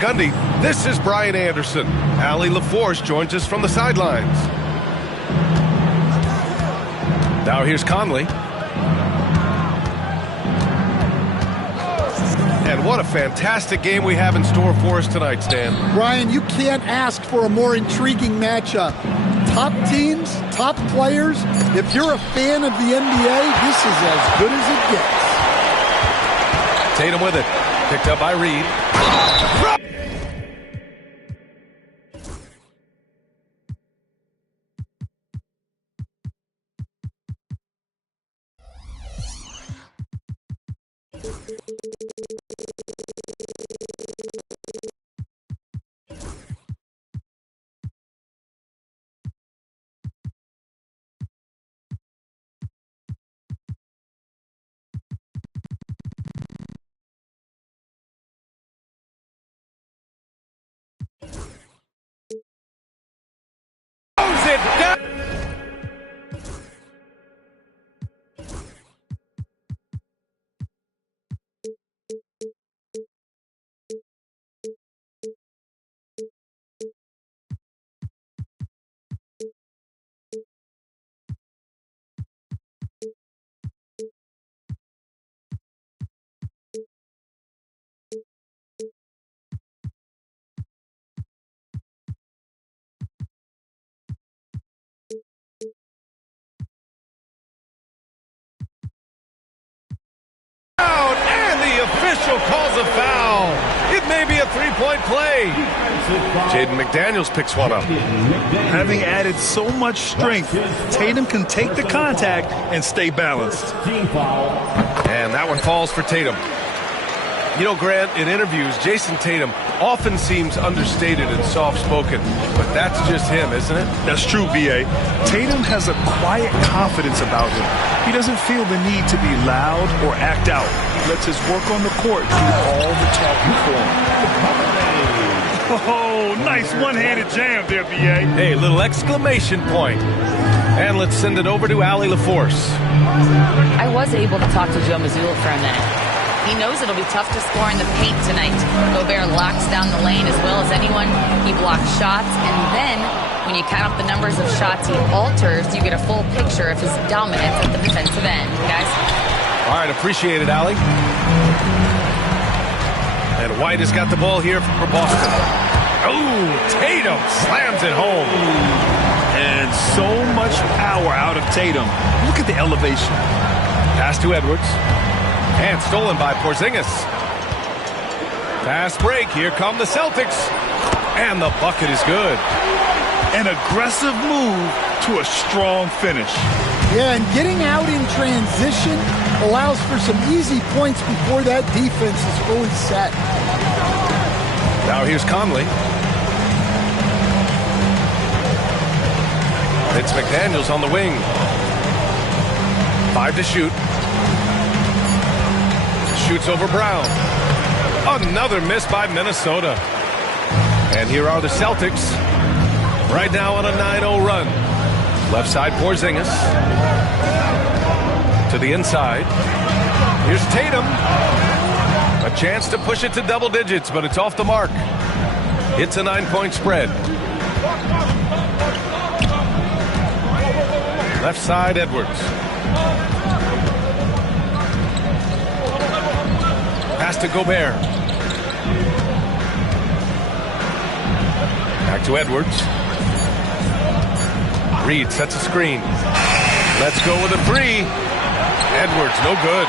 Gundy, this is Brian Anderson. Allie LaForce joins us from the sidelines. Now here's Conley. And what a fantastic game we have in store for us tonight, Stan. Brian, you can't ask for a more intriguing matchup. Top teams, top players. If you're a fan of the NBA, this is as good as it gets. Tatum with it. Picked up by Reed. And the official calls a foul. It may be a three-point play. Jaden McDaniels picks one up. Having added so much strength, Tatum can take the contact and stay balanced. And that one falls for Tatum. You know, Grant, in interviews, Jason Tatum often seems understated and soft-spoken, but that's just him, isn't it? That's true, B.A. Tatum has a quiet confidence about him. He doesn't feel the need to be loud or act out. He lets his work on the court do all the talking for him. Oh, nice one-handed jam there, B.A. Hey, little exclamation point. And let's send it over to Allie LaForce. I was able to talk to Joe Mazzulla for a minute. He knows it'll be tough to score in the paint tonight. Gobert locks down the lane as well as anyone. He blocks shots, and then when you count up the numbers of shots he alters, you get a full picture of his dominance at the defensive end, guys. All right, appreciate it, Allie. And White has got the ball here for Boston. Oh, Tatum slams it home. And so much power out of Tatum. Look at the elevation. Pass to Edwards. And stolen by Porzingis. Fast break. Here come the Celtics. And the bucket is good. An aggressive move to a strong finish. Yeah, and getting out in transition allows for some easy points before that defense is fully set. Now here's Conley. It's McDaniels on the wing. 5 to shoot. Shoots over Brown. Another miss by Minnesota. And here are the Celtics. Right now on a 9-0 run. Left side Porzingis. To the inside. Here's Tatum. A chance to push it to double digits, but it's off the mark. It's a 9-point spread. Left side Edwards. Pass to Gobert. Back to Edwards. Reed sets a screen. Let's go with a three. Edwards, no good.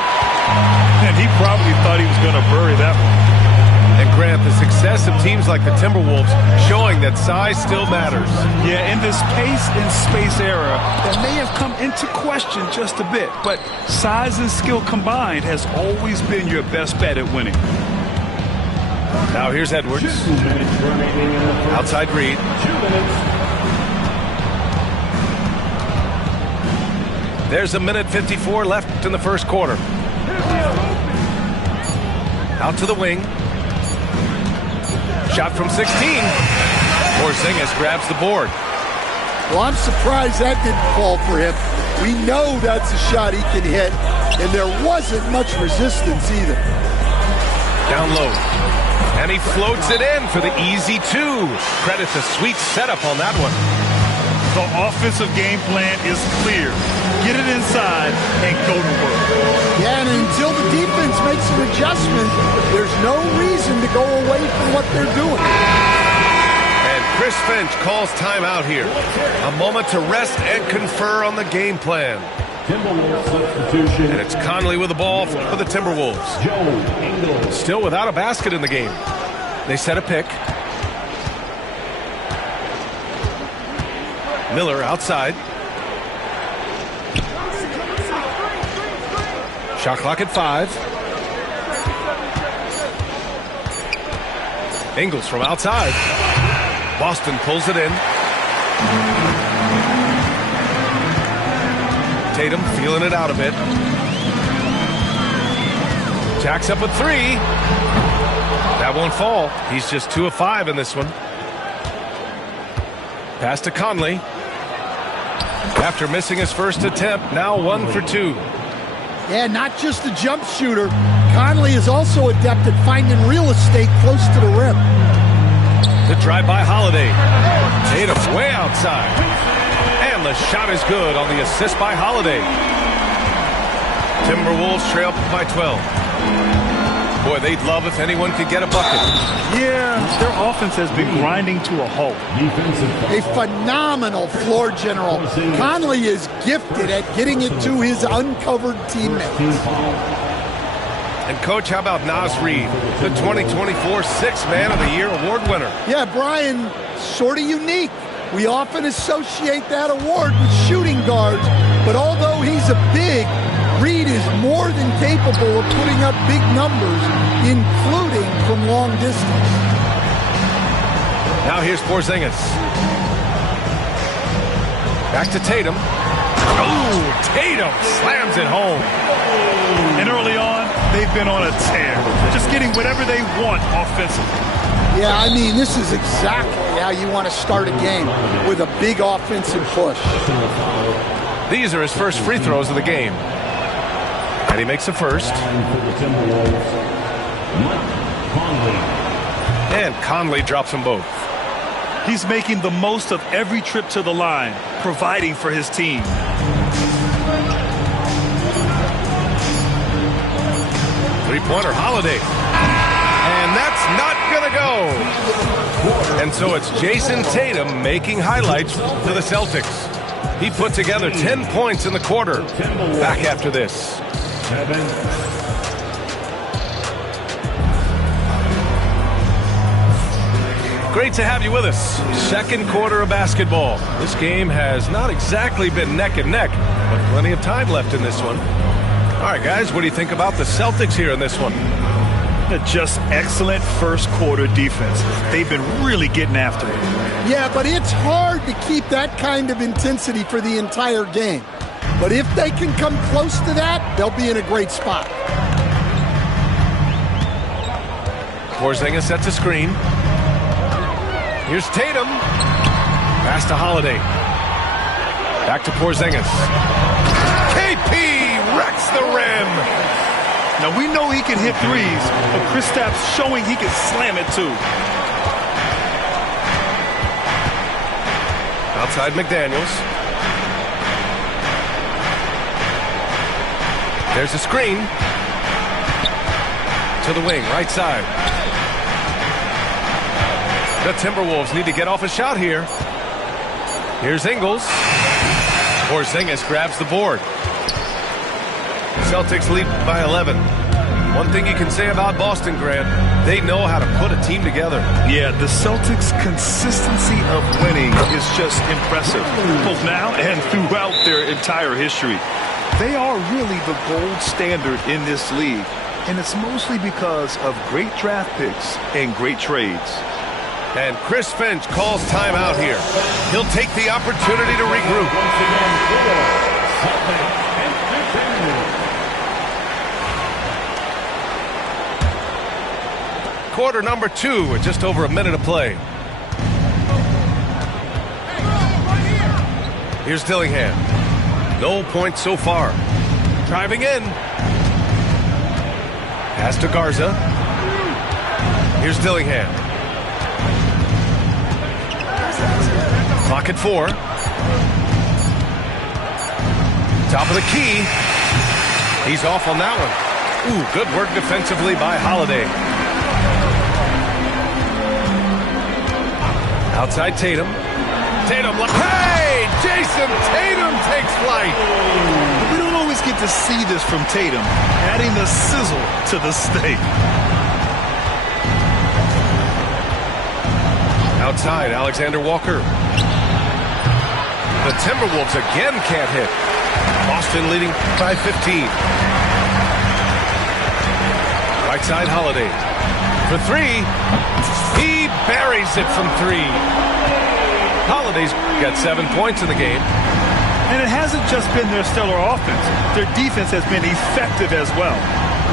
And he probably thought he was going to bury that one. And Grant, the success of teams like the Timberwolves showing that size still matters. Yeah, in this pace and space era, that may have come into question just a bit, but size and skill combined has always been your best bet at winning. Now here's Edwards. Outside Reed. There's a minute 54 left in the first quarter. Out to the wing. Shot from 16. Porzingis grabs the board. Well, I'm surprised that didn't fall for him. We know that's a shot he can hit, and there wasn't much resistance either. Down low. And he floats it in for the easy 2. Credit to sweet setup on that one. The offensive game plan is clear. Get it inside and go to work. Yeah, and until the defense makes an adjustment, there's no reason to go away from what they're doing. And Chris Finch calls timeout here. A moment to rest and confer on the game plan. And it's Conley with the ball for the Timberwolves. Still without a basket in the game. They set a pick. Miller outside. Shot clock at 5. Ingles from outside. Boston pulls it in. Tatum feeling it out a bit. Jacks up a 3. That won't fall. He's just 2 of 5 in this one. Pass to Conley. After missing his first attempt, now 1 for 2. Yeah, not just a jump shooter. Conley is also adept at finding real estate close to the rim. The drive by Holiday. Tatum way outside. And the shot is good on the assist by Holiday. Timberwolves trail by 12. Boy, they'd love if anyone could get a bucket. Yeah, their offense has been grinding to a halt. A phenomenal floor general. Conley is gifted at getting it to his uncovered teammates. And, Coach, how about Naz Reid, the 2024 Sixth Man of the Year award winner? Yeah, Brian, sort of unique. We often associate that award with shooting guards, but although he's a big, Reid is more than capable of putting up big numbers, including from long distance. Now here's Porzingis. Back to Tatum. Oh, Tatum slams it home. And early on, they've been on a tear, just getting whatever they want offensively. Yeah, I mean, this is exactly how you want to start a game, with a big offensive push. These are his first free throws of the game. And he makes the first. And Conley drops them both. He's making the most of every trip to the line, providing for his team. Three-pointer Holiday. And that's not going to go. And so it's Jason Tatum making highlights for the Celtics. He put together 10 points in the quarter. Back after this. Great to have you with us. Second quarter of basketball. This game has not exactly been neck and neck, but plenty of time left in this one. All right, guys, what do you think about the Celtics here in this one? Just excellent first quarter defense. They've been really getting after it. Yeah, but it's hard to keep that kind of intensity for the entire game. But if they can come close to that, they'll be in a great spot. Porzingis sets a screen. Here's Tatum. Pass to Holiday. Back to Porzingis. KP wrecks the rim. Now, we know he can hit threes, but Kristaps showing he can slam it too. Outside McDaniels. There's a screen. To the wing, right side. The Timberwolves need to get off a shot here. Here's Ingles. Porzingis grabs the board. Celtics lead by 11. One thing you can say about Boston, Grant, they know how to put a team together. Yeah, the Celtics' consistency of winning is just impressive, both now and throughout their entire history. They are really the gold standard in this league, and it's mostly because of great draft picks and great trades. And Chris Finch calls timeout here. He'll take the opportunity to regroup. Quarter number 2 with just over a minute of play. Here's Dillingham. No points so far. Driving in. Pass to Garza. Here's Dillingham. Clock at 4. Top of the key. He's off on that one. Ooh, good work defensively by Holiday. Outside Tatum. Tatum, hey! Jason Tatum takes flight. We don't always get to see this from Tatum, adding the sizzle to the steak. Outside, Alexander Walker. The Timberwolves again can't hit. Boston leading by 15. Right side, Holiday. For 3. He buries it from 3. Holiday's got 7 points in the game. And it hasn't just been their stellar offense. Their defense has been effective as well.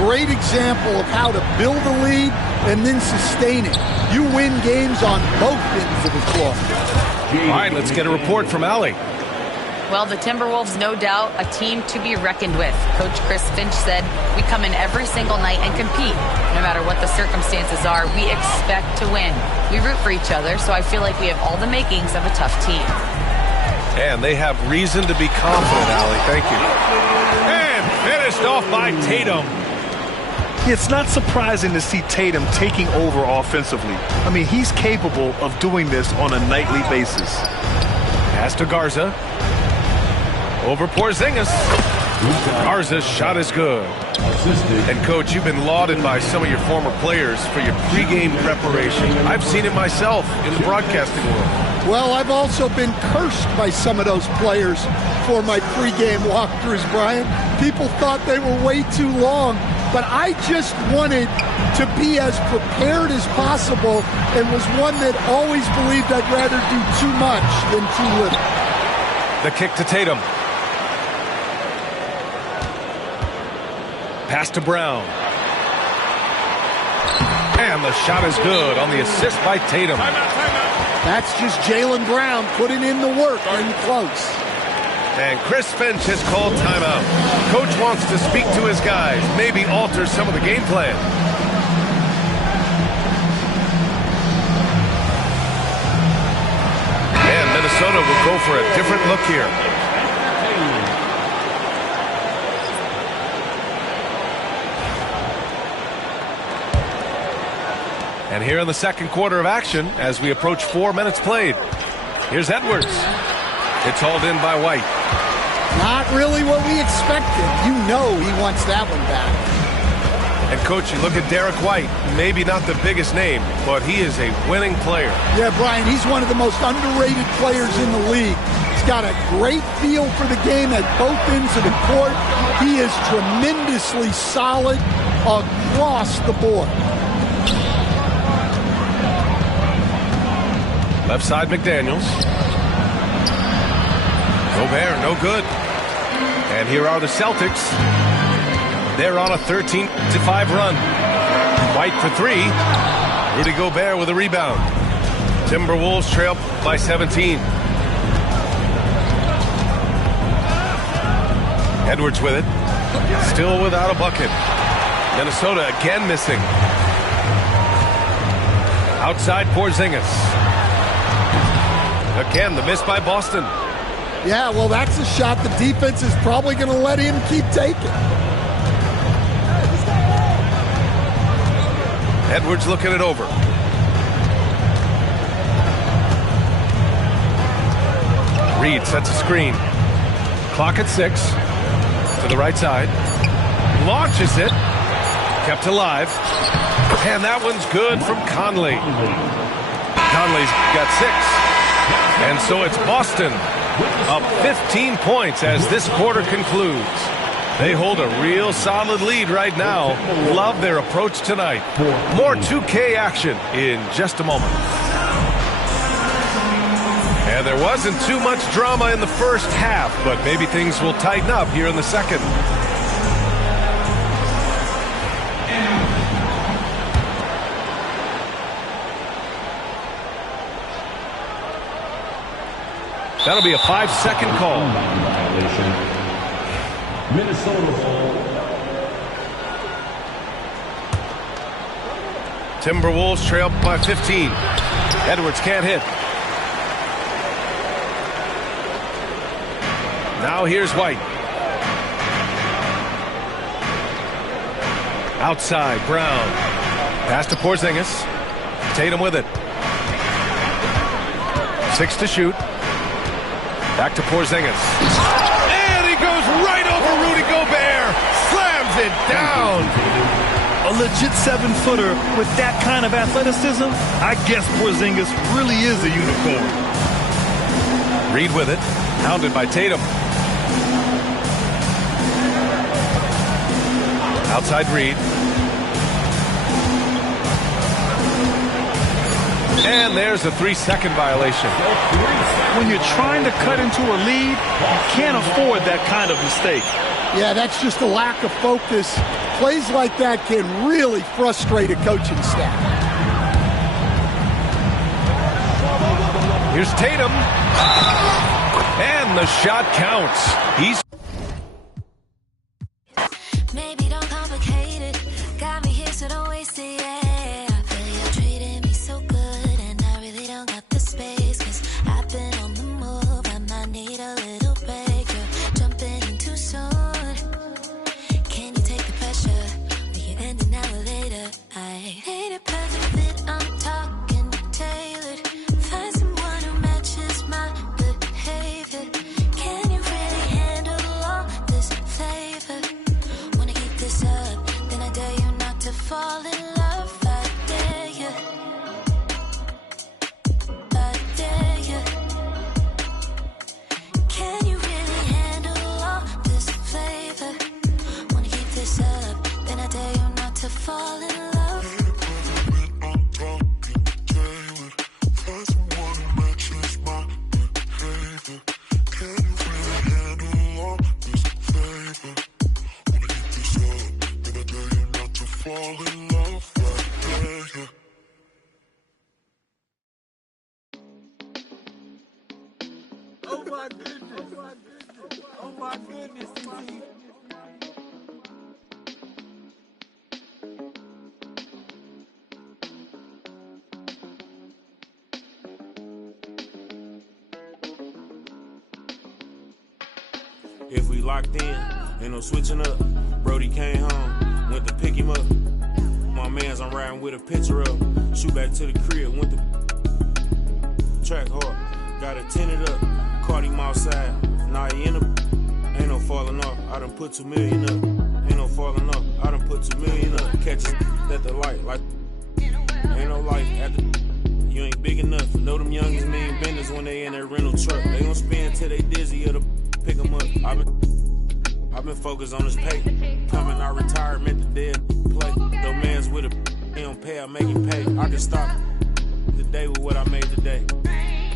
Great example of how to build a lead and then sustain it. You win games on both ends of the floor. All right, let's get a report from Allie. Well, the Timberwolves, no doubt, a team to be reckoned with. Coach Chris Finch said, we come in every single night and compete. No matter what the circumstances are, we expect to win. We root for each other, so I feel like we have all the makings of a tough team. And they have reason to be confident, Allie. Thank you. And finished off by Tatum. It's not surprising to see Tatum taking over offensively. I mean, he's capable of doing this on a nightly basis. Pass to Garza. Over Porzingis. Garza's shot is good. And, Coach, you've been lauded by some of your former players for your pregame preparation. I've seen it myself in the broadcasting world. Well, I've also been cursed by some of those players for my pregame walkthroughs, Brian. People thought they were way too long, but I just wanted to be as prepared as possible and was one that always believed I'd rather do too much than too little. The kick to Tatum. Pass to Brown. And the shot is good on the assist by Tatum. That's just Jaylen Brown putting in the work in close. And Chris Finch has called timeout. Coach wants to speak to his guys, maybe alter some of the game plan. And Minnesota will go for a different look here. And here in the second quarter of action, as we approach 4 minutes played, here's Edwards. It's hauled in by White. Not really what we expected. You know he wants that one back. And, Coach, you look at Derek White, maybe not the biggest name, but he is a winning player. Yeah, Brian, he's one of the most underrated players in the league. He's got a great feel for the game at both ends of the court. He is tremendously solid across the board. Left side, McDaniels. Gobert, no good. And here are the Celtics. They're on a 13-5 run. White for 3. Rudy Gobert with a rebound. Timberwolves trail by 17. Edwards with it. Still without a bucket. Minnesota again missing. Outside Porzingis. Again, the miss by Boston. Yeah, well, that's a shot the defense is probably going to let him keep taking. Edwards looking it over. Reed sets a screen. Clock at 6. To the right side. Launches it. Kept alive. And that one's good from Conley. Conley's got 6. And so it's Boston up 15 points as this quarter concludes. They hold a real solid lead right now. Love their approach tonight. More 2K action in just a moment. And there wasn't too much drama in the first half, but maybe things will tighten up here in the second. That'll be a 5-second call. Timberwolves trail by 15. Edwards can't hit. Now here's White. Outside, Brown. Pass to Porzingis. Tatum with it. 6 to shoot. Back to Porzingis. And he goes right over Rudy Gobert. Slams it down. A legit 7-footer with that kind of athleticism, I guess Porzingis really is a unicorn. Reed with it. Hounded by Tatum. Outside Reed. And there's a 3-second violation. When you're trying to cut into a lead, you can't afford that kind of mistake. Yeah, that's just a lack of focus. Plays like that can really frustrate a coaching staff. Here's Tatum. And the shot counts. He's Maybe don't complicate it. Got me here, so don't waste it, yeah. Really, you're treating me so good, and I really don't got the space. Cause I've been on the move, I might need a little break. You're jumping in too soon. Can you take the pressure? We can end it now or later. I hate a perfect fit, I'm talking tailored. Find someone who matches my behavior. Can you really handle all this flavor? Wanna keep this up, then I dare you not to fall in love. I dare you. I dare you. Can you really handle all this flavor? Wanna keep this up, then I dare you not to fall in love. Oh my goodness. Oh my goodness. If we locked in, ain't no switching up. Brody came home, went to pick him up. My mans, I'm riding with a picture of. Shoot back to the crib, went to track hard. Got it tinted up, caught him outside. Now he in a. Ain't no falling off, I done put 2 million up. Ain't no falling off, I done put 2 million up. Catches at the light, like ain't no light at the. You ain't big enough. Know them youngins mean business when they in that rental truck. They gon' spin till they dizzy or the pick them up. I've been focused on this pay. Coming out retirement, the dead play. No man's with a he don't pay, I make him pay. I can stop the day with what I made today.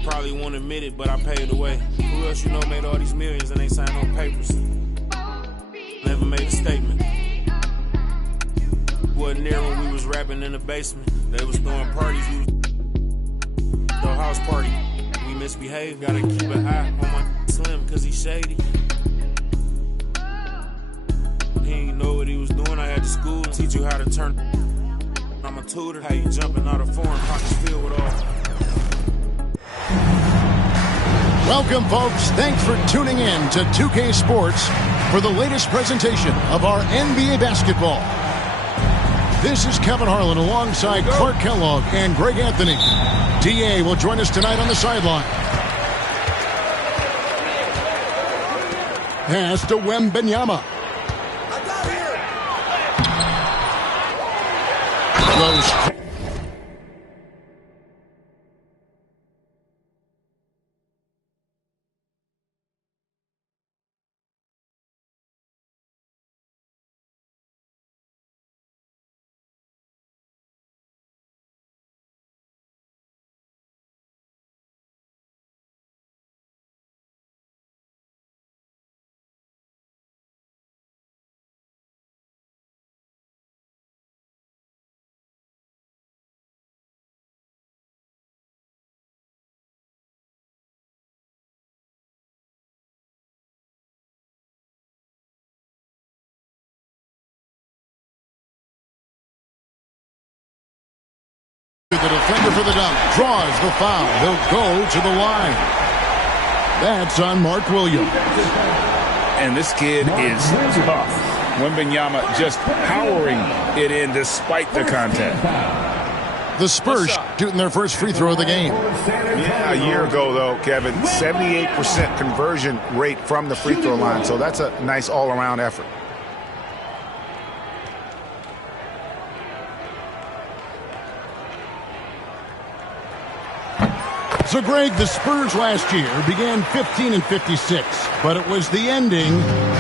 Probably won't admit it, but I paid the way. Who else you know made all these millions and ain't signed no papers? Never made a statement. Wasn't there when we was rapping in the basement. They was throwing parties, we was the house party. We misbehave, gotta keep an eye on my slim cause he shady. He ain't know what he was doing. I had to school and teach you how to turn. I'm a tutor. How you jumping out of form, pockets filled with all. Welcome, folks. Thanks for tuning in to 2K Sports for the latest presentation of our NBA basketball. This is Kevin Harlan alongside Clark Kellogg and Greg Anthony. DA will join us tonight on the sideline. Pass to Wembanyama. Goes The defender for the dunk draws the foul. He'll go to the line. That's on Mark Williams. And this kid is tough. Wembanyama just powering it in despite the contact. The Spurs shooting their first free throw of the game. Yeah, a year ago, though, Kevin, 78% conversion rate from the free throw line. So that's a nice all-around effort. So, Greg, the Spurs last year began 15-56, but it was the ending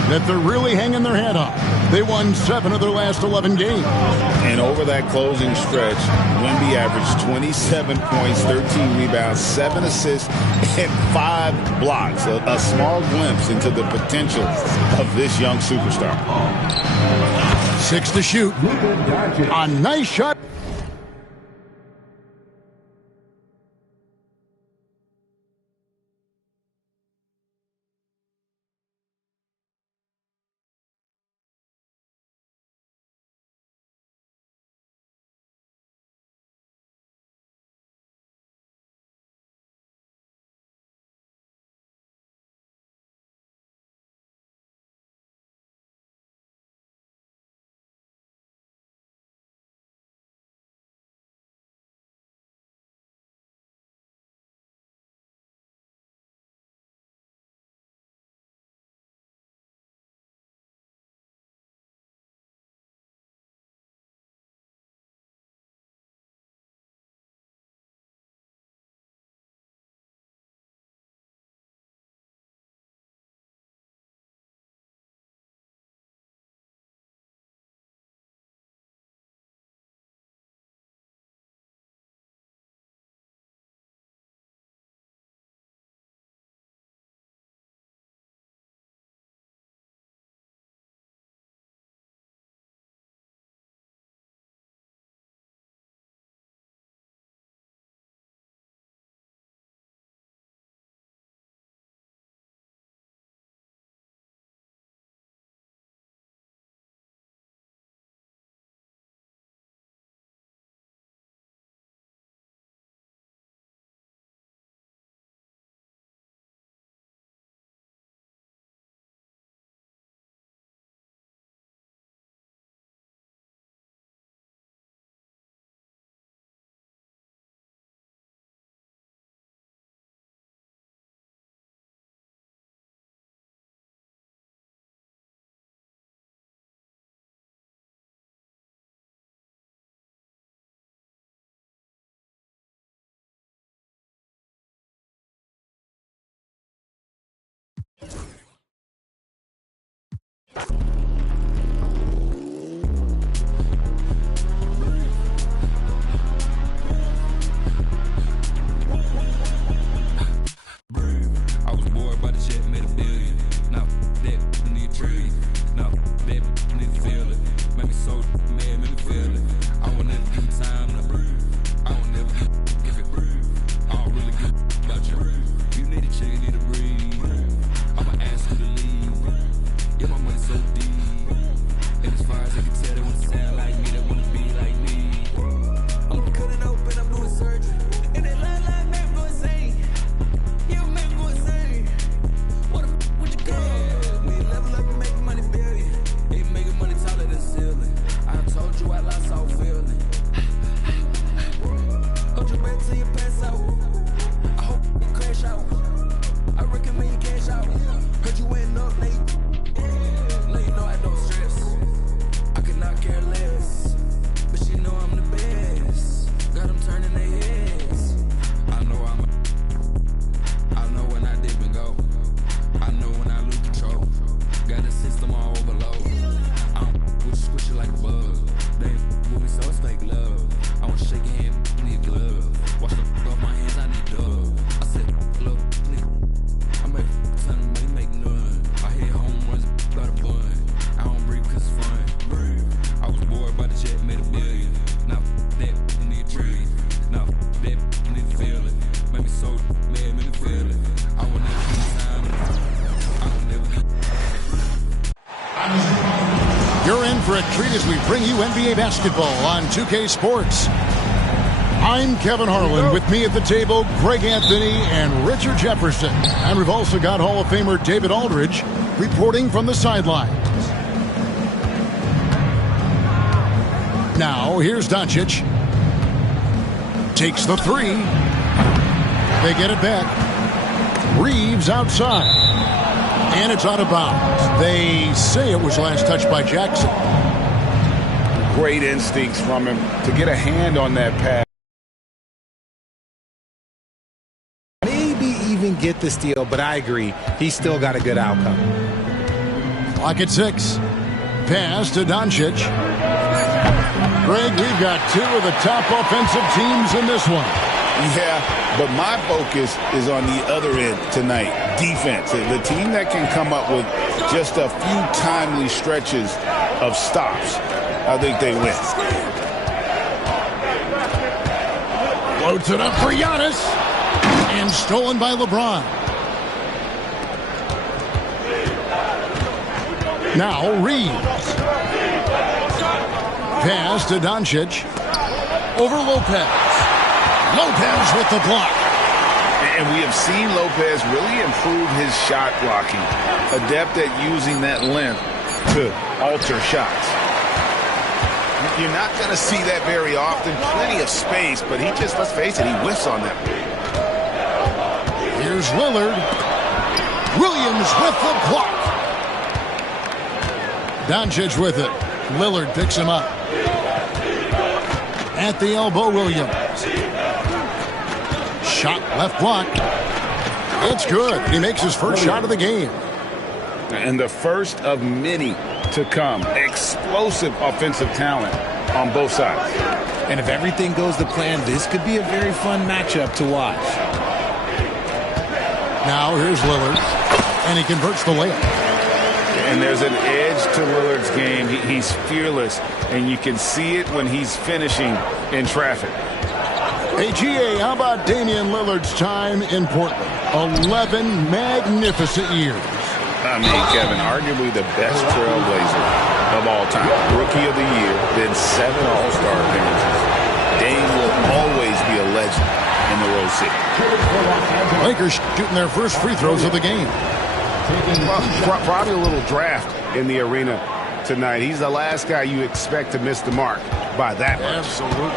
that they're really hanging their head on. They won 7 of their last 11 games. And over that closing stretch, Wemby averaged 27 points, 13 rebounds, 7 assists, and 5 blocks. A small glimpse into the potential of this young superstar. 6 to shoot. A nice shot. You're in for a treat as we bring you NBA basketball on 2K Sports. I'm Kevin Harlan. With me at the table, Greg Anthony and Richard Jefferson. And we've also got Hall of Famer David Aldridge reporting from the sidelines. Now, here's Doncic. Takes the three. They get it back. Reeves outside. And it's out of bounds. They say it was last touched by Jackson. Great instincts from him to get a hand on that pass. Maybe even get the steal, but I agree. He's still got a good outcome. Clock at 6. Pass to Doncic. Greg, we've got two of the top offensive teams in this one. Yeah, but my focus is on the other end tonight, defense. The team that can come up with just a few timely stretches of stops, I think they win. Floats it up for Giannis. And stolen by LeBron. Now Reeves. Pass to Doncic. Over Lopez. Lopez with the block. And we have seen Lopez really improve his shot blocking. Adept at using that length to alter shots. You're not going to see that very often. Plenty of space, but he just, let's face it, he whiffs on that. Here's Lillard. Williams with the block. Doncic with it. Lillard picks him up. At the elbow, Williams. Shot left block. It's good. He makes his first shot of the game. And the first of many to come. Explosive offensive talent on both sides. And if everything goes to plan, this could be a very fun matchup to watch. Now here's Lillard. And he converts the layup. And there's an edge to Lillard's game. He's fearless, and you can see it when he's finishing in traffic. Hey, GA, how about Damian Lillard's time in Portland? 11 magnificent years. I mean, Kevin, arguably the best trailblazer of all time. Rookie of the year, then 7 All-Star appearances. Dame will always be a legend in the Rose City. Lakers shooting their first free throws of the game. Probably a little draft in the arena tonight. He's the last guy you expect to miss the mark by that much. Absolutely.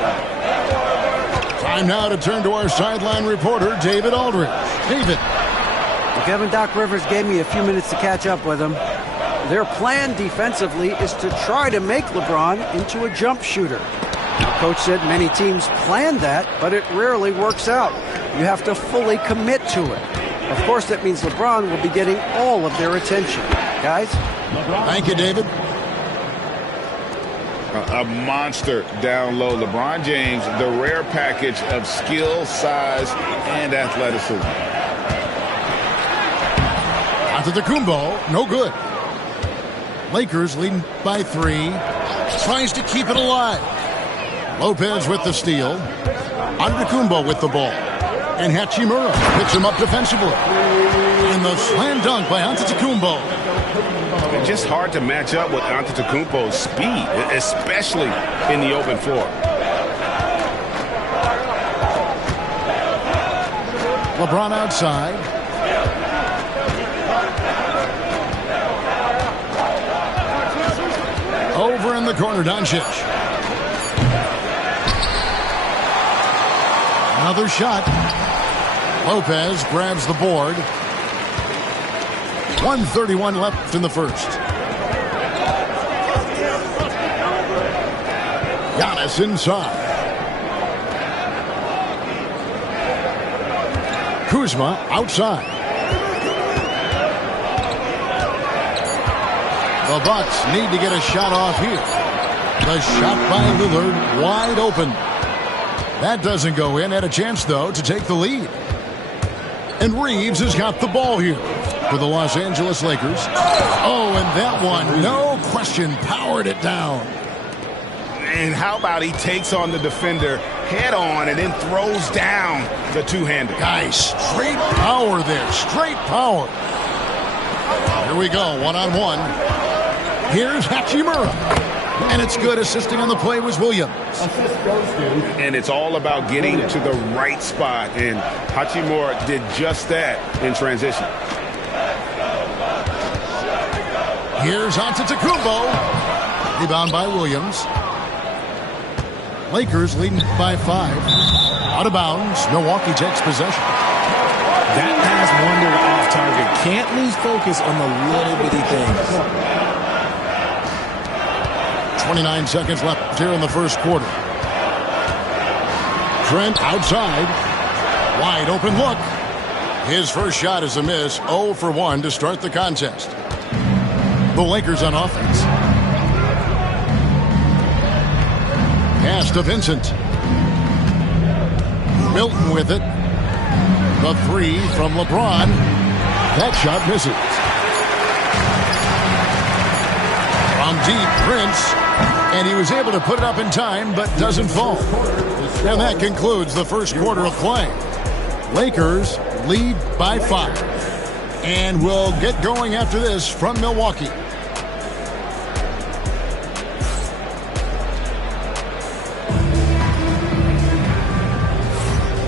Time now to turn to our sideline reporter, David Aldridge. David. Well, Kevin, Doc Rivers gave me a few minutes to catch up with him. Their plan defensively is to try to make LeBron into a jump shooter. The coach said many teams plan that, but it rarely works out. You have to fully commit to it. Of course, that means LeBron will be getting all of their attention. Guys? Thank you, David. A monster down low. LeBron James, the rare package of skill, size, and athleticism. Antetokounmpo, no good. Lakers leading by 3. Tries to keep it alive. Lopez with the steal. Antetokounmpo with the ball. And Hachimura picks him up defensively. And the slam dunk by Antetokounmpo. It's just hard to match up with Antetokounmpo's speed, especially in the open floor. LeBron outside. Over in the corner, Doncic. Another shot. Lopez grabs the board. 1:31 left in the first. Giannis inside. Kuzma outside. The Bucks need to get a shot off here. The shot by Lillard wide open. That doesn't go in. Had a chance, though, to take the lead. And Reeves has got the ball here for the Los Angeles Lakers. Oh, and that one, no question, powered it down. And how about he takes on the defender head on and then throws down the two-hander. Guys, straight power there, straight power. Here we go, one-on-one. Here's Hachimura. And it's good. Assisting on the play was Williams. And it's all about getting to the right spot. And Hachimura did just that in transition. Here's Antetokounmpo. Rebound by Williams. Lakers leading by 5. Out of bounds. Milwaukee takes possession. That pass wandered off target. Can't lose focus on the little bitty things. 29 seconds left here in the first quarter. Trent outside. Wide open look. His first shot is a miss. 0 for 1 to start the contest. The Lakers on offense. Pass to Vincent. Milton with it. The 3 from LeBron. That shot misses. From deep, Prince. And he was able to put it up in time, but doesn't fall. And that concludes the first quarter of play. Lakers lead by 5. And we'll get going after this from Milwaukee.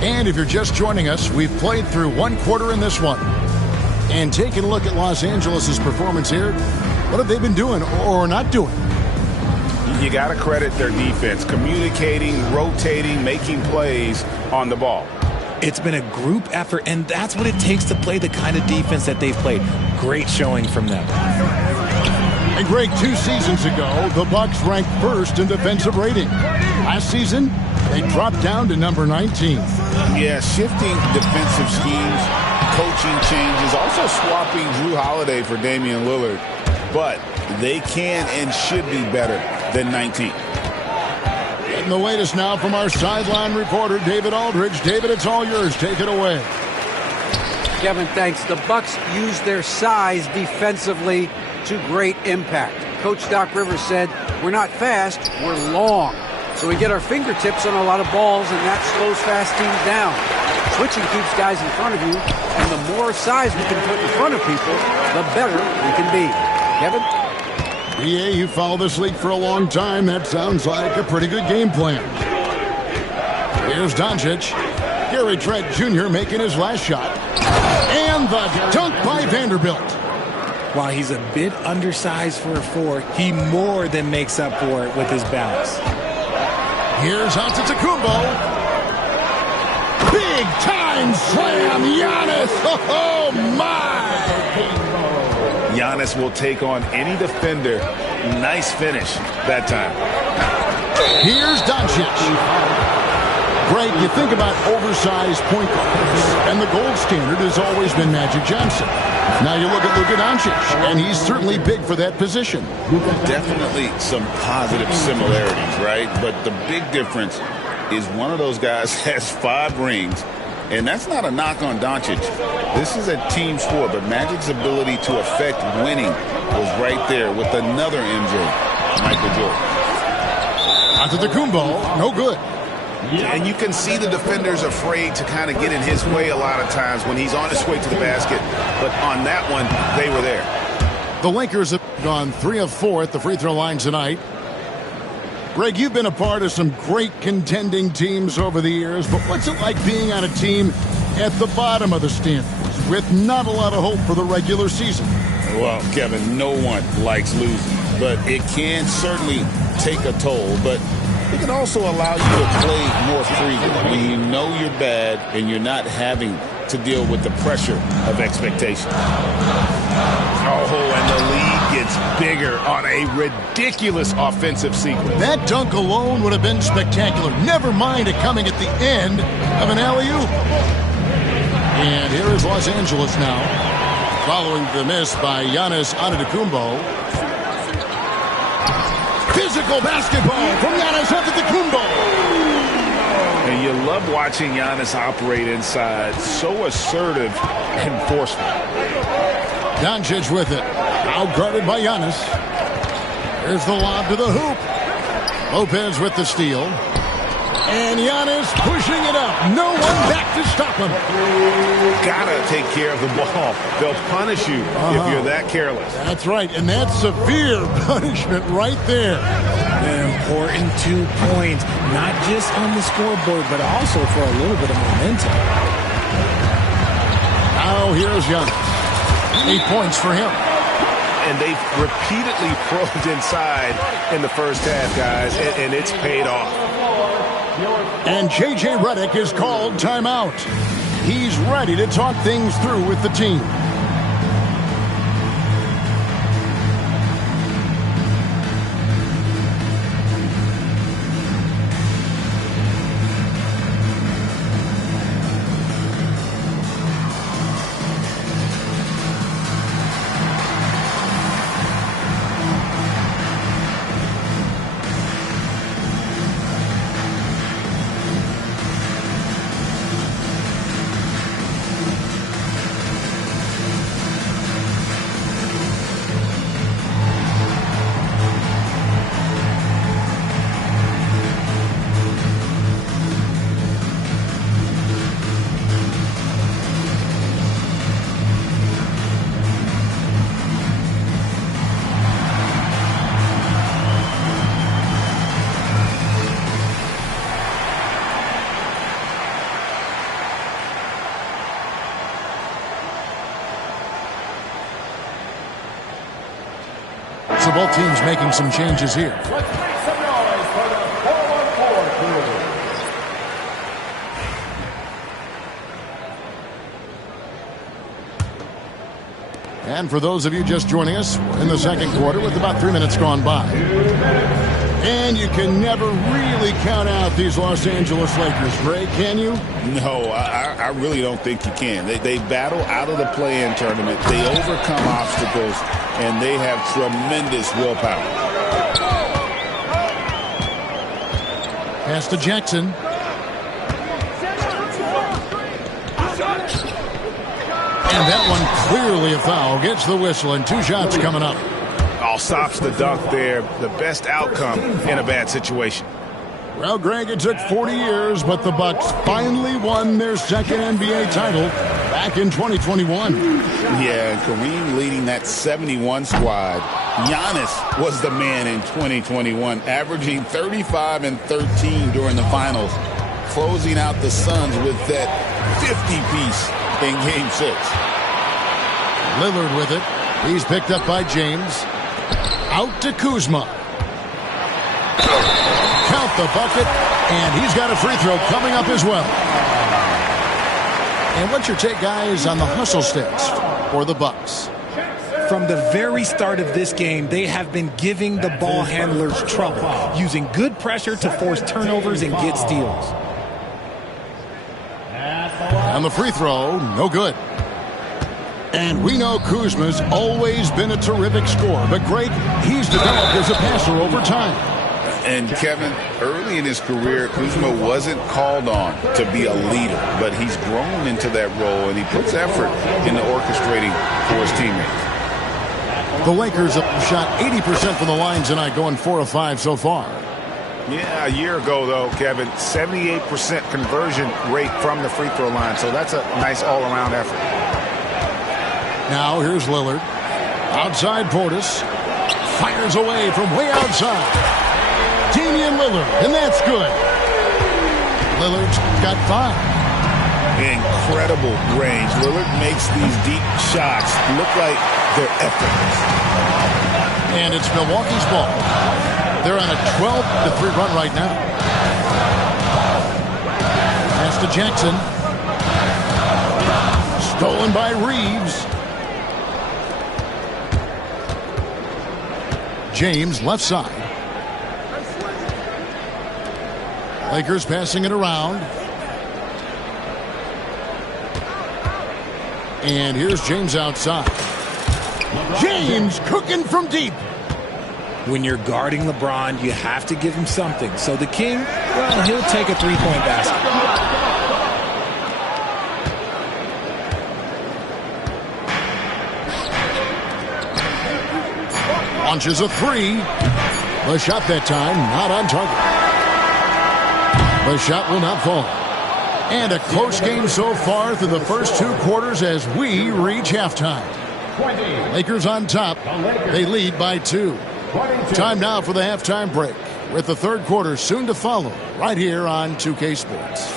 And if you're just joining us, we've played through one quarter in this one. And taking a look at Los Angeles' performance here, what have they been doing or not doing? You got to credit their defense, communicating, rotating, making plays on the ball. It's been a group effort, and that's what it takes to play the kind of defense that they've played. Great showing from them. And Greg, 2 seasons ago, the Bucks ranked first in defensive rating. Last season, they dropped down to number 19. Yeah, shifting defensive schemes, coaching changes, also swapping Drew Holiday for Damian Lillard. But they can and should be better than 19. And the latest now from our sideline reporter, David Aldridge. David, it's all yours. Take it away. Kevin, thanks. The Bucks used their size defensively to great impact. Coach Doc Rivers said, we're not fast, we're long. So we get our fingertips on a lot of balls, and that slows fast teams down. Switching keeps guys in front of you, and the more size we can put in front of people, the better we can be. Kevin? BA, you followed this league for a long time. That sounds like a pretty good game plan. Here's Doncic. Gary Trent Jr. making his last shot. And the dunk by Vanderbilt. While he's a bit undersized for a 4, he more than makes up for it with his bounce. Here's Antetokounmpo. Big time slam, Giannis. Oh, my. Giannis will take on any defender. Nice finish that time. Here's Doncic. Greg, you think about oversized point guards, and the gold standard has always been Magic Johnson. Now you look at Luka Doncic, and he's certainly big for that position. Definitely some positive similarities, right? But the big difference is one of those guys has 5 rings, and that's not a knock on Doncic. This is a team sport, but Magic's ability to affect winning was right there with another MJ, Michael Jordan. Antetokounmpo, no good. And you can see the defenders afraid to kind of get in his way a lot of times when he's on his way to the basket. But on that one, they were there. The Lakers have gone 3 of 4 at the free throw line tonight. Greg, you've been a part of some great contending teams over the years, but what's it like being on a team at the bottom of the standings with not a lot of hope for the regular season? Well, Kevin, no one likes losing, but it can certainly take a toll. But it can also allow you to play more freely when you know you're bad and you're not having to deal with the pressure of expectation. Oh, and the lead gets bigger on a ridiculous offensive sequence. That dunk alone would have been spectacular. Never mind it coming at the end of an alley-oop. And here is Los Angeles now, following the miss by Giannis Antetokounmpo. Physical basketball from Giannis Antetokounmpo. And you love watching Giannis operate inside. So assertive and forceful. Doncic with it. Out-guarded by Giannis. Here's the lob to the hoop. Lopez with the steal. And Giannis pushing it up. No one back to stop him. Gotta take care of the ball. They'll punish you if you're that careless. That's right, and that's severe punishment right there. An important 2 points, not just on the scoreboard, but also for a little bit of momentum. Now here's Giannis. 8 points for him. And they've repeatedly probed inside in the first half, guys, and it's paid off. And J.J. Redick is called timeout. He's ready to talk things through with the team. So both teams making some changes here. And for those of you just joining us, we're in the second quarter with about 3 minutes gone by. And you can never really count out these Los Angeles Lakers, Greg, can you? No, I really don't think you can. They battle out of the play-in tournament. They overcome obstacles, and they have tremendous willpower. Pass to Jackson. And that one clearly a foul. Gets the whistle, and 2 shots coming up. All stops the dunk there. The best outcome in a bad situation. Well, Greg, it took 40 years, but the Bucks finally won their second NBA title back in 2021. Yeah, and Kareem leading that 71 squad. Giannis was the man in 2021, averaging 35 and 13 during the finals, closing out the Suns with that 50-piece in Game 6. Lillard with it. He's picked up by James. Out to Kuzma. Count the bucket, and he's got a free throw coming up as well. And what's your take, guys, on the hustle stats for the Bucks? From the very start of this game, they have been giving the ball handlers trouble, using good pressure to force turnovers and get steals. On the free throw, no good. And we know Kuzma's always been a terrific scorer, but Greg, he's developed as a passer over time. And Kevin, early in his career, Kuzma wasn't called on to be a leader, but he's grown into that role, and he puts effort into orchestrating for his teammates. The Lakers have shot 80% from the line tonight, going 4 of 5 so far. Yeah, a year ago, though, Kevin, 78% conversion rate from the free throw line, so that's a nice all-around effort. Now here's Lillard. Outside Portis. Fires away from way outside. Damian Lillard, and that's good. Lillard's got 5. Incredible range. Lillard makes these deep shots look like they're effortless. And it's Milwaukee's ball. They're on a 12-3 run right now. Pass to Jackson. Stolen by Reeves. James, left side. Lakers passing it around. And here's James outside. James cooking from deep. When you're guarding LeBron, you have to give him something. So the King, well, he'll take a three-point basket. Launches a 3. The shot that time not on target. The shot will not fall. And a close game so far through the first 2 quarters as we reach halftime. Lakers on top. They lead by 2. Time now for the halftime break, with the third quarter soon to follow right here on 2K Sports.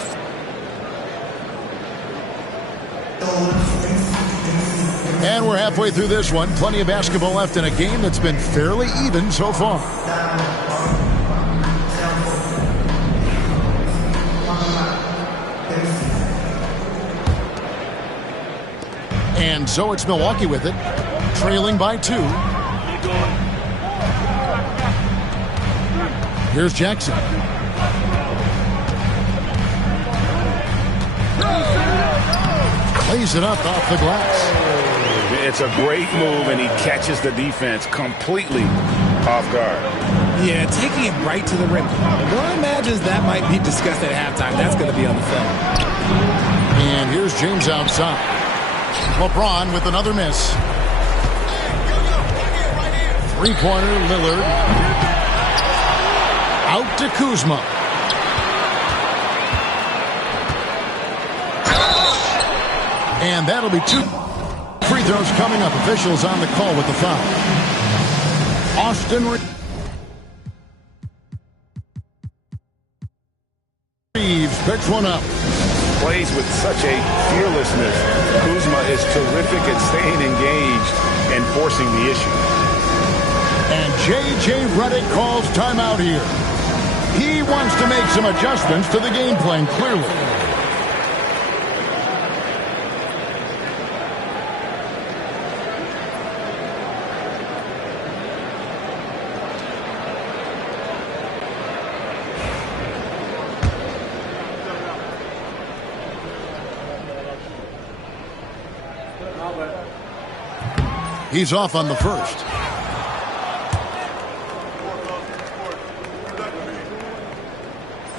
And we're halfway through this one. Plenty of basketball left in a game that's been fairly even so far. And so it's Milwaukee with it, trailing by 2. Here's Jackson. Lays it up off the glass. It's a great move, and he catches the defense completely off guard. Yeah, taking it right to the rim. One imagines that might be discussed at halftime. That's going to be on the film. And here's James outside. LeBron with another miss. Three-pointer, Lillard. Out to Kuzma. And that'll be 2 free throws coming up. Officials on the call with the foul. Austin Reeves picks one up. Plays with such a fearlessness. Kuzma is terrific at staying engaged and forcing the issue. And J.J. Redick calls timeout here. He wants to make some adjustments to the game plan, clearly. He's off on the first.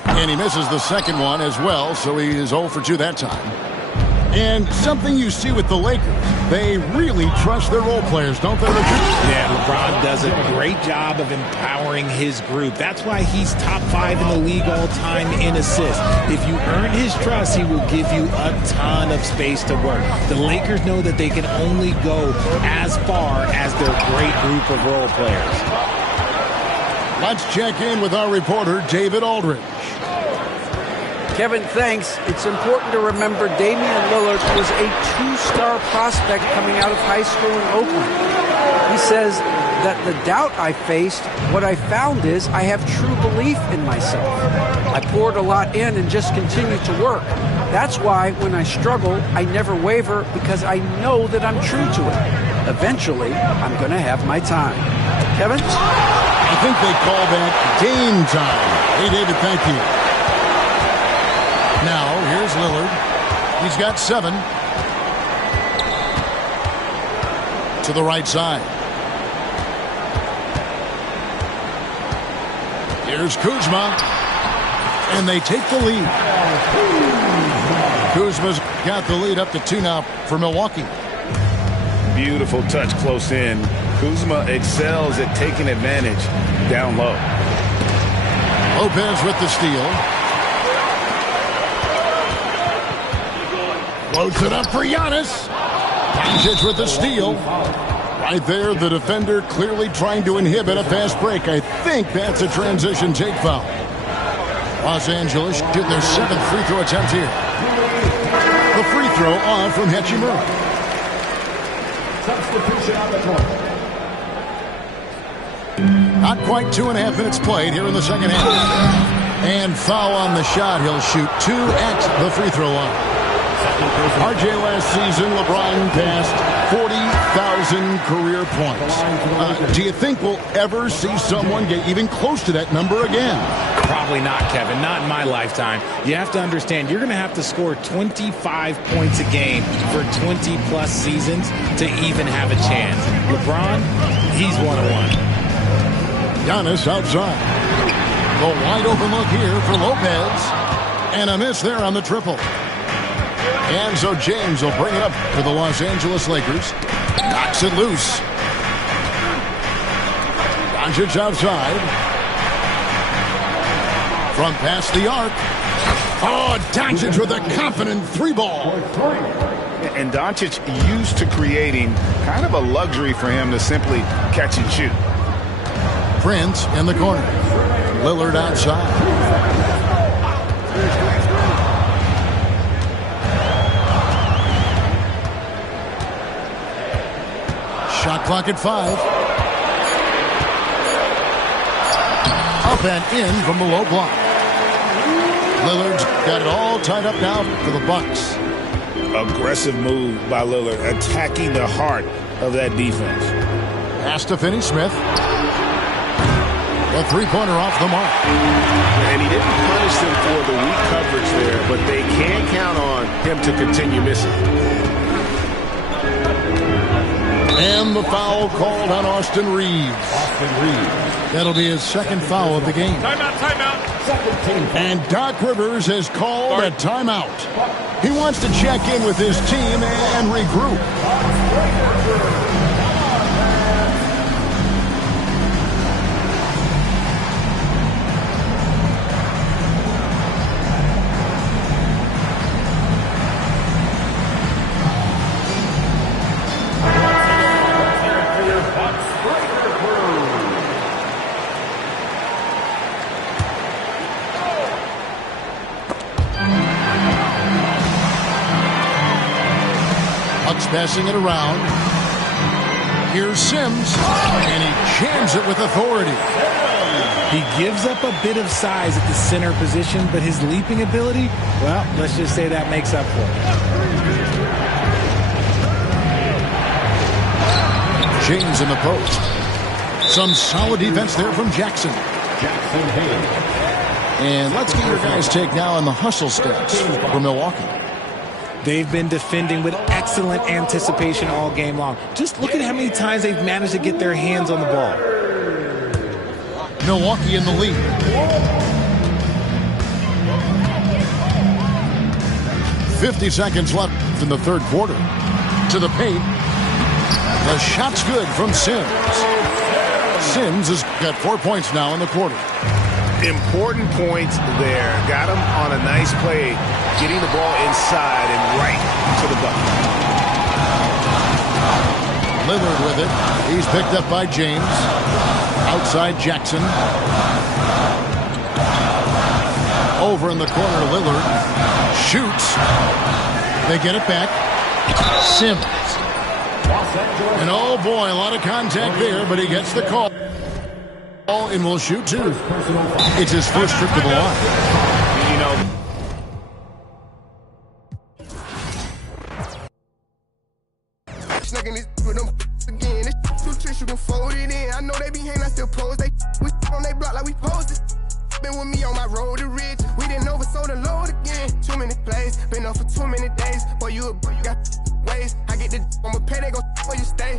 And he misses the second one as well, so he is 0 for 2 that time. And something you see with the Lakers, they really trust their role players, don't they, Richard? Yeah, LeBron does a great job of empowering his group. That's why he's top 5 in the league all time in assists. If you earn his trust, he will give you a ton of space to work. The Lakers know that they can only go as far as their great group of role players. Let's check in with our reporter, David Aldridge. Kevin, thanks. It's important to remember Damian Lillard was a 2-star prospect coming out of high school in Oakland. He says that the doubt I faced, what I found is I have true belief in myself. I poured a lot in and just continued to work. That's why when I struggle, I never waver because I know that I'm true to it. Eventually, I'm going to have my time. Kevin? I think they call that game time. Hey, David, thank you. Now, here's Lillard. He's got 7. To the right side. Here's Kuzma. And they take the lead. Kuzma's got the lead up to 2 now for Milwaukee. Beautiful touch close in. Kuzma excels at taking advantage down low. Lopez with the steal. Floats it up for Giannis. Doncic with the steal. Right there, the defender clearly trying to inhibit a fast break. I think that's a transition take foul. Los Angeles shooting their 7th free throw attempt here. The free throw on from Hachimura. Substitution on the court. Not quite 2.5 minutes played here in the second half. And foul on the shot. He'll shoot 2 at the free throw line. RJ last season, LeBron passed 40,000 career points. Do you think we'll ever see someone get even close to that number again? Probably not, Kevin. Not in my lifetime. You have to understand, you're going to have to score 25 points a game for 20-plus seasons to even have a chance. LeBron, he's 1-1. Giannis outside. The wide open look here for Lopez. And a miss there on the triple. And so James will bring it up to the Los Angeles Lakers. Knocks it loose. Doncic outside. From past the arc. Oh, Doncic with a confident three ball. And Doncic used to creating kind of a luxury for him to simply catch and shoot. Prince in the corner. Lillard outside. Shot clock at 5. Up and in from the low block. Lillard's got it all tied up now for the Bucks. Aggressive move by Lillard, attacking the heart of that defense. Pass to Finney-Smith. A three-pointer off the mark. And he didn't punish them for the weak coverage there, but they can count on him to continue missing. And the foul called on Austin Reeves. That'll be his second foul of the game. Timeout, timeout. And Doc Rivers has called a timeout. He wants to check in with his team and regroup. Passing it around. Here's Sims, and he jams it with authority. He gives up a bit of size at the center position, but his leaping ability, well, let's just say that makes up for it. James in the post. Some solid defense there from Jackson. And let's get your guys' take now on the hustle stats for Milwaukee. They've been defending with excellent anticipation all game long. Just look at how many times they've managed to get their hands on the ball. Milwaukee in the lead. .50 seconds left in the third quarter. To the paint. The shot's good from Sims. Sims has got 4 points now in the quarter. Important points there. Got him on a nice play, getting the ball inside and right to the bucket. Lillard with it. He's picked up by James. Outside Jackson. Over in the corner, Lillard. Shoots. They get it back. Sims. And oh boy, a lot of contact there, but he gets the call. And will shoot too. It's his first trip to the line. You know, Snagging this with them again. It's two tricks you can fold it in. I know they be hating, I still pose. They on they block like we posted. Been with me on my road to rich. We didn't oversold the load again. Too many plays, been up for too many days. Boy, you got ways. I get the I'ma pay, they go where you stay.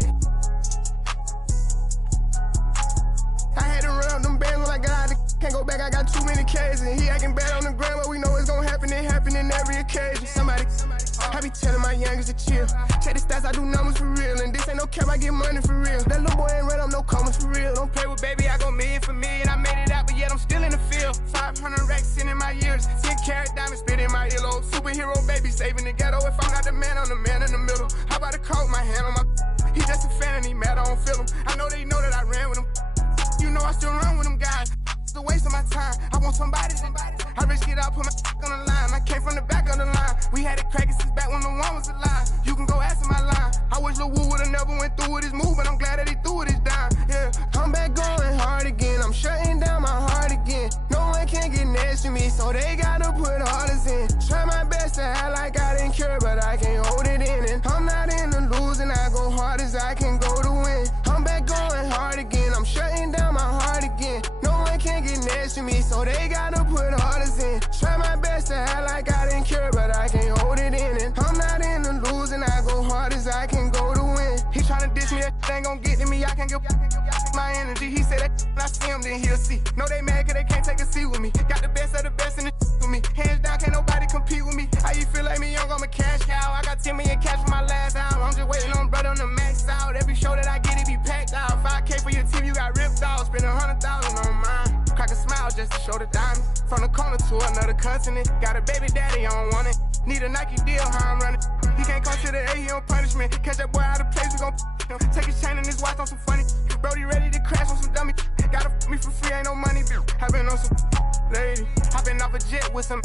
I had to run up them bands when I got out. Can't go back, I got too many K's. And he acting bad on the ground, but we know it's gonna happen. It happen in every occasion. Somebody, I be telling my youngest to chill. Check the stats, I do numbers for real. And this ain't no cap, I get money for real. That little boy ain't red up no comments for real. Don't play with baby, I go million for million. I made it out, but yet I'm still in the field. 500 racks in my years. 10 carat diamonds spit in my earlobe. Superhero baby saving the ghetto. If I'm not the man, I'm the man in the middle. How about a coat, my hand on my. He just a fan and he mad, I don't feel him. I know they know that I ran with him. You know I still run with them guys. It's a waste of my time. I want somebody. I risk it out, put my on the line. I came from the back of the line. We had it cracking since back when the one was alive. You can go ask my line. I wish Lil Wu would've never went through with his move, but I'm glad that he threw it his dime. Yeah, I'm back going hard again. I'm shutting down my heart again. No one can get next to me, so they gotta put orders in. Try my best to act like I didn't care, but I can't hold it in. And I'm not in the losing. I go hard as I can go to win. I'm back going hard again. I'm shutting down my heart again. No one can get next to me, so they gotta put orders in. Try my best to act like I didn't care, but I can't hold it in. And I'm not in the losing. I go hard as I can go to win. He tryna diss me, that ain't gon' get to me. I can't give my energy. He said that I see him, then he'll see. No, they mad cause they can't take a seat with me. Got the best of the best in the with me. Hands down, can't nobody compete with me. How you feel like me young, I'm a cash cow. I got 10 million cash for my last album. I'm just waiting on brother on the max out. Every show that I get, it be packed out. 5K for your team, you got ripped off. Spend 100,000 on mine. Crack a smile just to show the diamonds. from the corner to another cousin. Got a baby daddy, I don't want it. Need a Nike deal, how I'm running. He can't come to the A, he on punishment. Catch that boy out of place, we gon' him. Take his chain and his watch on some funny. Brody ready to crash on some dummy. Gotta me for free, ain't no money. I been on some lady. I been off a jet with some.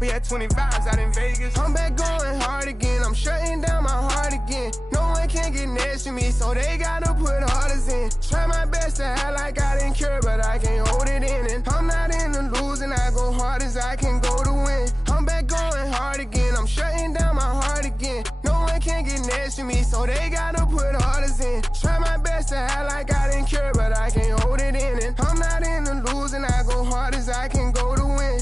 We had 20 vibes out in Vegas. I'm back going hard again. I'm shutting down my heart again. No one can get next to me, so they gotta put orders in. Try my best to act like I didn't care, but I can't hold it in. And I'm not in the losing. I go hard as I can go to win. I'm back going hard again. I'm shutting down my heart again. No one can get next to me, so they gotta put orders in. Try my best to act like I didn't care, but I can't hold it in. And I'm not in the losing. I go hard as I can go to win.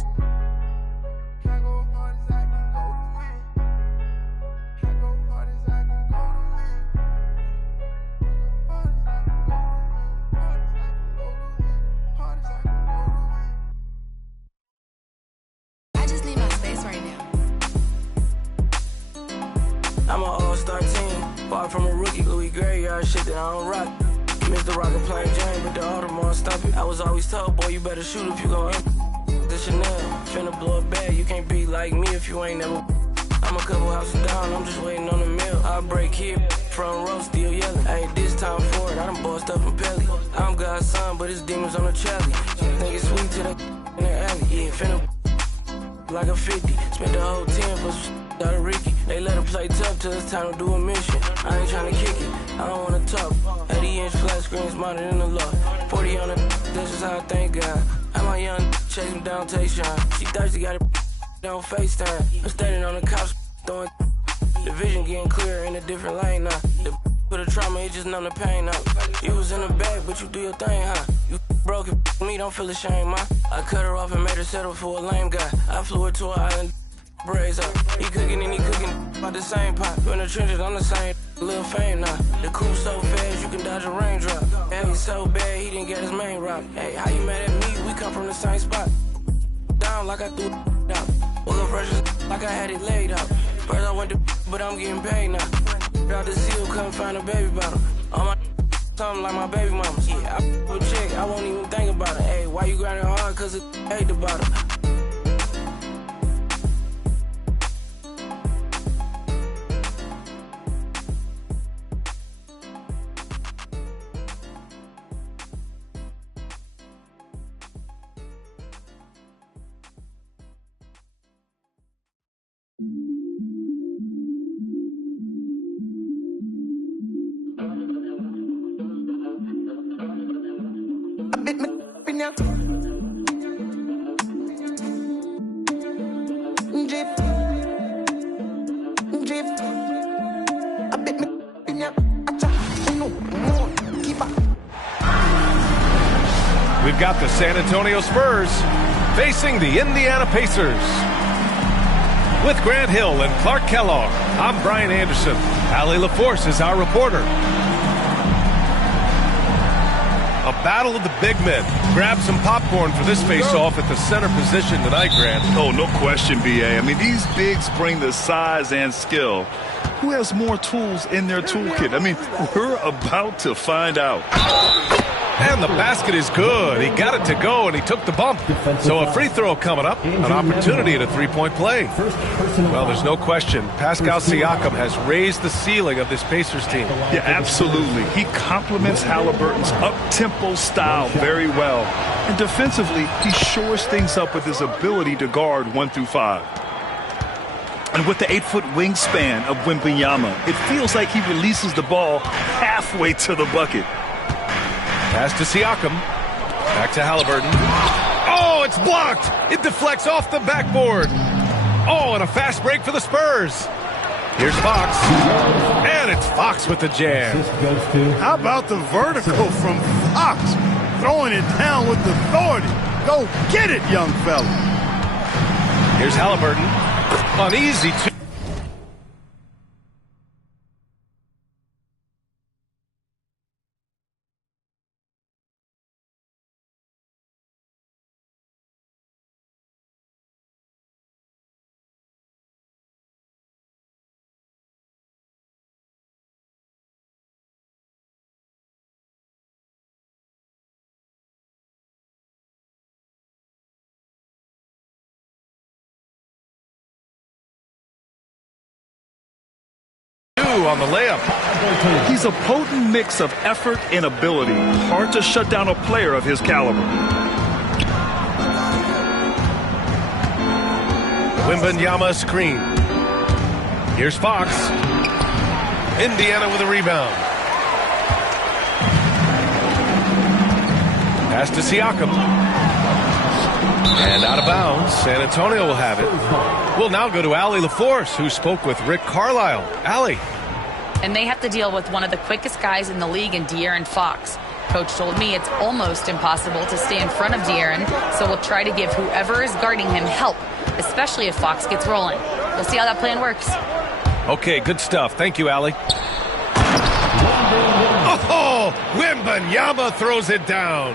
I'm an all-star team, far from a rookie, Louis Graveyard shit that I don't rock. Mr. Rocket playing James with the Audemars stumpy. I was always told, boy, you better shoot if you go in. The Chanel, finna blow a bag, you can't be like me if you ain't never. I'm a couple houses down, I'm just waiting on the meal. I break here, front row still yelling. Ain't this time for it, I done bossed up in Pelly. I'm God's son, but it's demons on the trolley. Think it's sweet to the in the alley, yeah, finna like a 50. Spent the whole 10 for some out of Ricky. They let her play tough till it's time to do a mission. I ain't tryna kick it, I don't wanna talk. 80-inch flat screen smarter than the law. 40 on the, that's just how I thank God. I'm my young chase him down, take shine. She thirsty, got it on FaceTime. I'm standing on the couch, throwing the vision getting clearer in a different lane now. The for the trauma, it just numb the pain out. You was in the bag, but you do your thing, huh? You broke it, me, don't feel ashamed, ma. I cut her off and made her settle for a lame guy. I flew her to an island, braids up. He cooking and he cooking about the same pot. In the trenches, I'm the same, little fame now. The coupe so fast, you can dodge a raindrop. Hey, he's so bad, he didn't get his main rock. Hey, how you mad at me? We come from the same spot. Down like I threw it out. Woke up fresh like I had it laid out. First I went to but I'm getting paid now. Out the seal, couldn't find a baby bottle. All my something like my baby mamas. Yeah, I would check, I won't even think about it. Hey, why you grinding hard? Cause it hate the bottle. We've got the San Antonio Spurs facing the Indiana Pacers. With Grant Hill and Clark Kellogg, I'm Brian Anderson. Allie LaForce is our reporter. A battle of the big men. Grab some popcorn for this face-off at the center position tonight, Grant. Oh, no question, B.A. I mean, these bigs bring the size and skill. Who has more tools in their toolkit? I mean, we're about to find out. And the basket is good. He got it to go, and he took the bump. So a free throw coming up, an opportunity at a three-point play. Well, there's no question. Pascal Siakam has raised the ceiling of this Pacers team. Yeah, absolutely. He complements Halliburton's up-tempo style very well. And defensively, he shores things up with his ability to guard 1 through 5. And with the 8-foot wingspan of Wembanyama, it feels like he releases the ball halfway to the bucket. Pass to Siakam. Back to Halliburton. Oh, it's blocked. It deflects off the backboard. Oh, and a fast break for the Spurs. Here's Fox. And it's Fox with the jam. How about the vertical from Fox? Throwing it down with authority. Go get it, young fella. Here's Halliburton. Uneasy two. on the layup. He's a potent mix of effort and ability. Hard to shut down a player of his caliber. Wembanyama screen. Here's Fox. Indiana with a rebound. Pass to Siakam. And out of bounds. San Antonio will have it. We'll now go to Allie LaForce, who spoke with Rick Carlisle. Allie. And they have to deal with one of the quickest guys in the league in De'Aaron Fox. Coach told me it's almost impossible to stay in front of De'Aaron, so we'll try to give whoever is guarding him help, especially if Fox gets rolling. We'll see how that plan works. Okay, good stuff. Thank you, Allie. Oh, Wembanyama throws it down.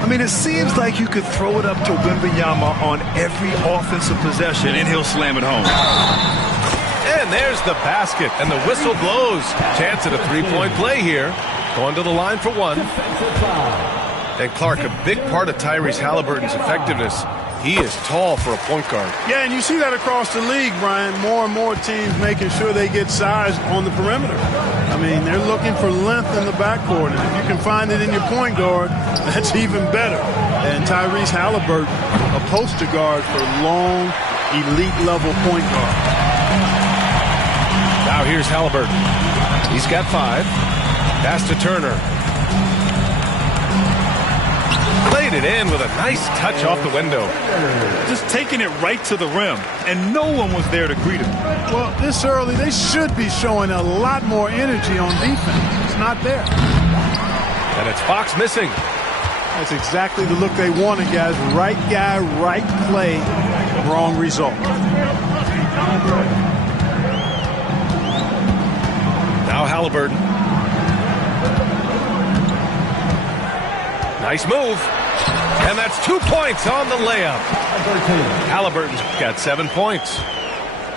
I mean, it seems like you could throw it up to Wembanyama on every offensive possession, and he'll slam it home. And there's the basket, and the whistle blows. Chance at a three-point play here. Going to the line for one. And Clark, a big part of Tyrese Halliburton's effectiveness. He is tall for a point guard. Yeah, and you see that across the league, Brian. More and more teams making sure they get size on the perimeter. I mean, they're looking for length in the backcourt, and if you can find it in your point guard, that's even better. And Tyrese Halliburton, a poster guard for long, elite-level point guard. Now here's Halliburton. He's got 5. Pass to Turner. Played it in with a nice touch off the window. Just taking it right to the rim, and no one was there to greet him. Well, this early, they should be showing a lot more energy on defense. It's not there. And it's Fox missing. That's exactly the look they wanted, guys. Right guy, right play, wrong result. Now Halliburton. Nice move. And that's 2 points on the layup. Halliburton's got 7 points.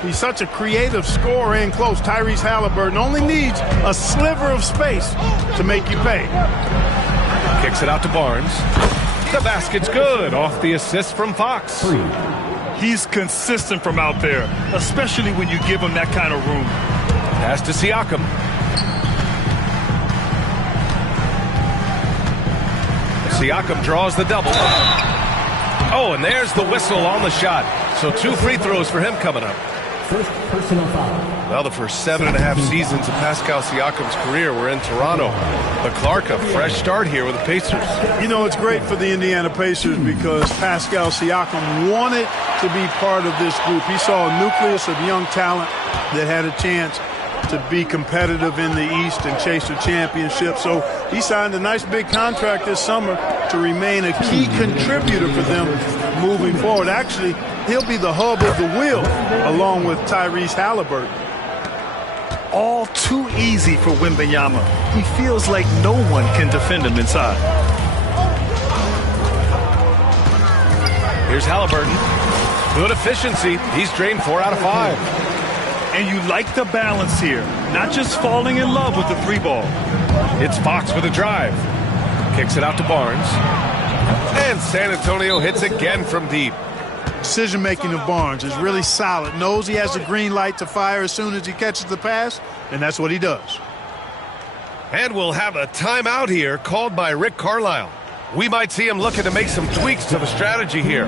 He's such a creative scorer in close. Tyrese Halliburton only needs a sliver of space to make you pay. Kicks it out to Barnes. The basket's good off the assist from Fox. He's consistent from out there, especially when you give him that kind of room. Pass to Siakam. Siakam draws the double. Oh, and there's the whistle on the shot. So 2 free throws for him coming up. First personal foul. Well, the first 7.5 seasons of Pascal Siakam's career were in Toronto. But Clark, a fresh start here with the Pacers. You know, it's great for the Indiana Pacers because Pascal Siakam wanted to be part of this group. He saw a nucleus of young talent that had a chance to be competitive in the East and chase a championship. So he signed a nice big contract this summer to remain a key contributor for them moving forward. Actually, he'll be the hub of the wheel along with Tyrese Halliburton. All too easy for Wembanyama. He feels like no one can defend him inside. Here's Halliburton. Good efficiency. He's drained 4 out of 5. And you like the balance here, not just falling in love with the 3 ball. It's Fox with a drive. Kicks it out to Barnes. And San Antonio hits again from deep. Decision-making of Barnes is really solid. Knows he has the green light to fire as soon as he catches the pass, and that's what he does. And we'll have a timeout here called by Rick Carlisle. We might see him looking to make some tweaks to the strategy here.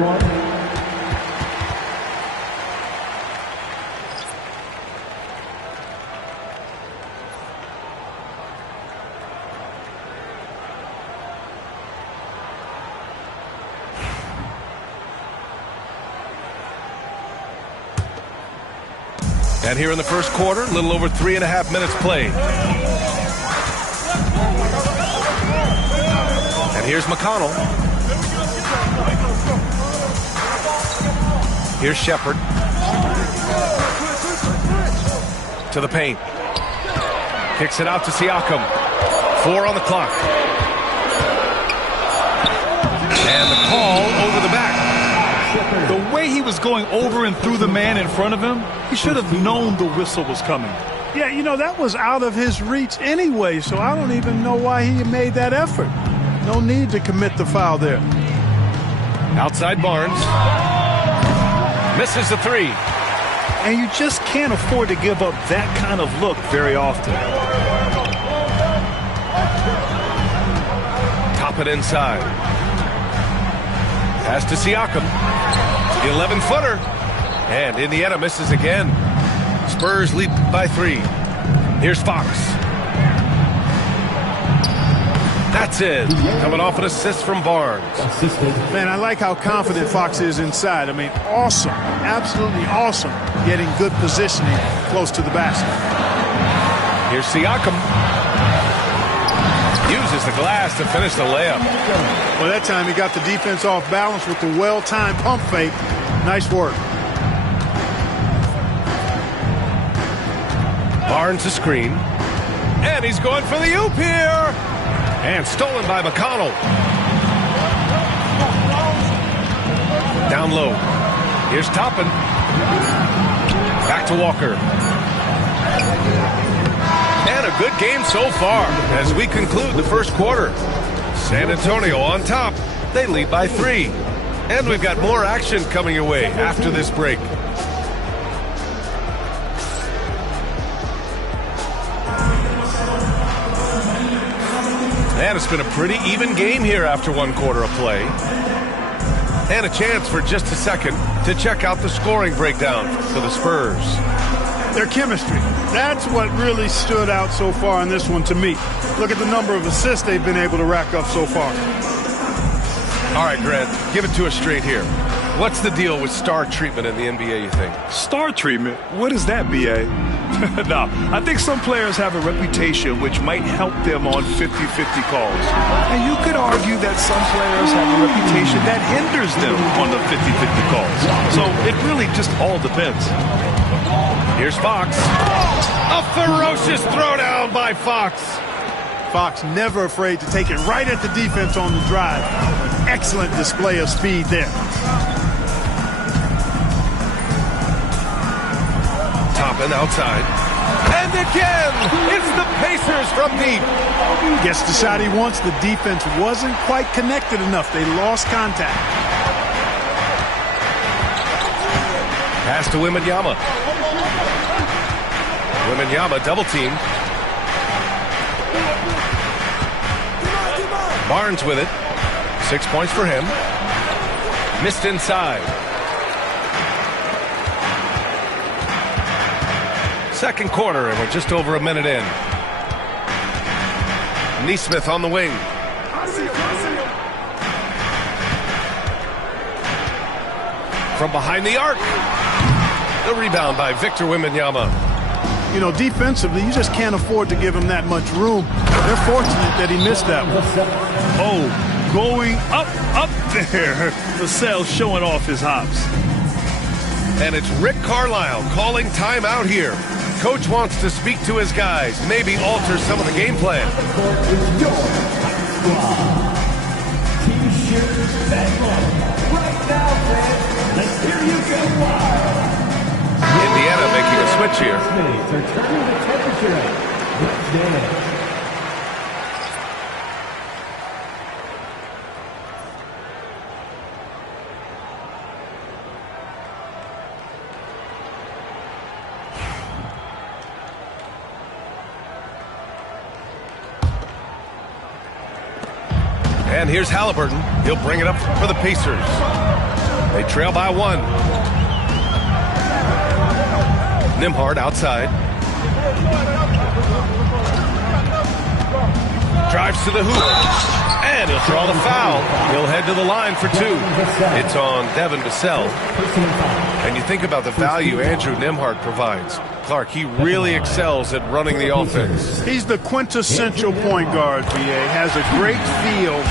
everyone. And here in the first quarter, a little over 3.5 minutes played. And here's McConnell. Here's Shepard. To the paint. Kicks it out to Siakam. 4 on the clock. And the call over the back. The way he was going over and through the man in front of him, he should have known the whistle was coming. Yeah, you know, that was out of his reach anyway, so I don't even know why he made that effort. No need to commit the foul there. Outside Barnes. Misses the 3. And you just can't afford to give up that kind of look very often. Top it inside. Pass to Siakam. The 11-footer. And Indiana misses again. Spurs lead by 3. Here's Fox. That's it. Coming off an assist from Barnes. Man, I like how confident Fox is inside. I mean, awesome. Absolutely awesome. Getting good positioning close to the basket. Here's Siakam. Uses the glass to finish the layup. Well, that time he got the defense off balance with the well-timed pump fake. Nice work. Barnes a screen. And he's going for the oop here. And stolen by McConnell. Down low. Here's Toppin. Back to Walker. And a good game so far as we conclude the first quarter. San Antonio on top. They lead by 3. And we've got more action coming your way after this break. And it's been a pretty even game here after 1 quarter of play. And a chance for just a second to check out the scoring breakdown for the Spurs. Their chemistry. That's what really stood out so far in this one to me. Look at the number of assists they've been able to rack up so far. All right, Grant, give it to us straight here. What's the deal with star treatment in the NBA, you think? Star treatment? What is that, B.A.? No, I think some players have a reputation which might help them on 50-50 calls. And you could argue that some players have a reputation that hinders them on the 50-50 calls. So it really just all depends. Here's Fox. A ferocious throwdown by Fox. Fox never afraid to take it right at the defense on the drive. Excellent display of speed there. Toppin outside. And again, it's the Pacers from deep. Gets the shot he wants. The defense wasn't quite connected enough. They lost contact. Pass to Wembanyama. Wembanyama double teamed. Barnes with it. 6 points for him. Missed inside. Second quarter, and we're just over a minute in. Nesmith on the wing. From behind the arc. The rebound by Victor Wembanyama. You know, defensively, you just can't afford to give him that much room. They're fortunate that he missed that one. Oh, going up there. Vassell showing off his hops. And it's Rick Carlisle calling timeout here. Coach wants to speak to his guys, maybe alter some of the game plan. Let's hear you go wild. Indiana making a switch here. They're turning the temperature up. Let's dance. And here's Halliburton. He'll bring it up for the Pacers. They trail by 1. Nembhard outside. Drives to the hoop. And he'll draw the foul. He'll head to the line for 2. It's on Devin Vassell. And you think about the value Andrew Nembhard provides. Clark, he really excels at running the offense. He's the quintessential point guard, VA. Has a great feel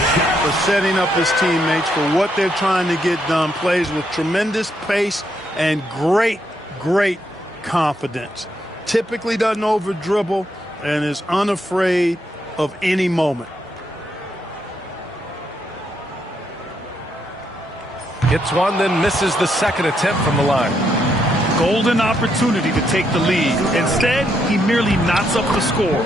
for setting up his teammates for what they're trying to get done. Plays with tremendous pace and great confidence. Typically doesn't over dribble and is unafraid of any moment. Hits one, then misses the second attempt from the line. Golden opportunity to take the lead. Instead, he merely knots up the score.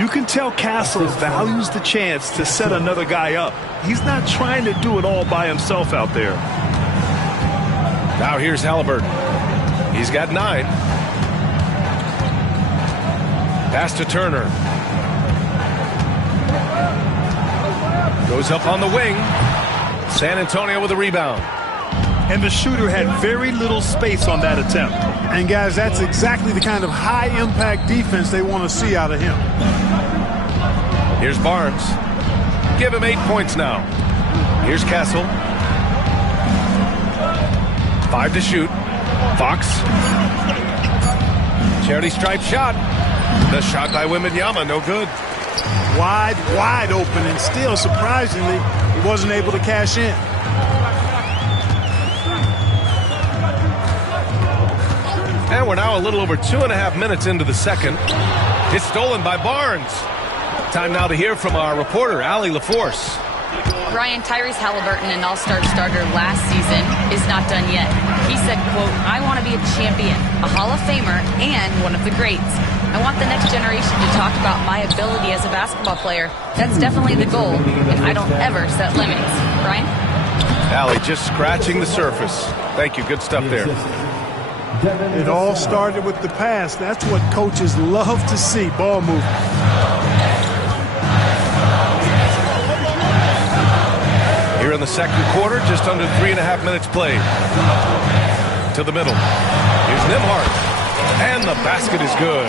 You can tell Castle values the chance to set another guy up. He's not trying to do it all by himself out there. Now here's Halliburton. He's got 9. Pass to Turner. Goes up on the wing. San Antonio with a rebound. And the shooter had very little space on that attempt. And guys, that's exactly the kind of high-impact defense they want to see out of him. Here's Barnes. Give him 8 points now. Here's Castle. 5 to shoot. Fox. Charity stripe shot. The shot by Wembanyama, no good. Wide open, and still, surprisingly, he wasn't able to cash in. And we're now a little over 2.5 minutes into the second. It's stolen by Barnes. Time now to hear from our reporter, Allie LaForce. Ryan, Tyrese Halliburton, an all-star starter last season, is not done yet. He said, quote, "I want to be a champion, a Hall of Famer, and one of the greats. I want the next generation to talk about my ability as a basketball player. That's definitely the goal, and I don't ever set limits." Ryan? Allie, just scratching the surface. Thank you. Good stuff there. It all started with the pass. That's what coaches love to see, ball movement. Here in the second quarter, just under 3.5 minutes played. To the middle. Here's Nembhard. And the basket is good.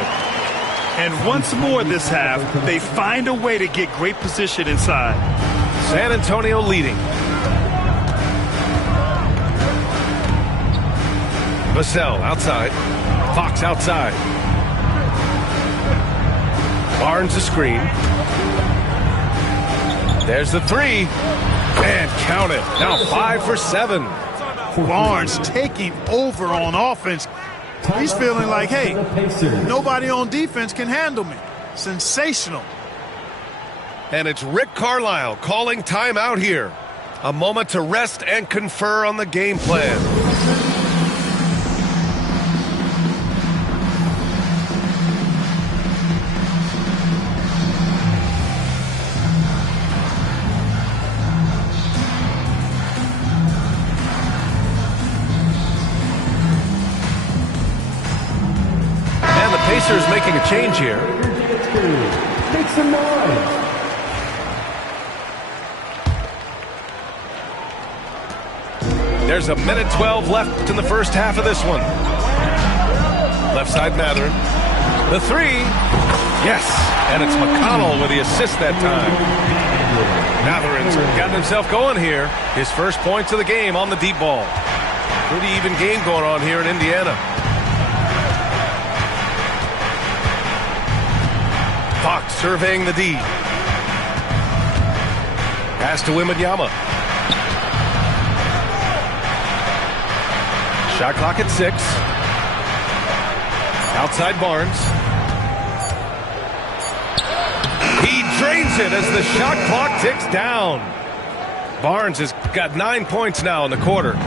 And once more this half, they find a way to get great position inside. San Antonio leading. Vassell outside. Fox outside. Barnes a screen. There's the 3. And count it. Now 5 for 7. Barnes taking over on offense. He's feeling like, hey, nobody on defense can handle me. Sensational. And it's Rick Carlisle calling timeout here. A moment to rest and confer on the game plan. Pacers making a change here. Make some noise. There's a minute 12 left in the first half of this one. Left side Matherin. The 3. Yes. And it's McConnell with the assist that time. Matherin's gotten himself going here. His first points of the game on the deep ball. Pretty even game going on here in Indiana. Fox surveying the D. Pass to Wembanyama. Shot clock at 6. Outside Barnes. He drains it as the shot clock ticks down. Barnes has got 9 points now in the quarter.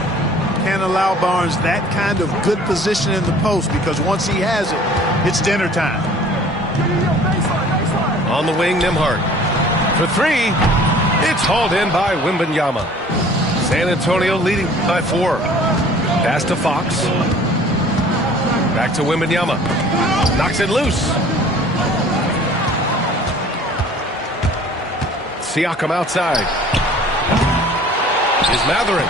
Can't allow Barnes that kind of good position in the post, because once he has it, it's dinner time. On the wing, Nembhard. For 3. It's hauled in by Wembanyama. San Antonio leading by 4. Pass to Fox. Back to Wembanyama. Knocks it loose. Siakam outside. Is Matherin.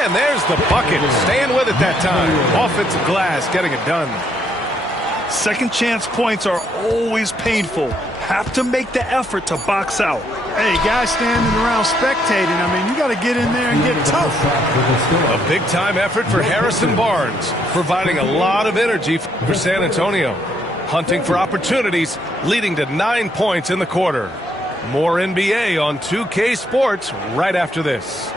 And there's the bucket. Staying with it that time. Offensive glass getting it done. Second chance points are always painful. Have to make the effort to box out. Hey, guys standing around spectating. I mean, you got to get in there and get tough. A big-time effort for Harrison Barnes, providing a lot of energy for San Antonio. Hunting for opportunities, leading to 9 points in the quarter. More NBA on 2K Sports right after this.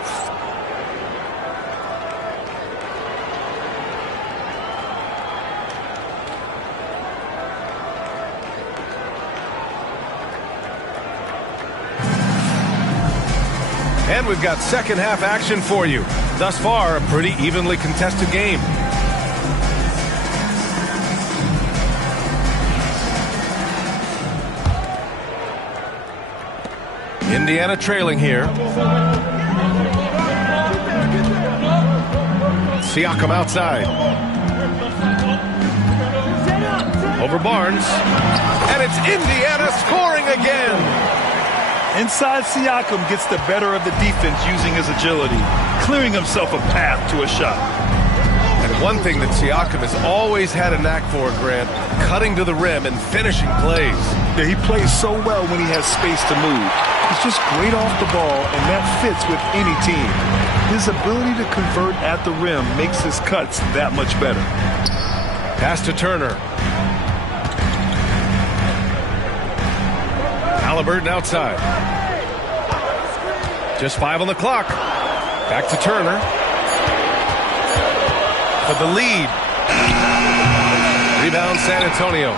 And we've got second half action for you. Thus far, a pretty evenly contested game. Indiana trailing here. Siakam outside. Over Barnes. And it's Indiana scoring again. Inside, Siakam gets the better of the defense using his agility, clearing himself a path to a shot. And one thing that Siakam has always had a knack for, Grant, cutting to the rim and finishing plays. Yeah, he plays so well when he has space to move. He's just great off the ball, and that fits with any team. His ability to convert at the rim makes his cuts that much better. Pass to Turner. Halliburton outside. Just 5 on the clock. Back to Turner. For the lead. Rebound San Antonio.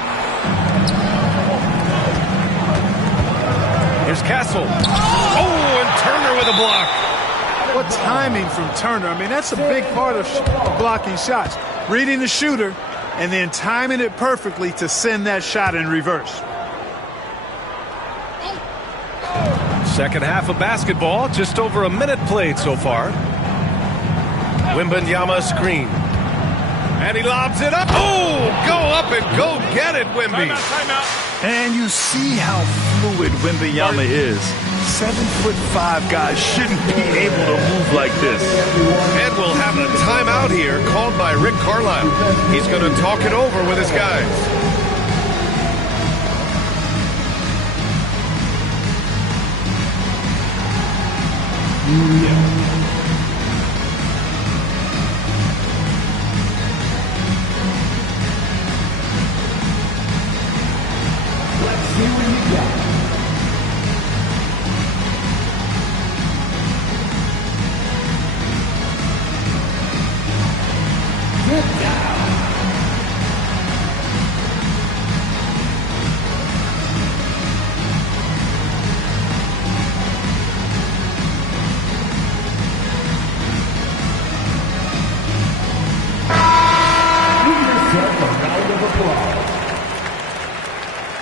Here's Castle. Oh, and Turner with a block. What timing from Turner. I mean, that's a big part of blocking shots. Reading the shooter and then timing it perfectly to send that shot in reverse. Second half of basketball, just over a minute played so far. Wembanyama screen. And he lobs it up. Oh, go up and go get it, Wemby. Timeout. And you see how fluid Wembanyama is. 7'5" guys shouldn't be able to move like this. And we'll have a timeout here called by Rick Carlisle. He's going to talk it over with his guys. Let's see what you got. Get down.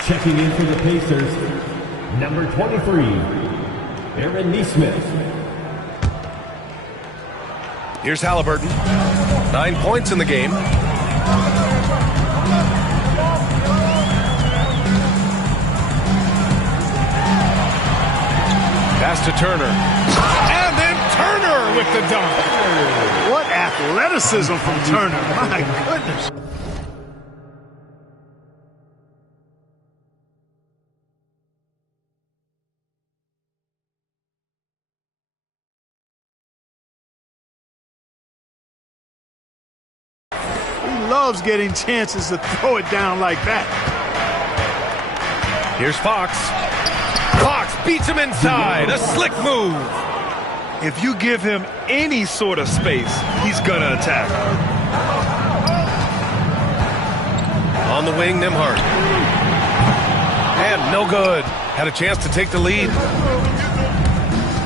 Checking in for the Pacers, number 23, Aaron Nesmith. Here's Halliburton. 9 points in the game. Pass to Turner. And then Turner with the dunk. What athleticism from Turner. My goodness. Loves getting chances to throw it down like that. Here's Fox. Fox beats him inside. A slick move. If you give him any sort of space, he's gonna attack. On the wing, Nembhard. And no good. Had a chance to take the lead.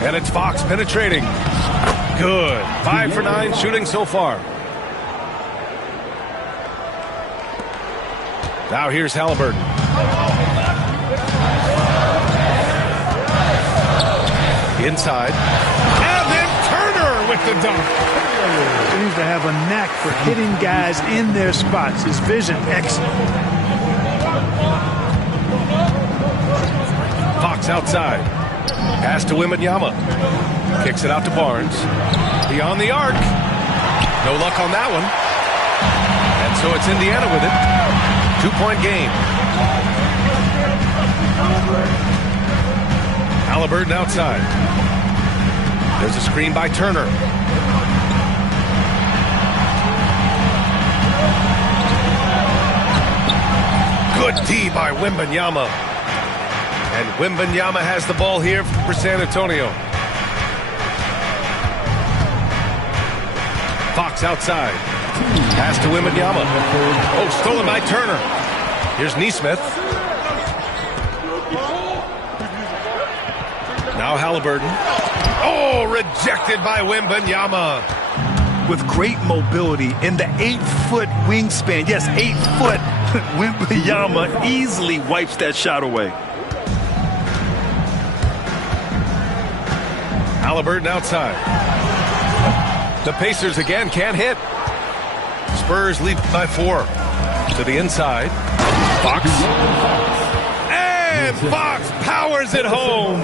And it's Fox penetrating. Good. 5 for 9 shooting so far. Now here's Halliburton. Inside. And then Turner with the dunk. Seems to have a knack for hitting guys in their spots. His vision excellent. Fox outside. Pass to Wembanyama. Kicks it out to Barnes. Beyond the arc. No luck on that one. And so it's Indiana with it. 2-point game. Halliburton outside. There's a screen by Turner. Good D by Wembanyama. And Wembanyama has the ball here for San Antonio. Fox outside. Pass to Wembanyama. Oh, stolen by Turner. Here's Nesmith. Now Halliburton. Oh, rejected by Wembanyama. With great mobility in the 8-foot wingspan. Yes, 8 foot. Wembanyama easily wipes that shot away. Halliburton outside. The Pacers again can't hit. Spurs lead by 4. To the inside. Fox. And Fox powers it home.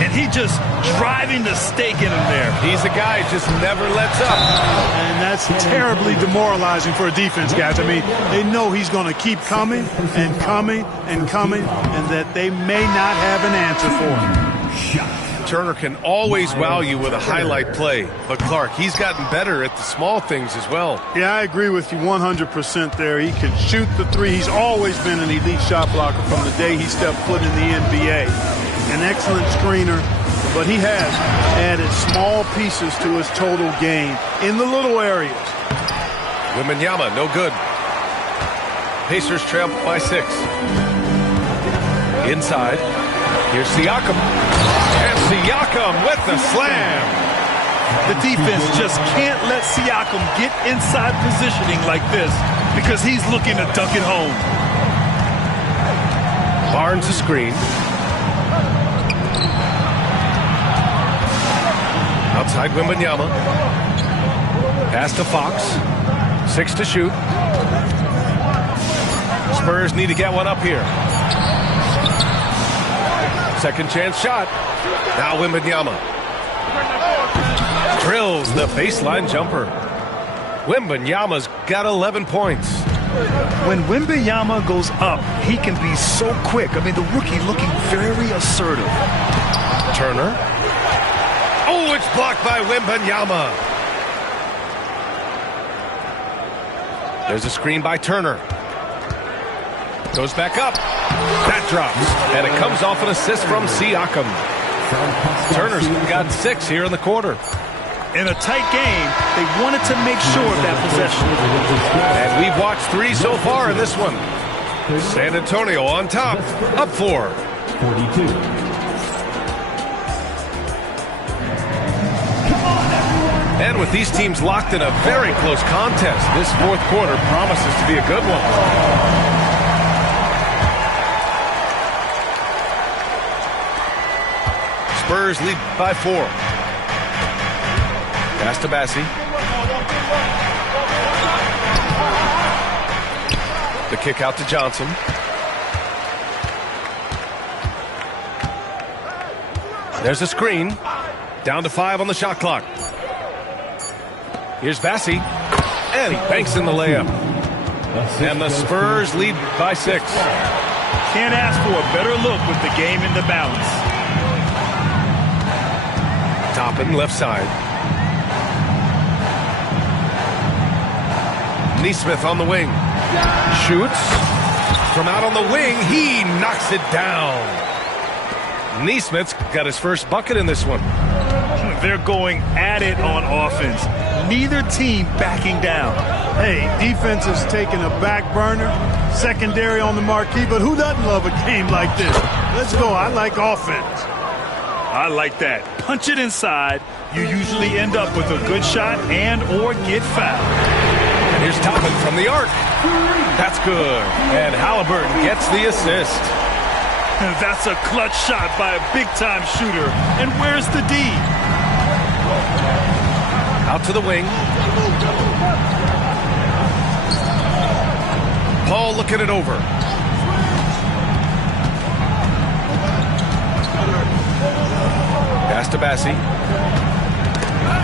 And he just driving the stake in him there. He's a guy who just never lets up. And that's terribly demoralizing for a defense, guys. I mean, they know he's going to keep coming and coming and coming, and that they may not have an answer for him. Turner can always wow you with a highlight play. But Clark, he's gotten better at the small things as well. Yeah, I agree with you 100% there. He can shoot the three. He's always been an elite shot blocker from the day he stepped foot in the NBA. An excellent screener, but he has added small pieces to his total game in the little areas. Wembanyama, no good. Pacers trail by 6. Inside. Here's Siakam. And Siakam with the slam. The defense just can't let Siakam get inside positioning like this because he's looking to dunk it home. Barnes a screen. Outside Wembanyama. Pass to Fox. 6 to shoot. Spurs need to get one up here. Second chance shot. Now Wembanyama. Drills the baseline jumper. Wembanyama's got 11 points. When Wembanyama goes up, he can be so quick. I mean, the rookie looking very assertive. Turner. Oh, it's blocked by Wembanyama. There's a screen by Turner. Goes back up. That drops. And it comes off an assist from Siakam. Turner's got 6 here in the quarter. In a tight game, they wanted to make sure of that possession. And we've watched 3 so far in this one. San Antonio on top. Up 4. 42. And with these teams locked in a very close contest, this fourth quarter promises to be a good one. Spurs lead by 4. Pass to Bassi. The kick out to Johnson. There's a screen. Down to 5 on the shot clock. Here's Bassi. And he banks in the layup. And the Spurs lead by 6. Can't ask for a better look with the game in the balance. Toppin, left side. Nesmith on the wing. Shoots. From out on the wing, he knocks it down. Nesmith's got his first bucket in this one. They're going at it on offense. Neither team backing down. Hey, defense is taking a back burner, secondary on the marquee, but who doesn't love a game like this? Let's go. I like offense. I like that. Punch it inside. You usually end up with a good shot and or get fouled. And here's Toppin from the arc. That's good. And Halliburton gets the assist. That's a clutch shot by a big-time shooter. And where's the D? Out to the wing. Paul looking it over. Pass to Bassi.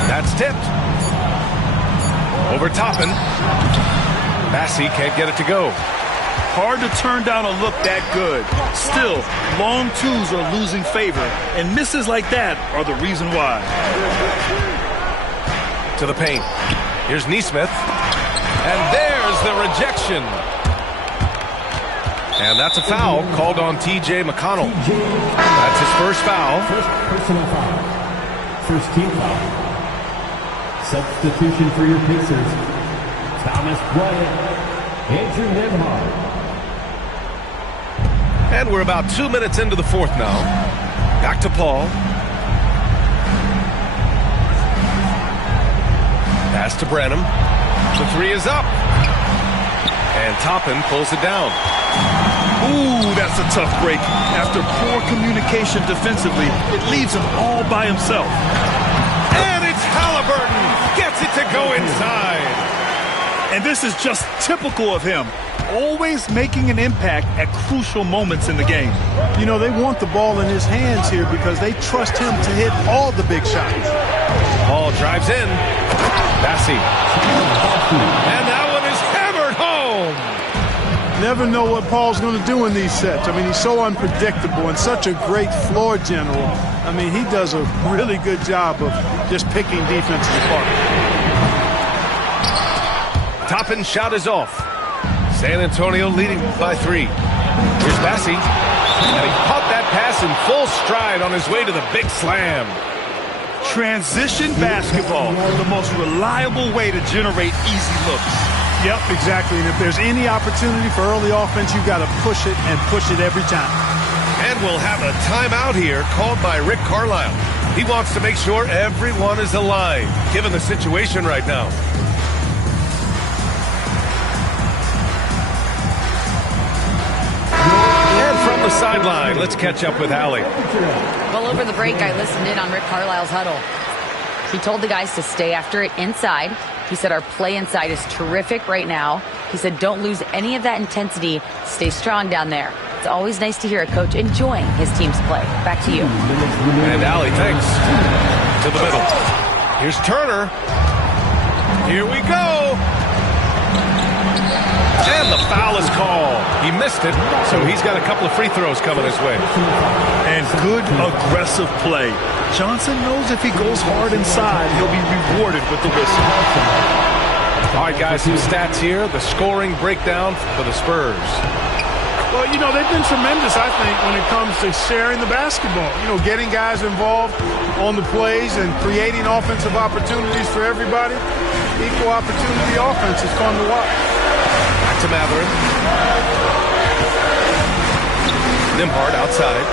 That's tipped. Over Toppin. Massey can't get it to go. Hard to turn down a look that good. Still, long twos are losing favor, and misses like that are the reason why. To the paint. Here's Nesmith. And there's the rejection. And that's a foul called on T.J. McConnell. That's his first foul. First personal foul. First team foul. Substitution for your Pacers. Thomas Bryant. Andrew Ncaa. And we're about 2 minutes into the fourth now. Back to Paul. Pass to Branham. The three is up. And Toppin pulls it down. Ooh, that's a tough break. After poor communication defensively, it leaves him all by himself. And it's Halliburton. Gets it to go inside. And this is just typical of him. Always making an impact at crucial moments in the game. You know, they want the ball in his hands here because they trust him to hit all the big shots. Ball drives in. Massey. And that one is hammered home. Never know what Paul's going to do in these sets. I mean, he's so unpredictable and such a great floor general. I mean, he does a really good job of just picking defenses apart. Toppin's shot is off. San Antonio leading by 3. Here's Massey. And he caught that pass in full stride on his way to the big slam. Transition basketball, the most reliable way to generate easy looks. Yep, exactly. And if there's any opportunity for early offense, you've got to push it and push it every time. And we'll have a timeout here called by Rick Carlisle. He wants to make sure everyone is aligned, given the situation right now. And from the sideline, let's catch up with Allie. Well, over the break, I listened in on Rick Carlisle's huddle. He told the guys to stay after it inside. He said our play inside is terrific right now. He said don't lose any of that intensity. Stay strong down there. It's always nice to hear a coach enjoying his team's play. Back to you. And Allie, thanks. To the middle. Here's Turner. Here we go. And the foul is called. He missed it, so he's got a couple of free throws coming his way. And good aggressive play. Johnson knows if he goes hard inside, he'll be rewarded with the whistle. All right, guys, some stats here. The scoring breakdown for the Spurs. Well, you know, they've been tremendous, I think, when it comes to sharing the basketball. You know, getting guys involved on the plays and creating offensive opportunities for everybody. Equal opportunity offense is fun to watch. Back to Matherin. Nembhard outside.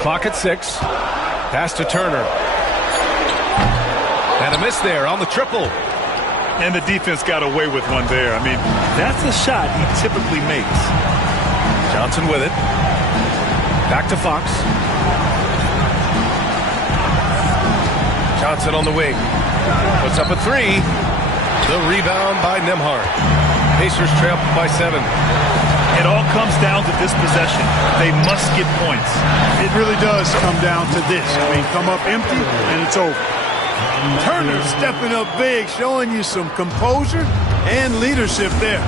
Clock at 6. Pass to Turner. And a miss there on the triple. And the defense got away with one there. I mean, that's a shot he typically makes. Johnson with it. Back to Fox. Johnson on the wing. Puts up a 3. The rebound by Nembhard. Pacers trail by 7. It all comes down to this possession. They must get points. It really does come down to this. I mean, come up empty, and it's over. Turner stepping up big, showing you some composure and leadership there.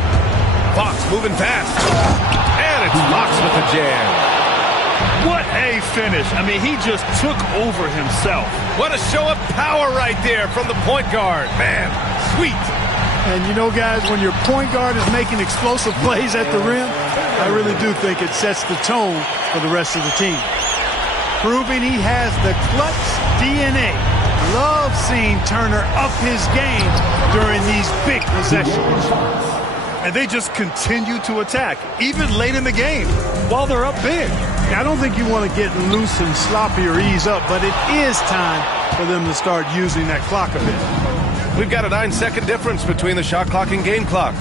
Fox moving fast. And it's Fox with the jam. What a finish. I mean, he just took over himself. What a show of power right there from the point guard. Man, sweet. And you know, guys, when your point guard is making explosive plays at the rim, I really do think it sets the tone for the rest of the team. Proving he has the clutch DNA. Love seeing Turner up his game during these big possessions. And they just continue to attack, even late in the game, while they're up big. I don't think you want to get loose and sloppy or ease up, but it is time for them to start using that clock a bit. We've got a 9-second difference between the shot clock and game clock.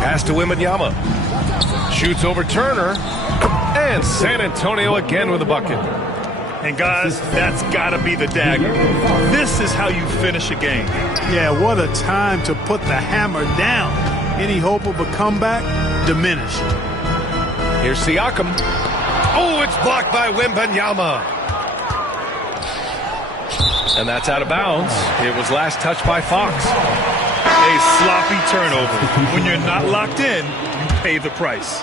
Pass to Wembanyama. Shoots over Turner. And San Antonio again with a bucket. And guys, that's got to be the dagger. This is how you finish a game. Yeah, what a time to put the hammer down. Any hope of a comeback diminished. Here's Siakam. Oh, it's blocked by Wembanyama. And that's out of bounds. It was last touched by Fox. A sloppy turnover. When you're not locked in, you pay the price.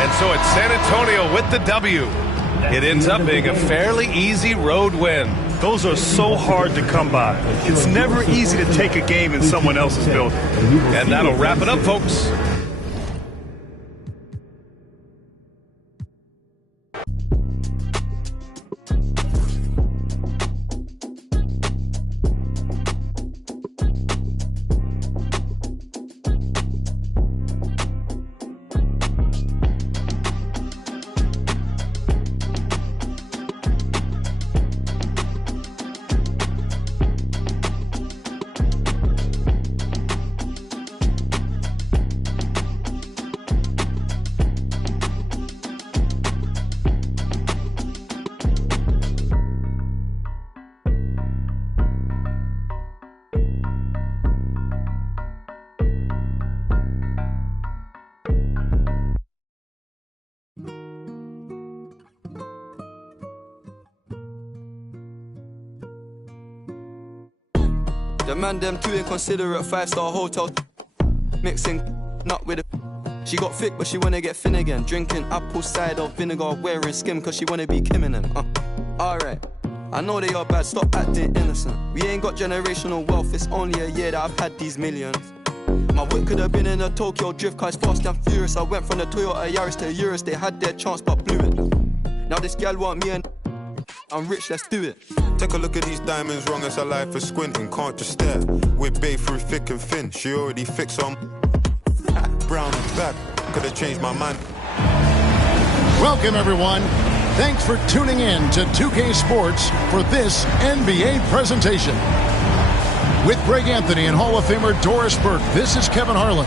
And so it's San Antonio with the W. It ends up being a fairly easy road win. Those are so hard to come by. It's never easy to take a game in someone else's building. And that'll wrap it up, folks. The man them too inconsiderate, 5-star hotel mixing nut with a. She got thick but she wanna get thin again. Drinking apple cider vinegar, wearing skim cause she wanna be Kim and them. Alright, I know they are bad, stop acting innocent. We ain't got generational wealth, it's only a year that I've had these millions. My whip could have been in a Tokyo drift car, it's fast and furious. I went from the Toyota Yaris to Urus, they had their chance but blew it. Now this gal want me and I'm rich, let's do it. Take a look at these diamonds, wrong as a life for squinting. Can't just stare, we're bae through thick and thin. She already fixed on brown and black, could have changed my mind. Welcome, everyone. Thanks for tuning in to 2K Sports for this NBA presentation. With Greg Anthony and Hall of Famer Doris Burke, this is Kevin Harlan.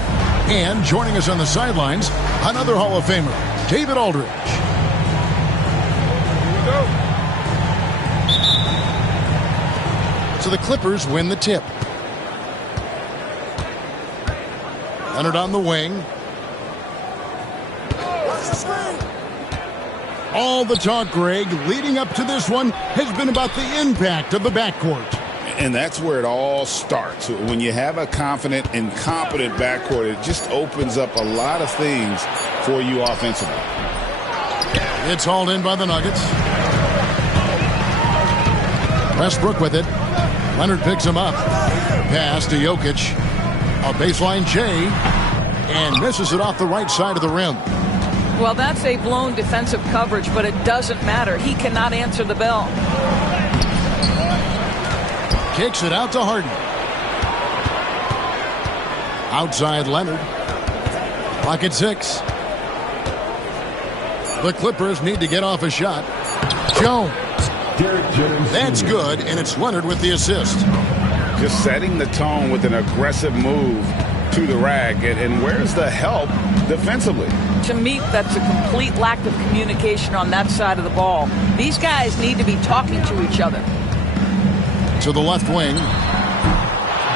And joining us on the sidelines, another Hall of Famer, David Aldridge. Here we go. So the Clippers win the tip. Leonard on the wing. All the talk, Greg, leading up to this one has been about the impact of the backcourt. And that's where it all starts. When you have a confident and competent backcourt, it just opens up a lot of things for you offensively. It's hauled in by the Nuggets. Westbrook with it. Leonard picks him up. Pass to Jokic. A baseline J. And misses it off the right side of the rim. Well, that's a blown defensive coverage, but it doesn't matter. He cannot answer the bell. Kicks it out to Harden. Outside Leonard. Clock at 6. The Clippers need to get off a shot. Jones. That's good, and it's Leonard with the assist. Just setting the tone with an aggressive move to the rack. And where's the help defensively? To me, that's a complete lack of communication on that side of the ball. These guys need to be talking to each other. To the left wing.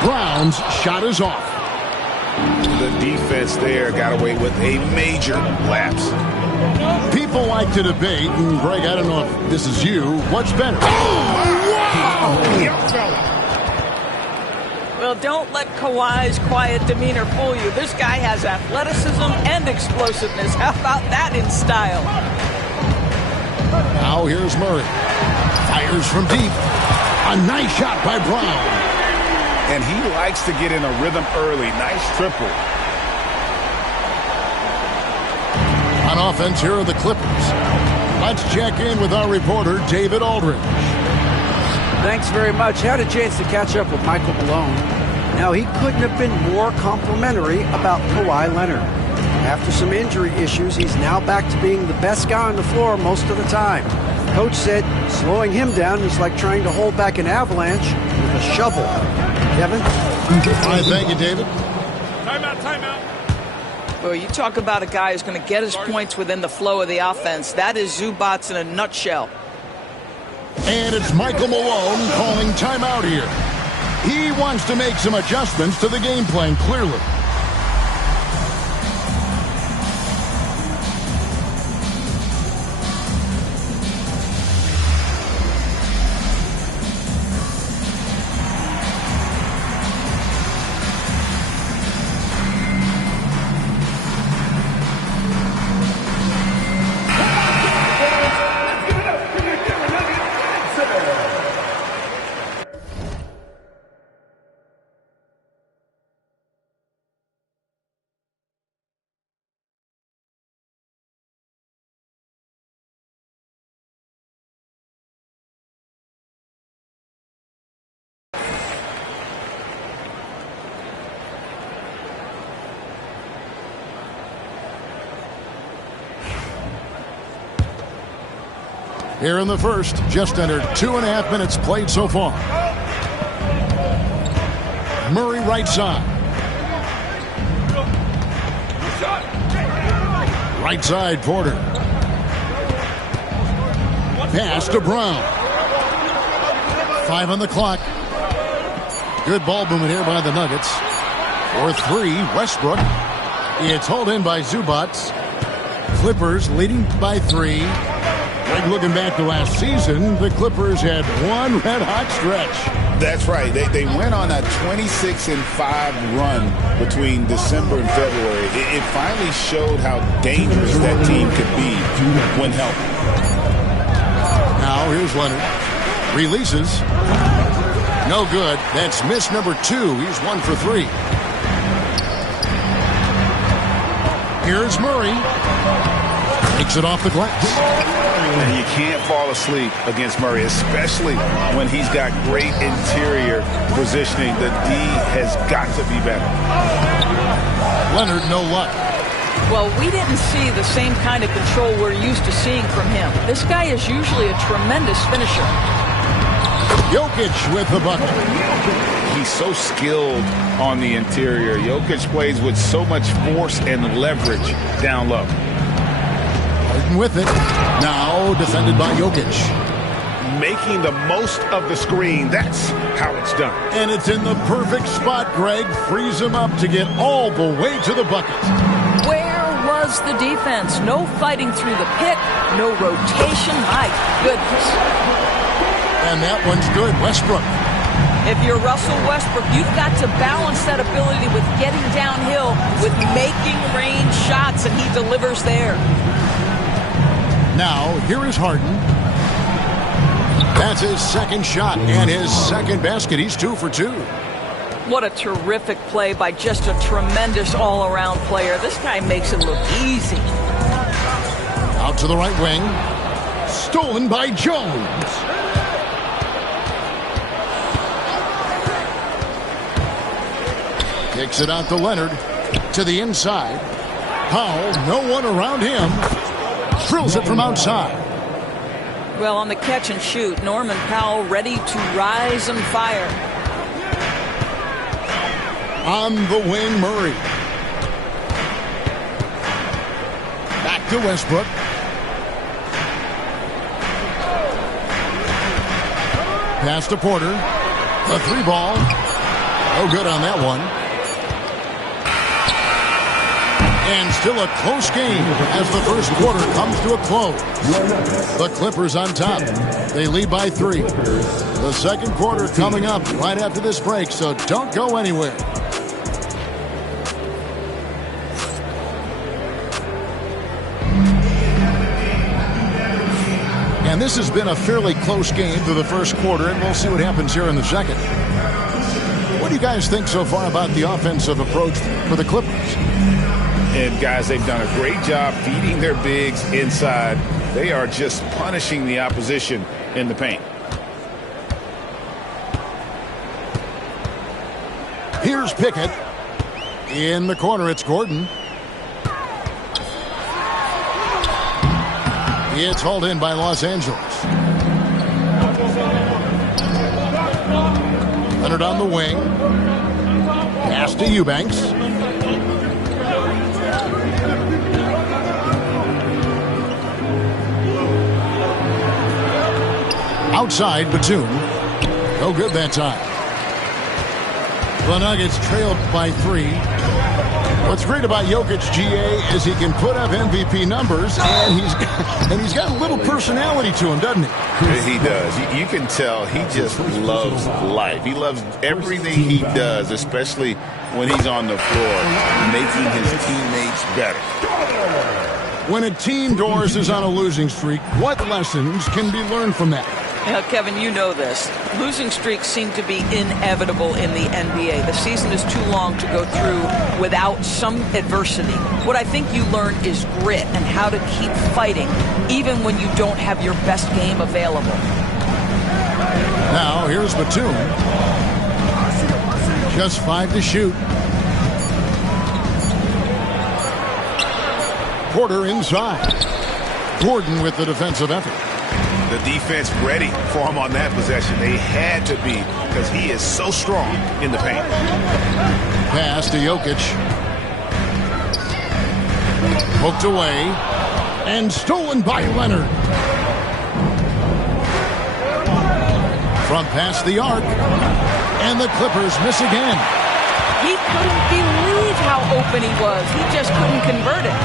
Brown's shot is off. The defense there got away with a major lapse. People like to debate, and Greg, I don't know if this is you. What's better? Oh, wow! Well, don't let Kawhi's quiet demeanor fool you. This guy has athleticism and explosiveness. How about that in style? Now here's Murray. Fires from deep. A nice shot by Brown. And he likes to get in a rhythm early. Nice triple. On offense, here are the Clippers. Let's check in with our reporter, David Aldridge. Thanks very much. Had a chance to catch up with Michael Malone. Now, he couldn't have been more complimentary about Kawhi Leonard. After some injury issues, he's now back to being the best guy on the floor most of the time. Coach said slowing him down is like trying to hold back an avalanche with a shovel. Kevin? All right, thank you, David. Timeout. Well, you talk about a guy who's going to get his points within the flow of the offense. That is Zubats in a nutshell. And it's Michael Malone calling timeout here. He wants to make some adjustments to the game plan, clearly. Here in the first, just under 2.5 minutes played so far. Murray right side. Right side, Porter. Pass to Brown. 5 on the clock. Good ball movement here by the Nuggets. For 3, Westbrook. It's hauled in by Zubac. Clippers leading by 3. Looking back to last season, the Clippers had one red-hot stretch. That's right. They went on a 26-5 run between December and February. It finally showed how dangerous that team could be when healthy. Now here's Leonard. Releases. No good. That's miss number 2. He's 1 for 3. Here's Murray. Takes it off the glass. And you can't fall asleep against Murray, especially when he's got great interior positioning. The D has got to be better. Leonard, no luck. Well, we didn't see the same kind of control we're used to seeing from him. This guy is usually a tremendous finisher. Jokic with the bucket. He's so skilled on the interior. Jokic plays with so much force and leverage down low. With it. Now defended by Jokic. Making the most of the screen. That's how it's done. And it's in the perfect spot, Greg. Frees him up to get all the way to the bucket. Where was the defense? No fighting through the pick. No rotation. My goodness. And that one's good. Westbrook. If you're Russell Westbrook, you've got to balance that ability with getting downhill, with making range shots, and he delivers there. Now, here is Harden. That's his second shot and his second basket. He's 2 for 2. What a terrific play by just a tremendous all-around player. This guy makes it look easy. Out to the right wing. Stolen by Jones. Kicks it out to Leonard. To the inside. Powell, no one around him. Drills it from outside. Well, on the catch and shoot, Norman Powell ready to rise and fire. On the wing, Murray. Back to Westbrook. Pass to Porter. The 3 ball. No good on that one. And still a close game as the first quarter comes to a close. The Clippers on top. They lead by 3. The second quarter coming up right after this break, so don't go anywhere. And this has been a fairly close game through the first quarter, and we'll see what happens here in the second. What do you guys think so far about the offensive approach for the Clippers? And, guys, they've done a great job feeding their bigs inside. They are just punishing the opposition in the paint. Here's Pickett. In the corner, it's Gordon. It's hauled in by Los Angeles. Leonard on the wing. Pass to Eubanks. Outside, Batum. No good that time. The Nuggets trailed by 3. What's great about Jokic, GA, is he can put up MVP numbers, and he's got a little personality to him, doesn't he? He does. You can tell he just loves life. He loves everything he does, especially when he's on the floor, making his teammates better. When a team, Doris, is on a losing streak, what lessons can be learned from that? Now, Kevin, you know this. Losing streaks seem to be inevitable in the NBA. The season is too long to go through without some adversity. What I think you learn is grit and how to keep fighting, even when you don't have your best game available. Now, here's Batum. Just 5 to shoot. Porter inside. Gordon with the defensive effort. The defense ready for him on that possession. They had to be because he is so strong in the paint. Pass to Jokic. Hooked away and stolen by Leonard. Front past the arc, and the Clippers miss again. He couldn't believe how open he was. He just couldn't convert it.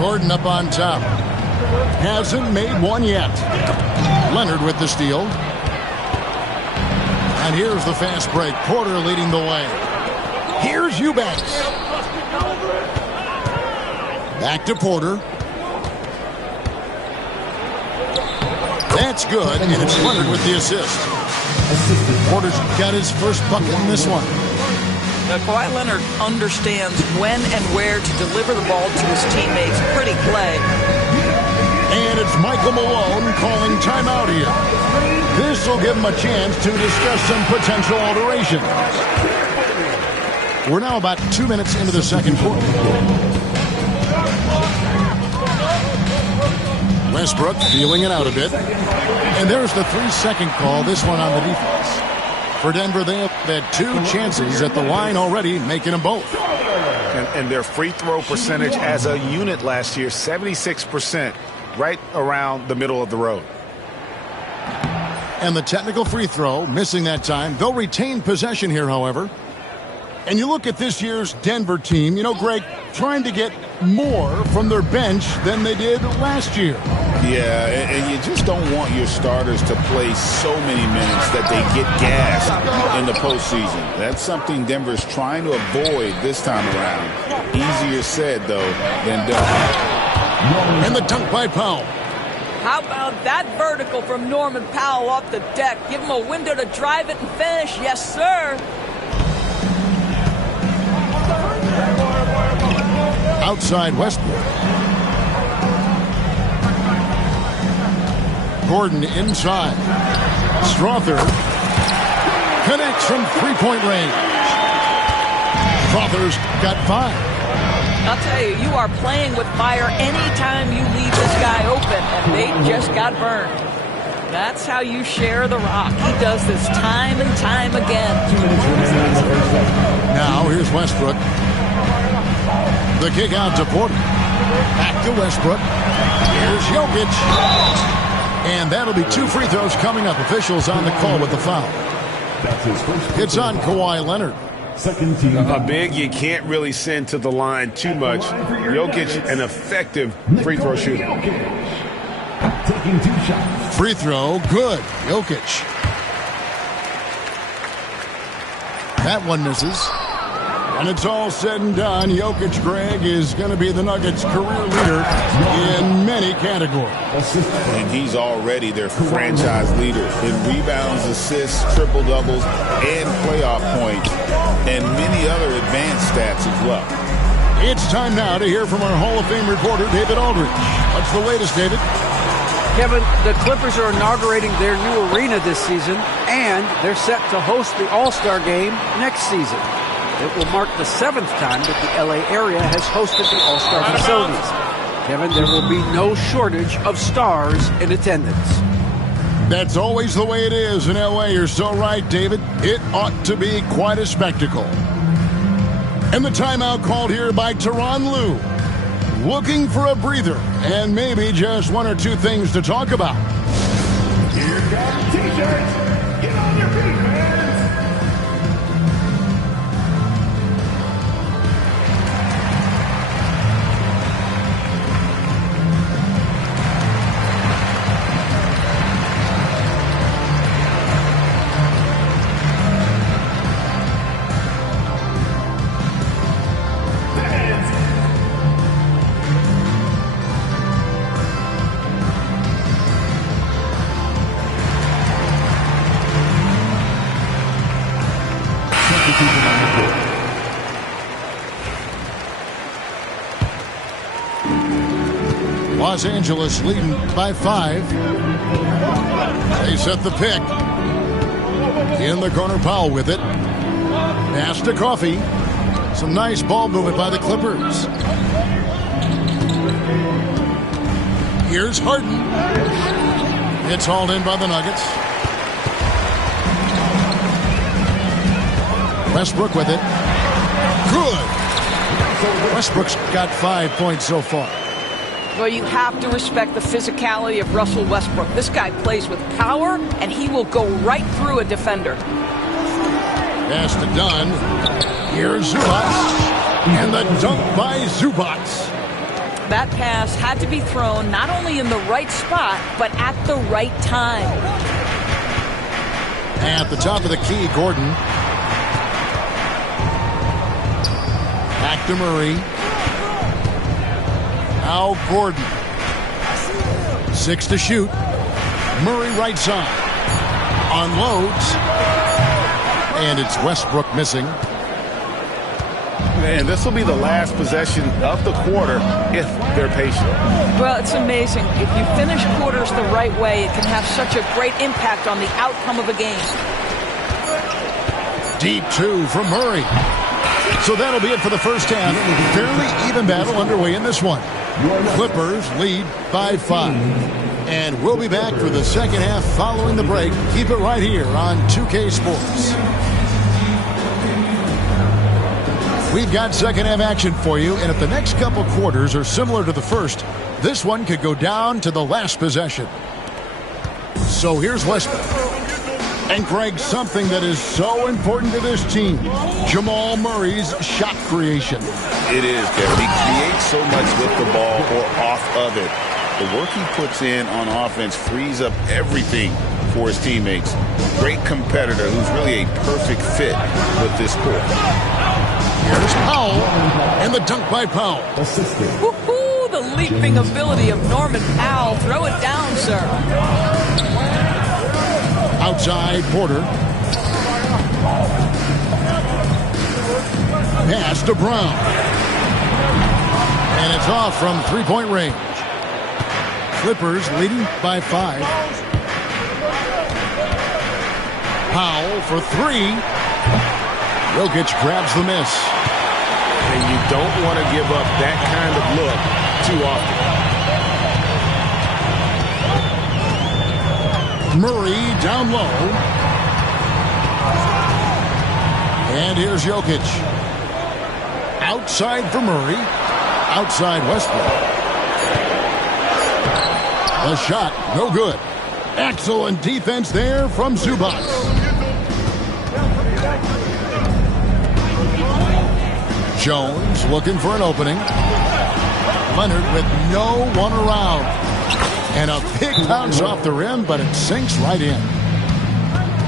Gordon up on top. Hasn't made one yet. Leonard with the steal. And here's the fast break. Porter leading the way. Here's Eubanks. Back to Porter. That's good, and it's Leonard with the assist. Porter's got his first bucket in this one. Kawhi Leonard understands when and where to deliver the ball to his teammates. Pretty play. And it's Michael Malone calling timeout here. This will give him a chance to discuss some potential alterations. We're now about 2 minutes into the second quarter. Westbrook feeling it out a bit. And there's the 3-second call, this one on the defense. For Denver, they have had 2 chances at the line already, making them both. And their free throw percentage as a unit last year, 76%, right around the middle of the road. And the technical free throw, missing that time. They'll retain possession here, however. And you look at this year's Denver team, you know, Greg, trying to get more from their bench than they did last year. Yeah, and you just don't want your starters to play so many minutes that they get gassed in the postseason. That's something Denver's trying to avoid this time around. Easier said, though, than done. And the dunk by Powell. How about that vertical from Norman Powell off the deck? Give him a window to drive it and finish. Yes, sir. Outside Westbrook. Gordon inside. Strother connects from three-point range. Strother's got 5. I'll tell you, you are playing with fire anytime you leave this guy open, and they just got burned. That's how you share the rock. He does this time and time again. Now here's Westbrook. The kick out to Porter. Back to Westbrook. Here's Jokic. And that'll be 2 free throws coming up. Officials on the call with the foul. It's on Kawhi Leonard. A big you can't really send to the line too much. Jokic, an effective free throw shooter. Taking 2 shots. Free throw, good. Jokic. That one misses. And it's all said and done. Jokic, Greg, is going to be the Nuggets' career leader in many categories. And he's already their franchise leader in rebounds, assists, triple-doubles, and playoff points, and many other advanced stats as well. It's time now to hear from our Hall of Fame reporter, David Aldridge. What's the latest, David? Kevin, the Clippers are inaugurating their new arena this season, and they're set to host the All-Star Game next season. It will mark the 7th time that the LA area has hosted the All-Star facilities. Kevin, there will be no shortage of stars in attendance. That's always the way it is in LA. You're so right, David. It ought to be quite a spectacle. And the timeout called here by Tyronn Lue. Looking for a breather and maybe just 1 or 2 things to talk about. Here come T-shirts. Get on your feet, fans. Los Angeles leading by 5. They set the pick. In the corner, Powell with it. Pass to Coffey. Some nice ball movement by the Clippers. Here's Harden. It's hauled in by the Nuggets. Westbrook with it. Good. Westbrook's got 5 points so far. Well, you have to respect the physicality of Russell Westbrook. This guy plays with power, and he will go right through a defender. Pass to Dunn. Here's Zubats. And the dunk by Zubats. That pass had to be thrown not only in the right spot, but at the right time. At the top of the key, Gordon. Back to Murray. Now Gordon. 6 to shoot. Murray right side. Unloads. And it's Westbrook missing. And this will be the last possession of the quarter if they're patient. Well, it's amazing. If you finish quarters the right way, it can have such a great impact on the outcome of a game. Deep 2 from Murray. So that'll be it for the first half. Fairly even battle underway in this one. Clippers lead by 5. And we'll be back for the second half following the break. Keep it right here on 2K Sports. We've got second half action for you, and if the next couple quarters are similar to the first, this one could go down to the last possession. So here's Westbrook. And Greg, something that is so important to this team, Jamal Murray's shot creation. It is, Kevin. He creates so much with the ball or off of it. The work he puts in on offense frees up everything for his teammates. Great competitor who's really a perfect fit with this court. Here's Powell, and the dunk by Powell. Woohoo! The leaping ability of Norman Powell. Throw it down, sir. Outside, Porter. Pass to Brown. And it's off from three-point range. Clippers leading by 5. Powell for 3. Jokic grabs the miss. And you don't want to give up that kind of look too often. Murray down low. And here's Jokic. Outside for Murray. Outside Westbrook. The shot, no good. Excellent defense there from Zubats. Jones looking for an opening. Leonard with no one around. And a big bounce off the rim, but it sinks right in.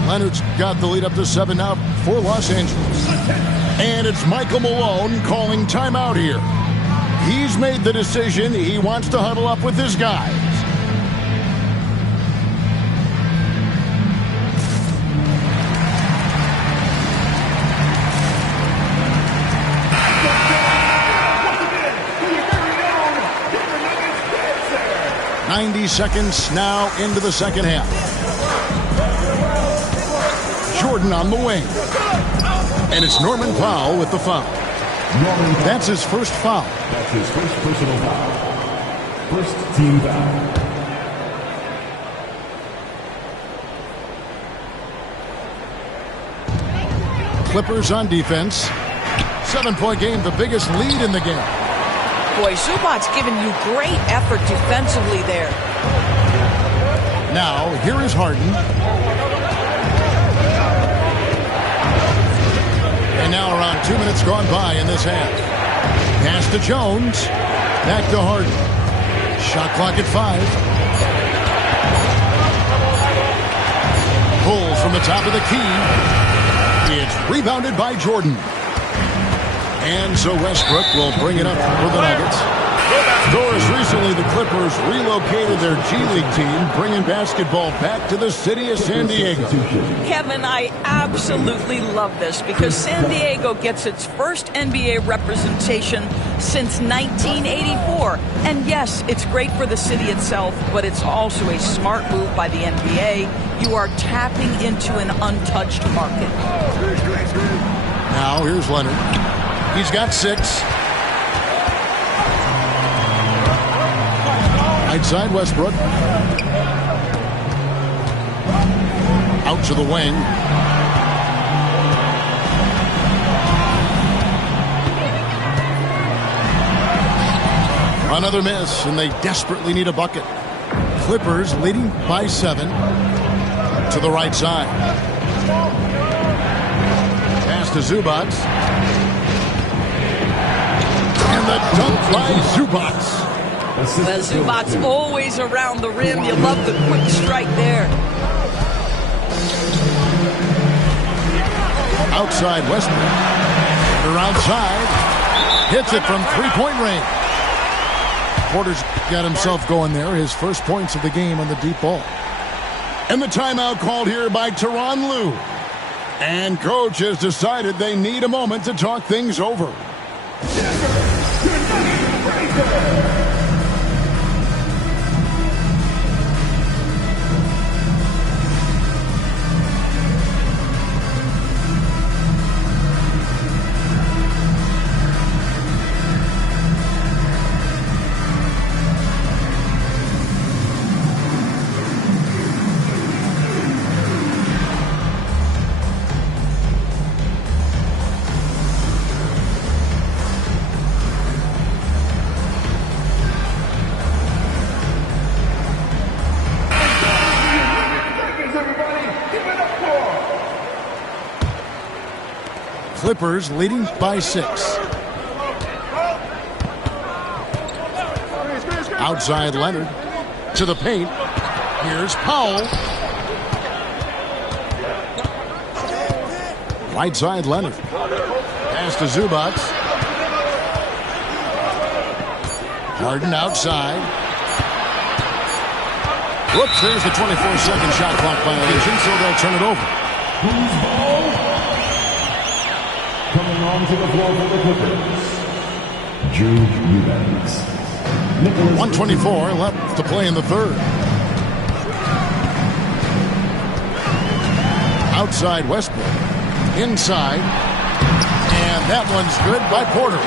Leonard's got the lead up to 7 now for Los Angeles. And it's Michael Malone calling timeout here. He's made the decision. He wants to huddle up with his guys. .90 seconds now into the second half. Jordan on the wing. And it's Norman Powell with the foul. That's his first foul. That's his first personal foul. First team foul. Clippers on defense. 7-point game, the biggest lead in the game. Boy, Zubats giving you great effort defensively there. Now, here is Harden. And now around 2 minutes gone by in this half. Pass to Jones. Back to Harden. Shot clock at 5. Pulls from the top of the key. It's rebounded by Jordan. And so Westbrook will bring it up for the Nuggets. Doris, recently the Clippers relocated their G League team, bringing basketball back to the city of San Diego. Kevin, I absolutely love this because San Diego gets its first NBA representation since 1984. And yes, it's great for the city itself, but it's also a smart move by the NBA. You are tapping into an untouched market. Now here's Leonard. He's got 6. Right side, Westbrook. Out to the wing. Another miss, and they desperately need a bucket. Clippers leading by 7 to the right side. Pass to Zubats. And the dunk by Zubats. Well, Zubats always around the rim. You love the quick strike there. Outside Westbrook. They're outside. Hits it from three-point range. Porter's got himself going there. His first points of the game on the deep ball. And the timeout called here by Tyronn Lue. And coach has decided they need a moment to talk things over. Clippers leading by 6. Outside Leonard to the paint. Here's Powell. Right side Leonard. Pass to Zubats. Harden outside. Whoops, there's the 24-second shot clock violation, so they'll turn it over. Coming onto the floor for the Clippers, Drew Eubanks. 1:24 left to play in the third. Outside Westbrook. Inside. And that one's good by Porter.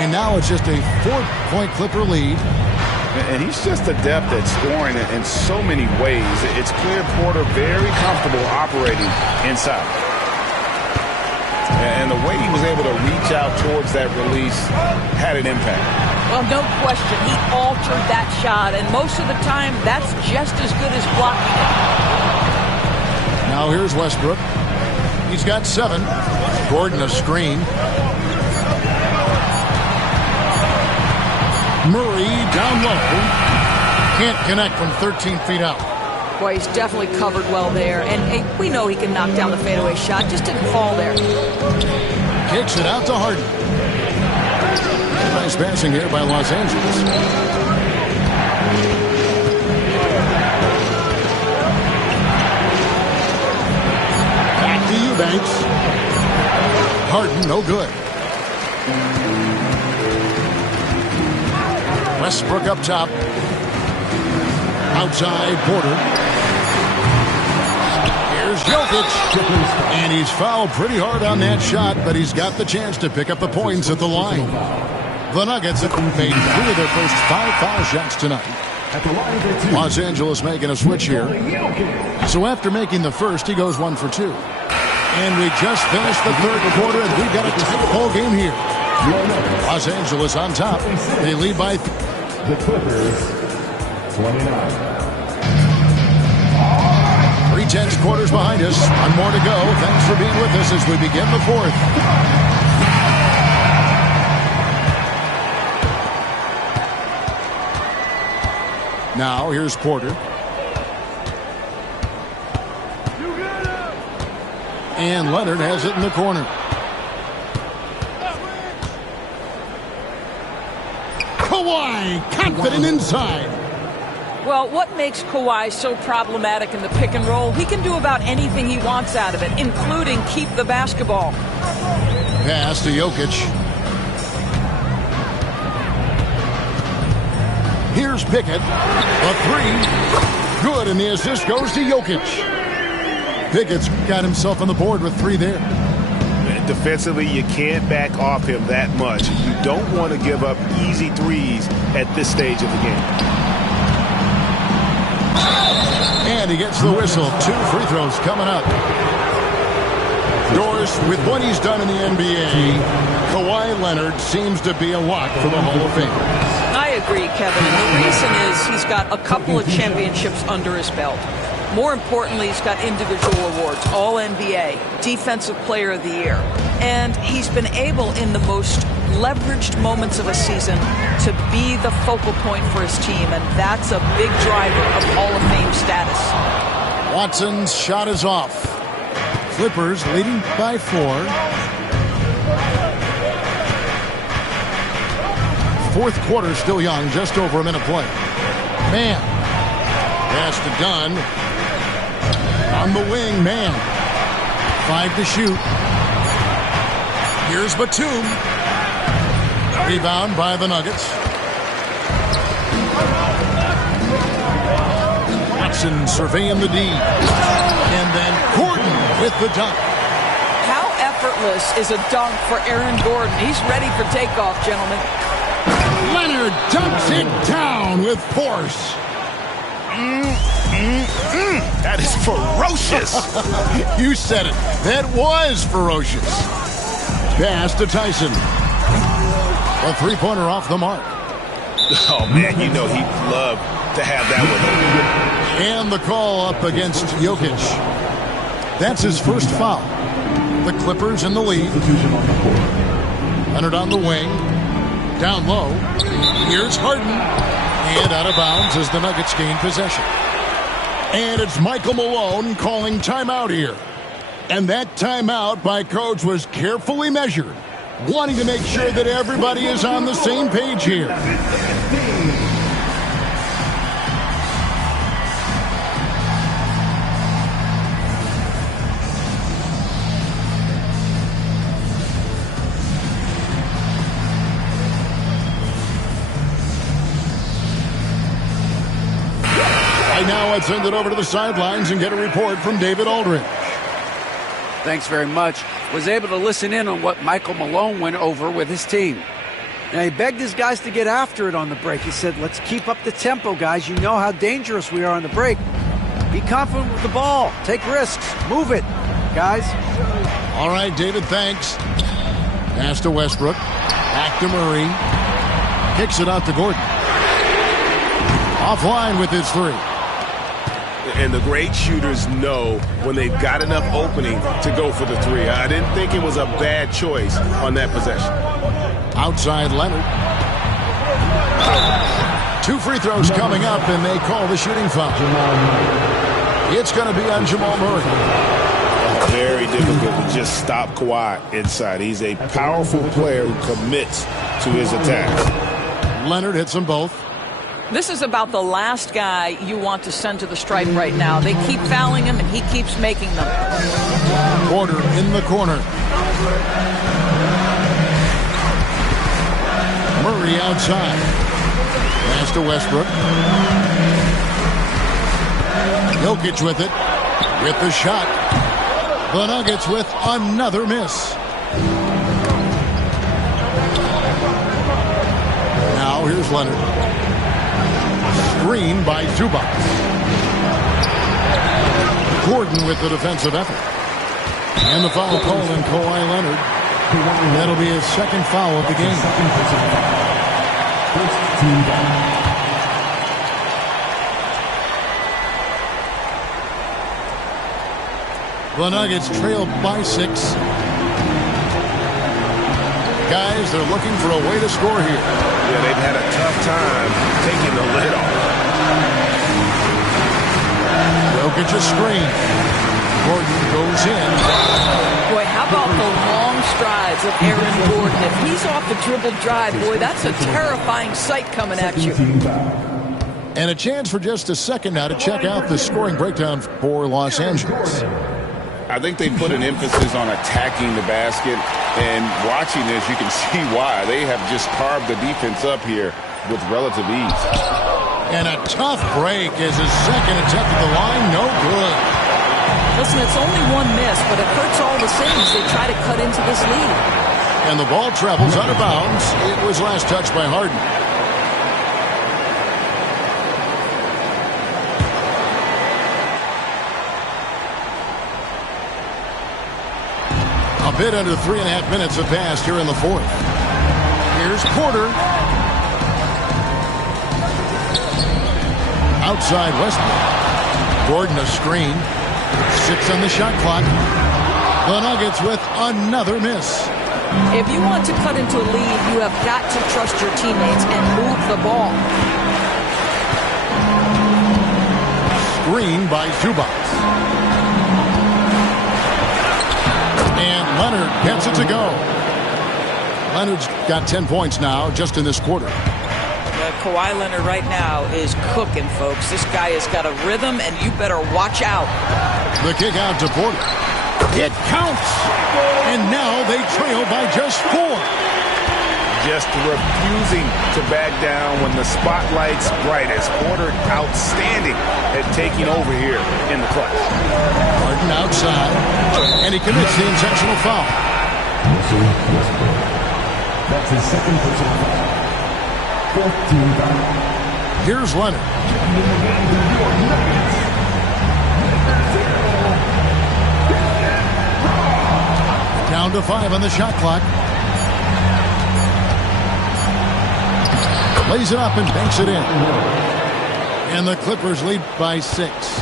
And now it's just a 4-point Clipper lead. And he's just adept at scoring in so many ways. It's clear Porter very comfortable operating inside. And the way he was able to reach out towards that release had an impact. Well, no question. He altered that shot, and most of the time, that's just as good as blocking it. Now here's Westbrook. He's got 7. Gordon a screen. Murray down low. Can't connect from 13 feet out. Boy, he's definitely covered well there. And hey, we know he can knock down the fadeaway shot. Just didn't fall there. Kicks it out to Harden. Nice passing here by Los Angeles. Back to Eubanks. Harden, no good. Westbrook up top. Outside Porter. Here's Jokic. And he's fouled pretty hard on that shot, but he's got the chance to pick up the points at the line. The Nuggets have made 3 of their first 5 foul shots tonight. Los Angeles making a switch here. So after making the first, he goes 1 for 2. And we just finished the third quarter, and we've got a tight ball game here. Los Angeles on top. They lead by the Clippers, 29. 3/10 quarters behind us. One more to go. Thanks for being with us as we begin the fourth. Now here's Porter. And Leonard has it in the corner. Kawhi, confident inside. Well, what makes Kawhi so problematic in the pick and roll? He can do about anything he wants out of it, including keep the basketball. Pass to Jokic. Here's Pickett. A 3. Good, and the assist goes to Jokic. Pickett's got himself on the board with 3 there. defensively, you can't back off him that much. You don't want to give up easy threes at this stage of the game. And he gets the whistle. 2 free throws coming up. Doris, with what he's done in the NBA, Kawhi Leonard seems to be a lock for the Hall of Fame. I agree, Kevin. And the reason is he's got a couple of championships under his belt. More importantly, he's got individual awards, All-NBA, Defensive Player of the Year. And he's been able, in the most leveraged moments of a season, to be the focal point for his team. And that's a big driver of Hall of Fame status. Watson's shot is off. Clippers leading by 4. Fourth quarter still young, just over a minute play. Man. Pass to Dunn. On the wing, man. 5 to shoot. Here's Batum. Rebound by the Nuggets. Watson surveying the D. And then Gordon with the dunk. How effortless is a dunk for Aaron Gordon? He's ready for takeoff, gentlemen. Leonard dunks it down with force. That is ferocious. You said it. That was ferocious. Pass to Tyson. A three-pointer off the mark. Oh, man, you know he'd love to have that one. And the call up against Jokic. That's his first foul. The Clippers in the lead. Leonard on the wing. Down low. Here's Harden. And out of bounds as the Nuggets gain possession. And it's Michael Malone calling timeout here. And that timeout by Coach was carefully measured, wanting to make sure that everybody is on the same page here. Now I'd send it over to the sidelines and get a report from David Aldridge. Thanks very much. Was able to listen in on what Michael Malone went over with his team. Now, he begged his guys to get after it on the break. He said, let's keep up the tempo, guys. You know how dangerous we are on the break. Be confident with the ball. Take risks. Move it, guys. All right, David, thanks. Pass to Westbrook. Back to Murray. Kicks it out to Gordon. Offline with his 3. And the great shooters know when they've got enough opening to go for the 3. I didn't think it was a bad choice on that possession. Outside Leonard. 2 free throws coming up, and they call the shooting foul. It's going to be on Jamal Murray. Very difficult to just stop Kawhi inside. He's a powerful player who commits to his attacks. Leonard hits them both. This is about the last guy you want to send to the stripe right now. They keep fouling him, and he keeps making them. Porter in the corner. Murray outside. Pass to Westbrook. Jokic with it. With the shot. The Nuggets with another miss. Now here's Leonard. Screen by Zubac. Gordon with the defensive effort. And the foul call on Kawhi Leonard. That'll be his second foul of the game. The Nuggets trail by 6. Guys, they're looking for a way to score here. Yeah, they've had a tough time taking the lid off. Jokic a screen. Gordon goes in. Boy, how about the long strides of Aaron Gordon? If he's off the dribble drive, boy, that's a terrifying sight coming at you. And a chance for just a second now to check out the scoring breakdown for Los Angeles. I think they put an emphasis on attacking the basket, and watching this, you can see why. They have just carved the defense up here with relative ease. And a tough break as his second attempt at the line, no good. Listen, it's only one miss, but it hurts all the same as they try to cut into this lead. And the ball travels out of bounds. It was last touched by Harden. A bit under 3.5 minutes have passed here in the fourth. Here's Porter. Outside Westbrook. Gordon a screen. 6 on the shot clock. The Nuggets with another miss. If you want to cut into a lead, you have got to trust your teammates and move the ball. Screen by Zubac. And Leonard gets it to go. Leonard's got 10 points now just in this quarter. Kawhi Leonard right now is cooking, folks. This guy has got a rhythm, and you better watch out. The kick out to Porter. It counts. And now they trail by just 4. Just refusing to back down when the spotlight's brightest. Porter outstanding at taking over here in the clutch. Harden outside, and he commits the intentional foul. That's his second personal foul. 14 foul. Here's Leonard. Down to 5 on the shot clock. Lays it up and banks it in. And the Clippers lead by 6.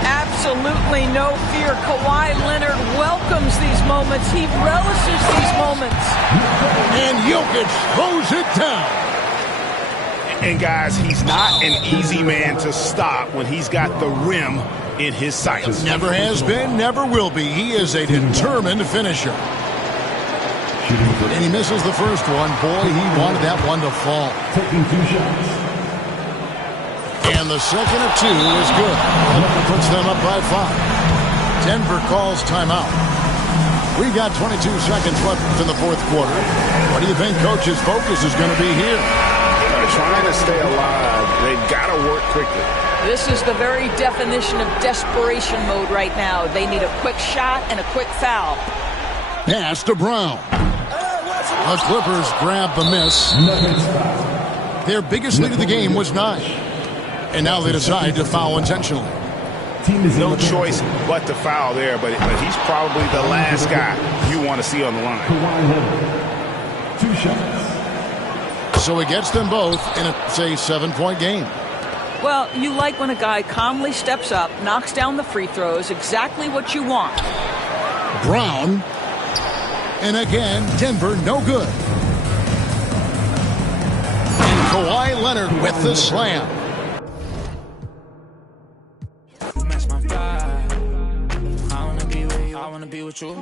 Absolutely no fear. Kawhi Leonard welcomes these moments. He relishes these moments. And Jokic throws it down. And guys, he's not an easy man to stop when he's got the rim in his sights. Never has been, never will be. He is a determined finisher. And he misses the first one. Boy, he wanted that one to fall. Taking 2 shots. And the second of 2 is good. And it puts them up by 5. Denver calls timeout. We got 22 seconds left in the fourth quarter. What do you think Coach's focus is going to be here? They're trying to stay alive. They've got to work quickly. This is the very definition of desperation mode right now. They need a quick shot and a quick foul. Pass to Brown. The Clippers grab the miss. Their biggest lead of the game was 9. And now they decide to foul intentionally. No choice but to foul there, but he's probably the last guy you want to see on the line. 2 shots. So he gets them both, and it's a 7-point game. Well, you like when a guy calmly steps up, knocks down the free throws, exactly what you want. Brown. And again, Denver no good. And Kawhi Leonard with the slam. I wanna be with you.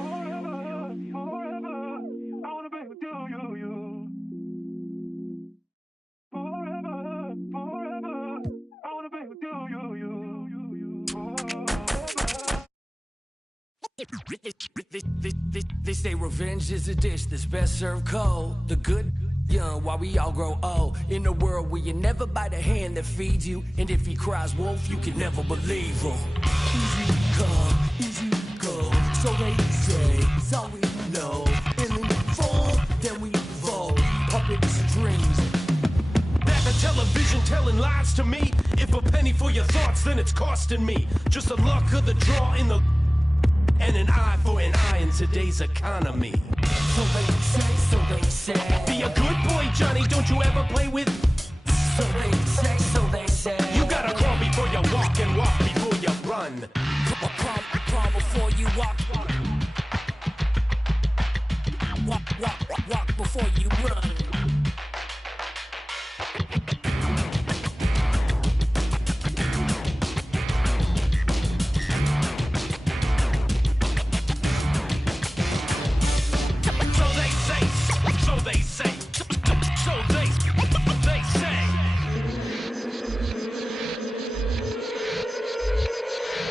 They say revenge is a dish that's best served cold. The good young while we all grow old. In a world where you never bite a hand that feeds you, and if he cries wolf, you can never believe him. Easy come, easy go. So they say, it's all we know. And then we fall, then we fold. Puppet strings. Back the television telling lies to me. If a penny for your thoughts, then it's costing me. Just the luck of the draw in the... And an eye for an eye in today's economy. So they say. Be a good boy, Johnny, don't you ever play with... So they say. You gotta crawl before you walk and walk before you run. Crawl before you walk. Walk before you run.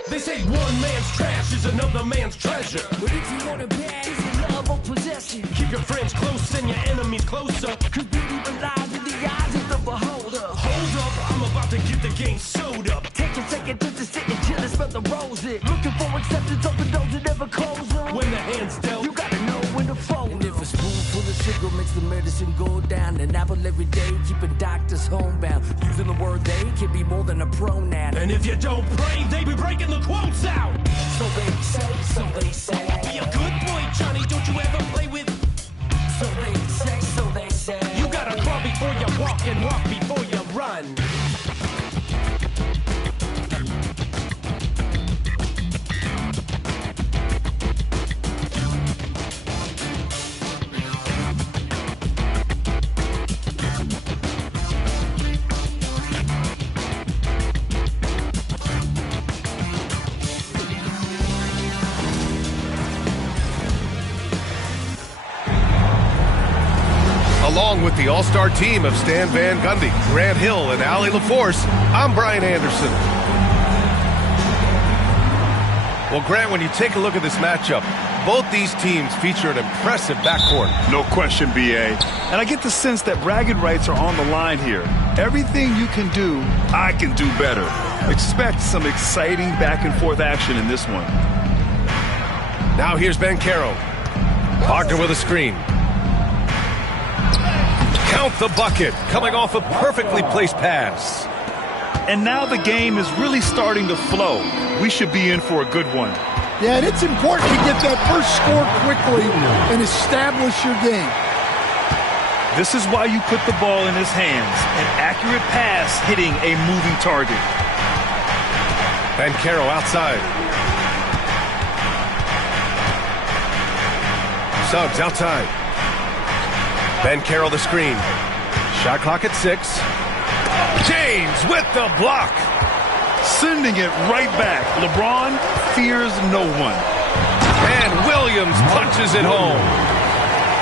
They say one man's trash is another man's treasure. But if you want it bad, it's a love or possession. Keep your friends close and your enemies closer. Cause beauty relies in the eyes of the hold up, I'm about to get the game sewed up. Take a second to just sit and chill and smell the roses. Looking for acceptance, open doors and never close them. When the hand's dealt, you gotta know when to fold. And if a spoonful of sugar makes the medicine go down, an apple every day, keeping doctors homebound. Using the word they can be more than a pronoun. And if you don't pray, they be breaking the quotes out. So they say, so they say. Be a good boy, Johnny, don't you ever play with. So they say, so they say. You gotta crawl before you walk and walk before you run. Along with the all-star team of Stan Van Gundy, Grant Hill, and Allie LaForce, I'm Brian Anderson. Well, Grant, when you take a look at this matchup, both these teams feature an impressive backcourt. No question, B.A. And I get the sense that bragging rights are on the line here. Everything you can do, I can do better. Expect some exciting back-and-forth action in this one. Now here's Ncaa. Wagner with a screen. Count the bucket, coming off a perfectly placed pass. And now the game is really starting to flow. We should be in for a good one. Yeah, and it's important to get that first score quickly and establish your game. This is why you put the ball in his hands. An accurate pass hitting a moving target. Ncaa outside. Suggs outside. Ncaa the screen. Shot clock at 6. James with the block. Sending it right back. LeBron fears no one. And Williams punches it home.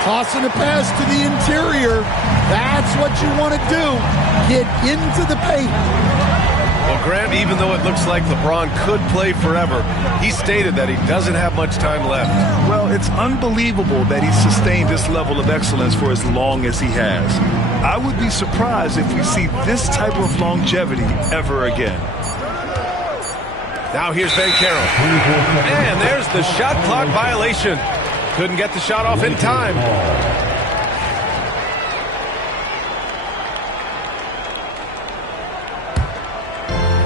Tossing a pass to the interior. That's what you want to do. Get into the paint. Well, Grant, even though it looks like LeBron could play forever, he stated that he doesn't have much time left. Well, it's unbelievable that he's sustained this level of excellence for as long as he has. I would be surprised if we see this type of longevity ever again. Now here's Ncaa. And there's the shot clock violation. Couldn't get the shot off in time.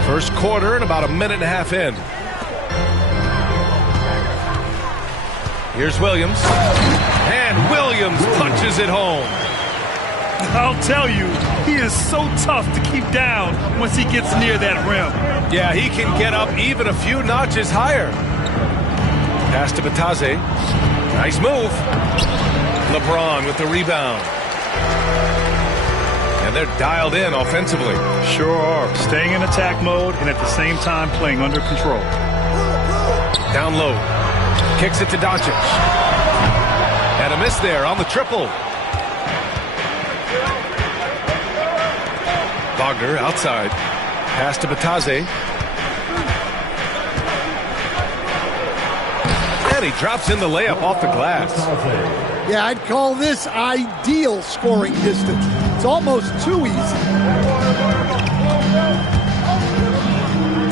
First quarter and about a minute and a half in. Here's Williams. And Williams punches it home. I'll tell you, he is so tough to keep down once he gets near that rim. Yeah, he can get up even a few notches higher. Pass to Batase. Nice move. LeBron with the rebound. And they're dialed in offensively. Sure are. Staying in attack mode and at the same time playing under control. Down low. Kicks it to Doncic. And a miss there on the triple. Wagner outside. Pass to Batase. And he drops in the layup off the glass. Yeah, I'd call this ideal scoring distance. It's almost too easy.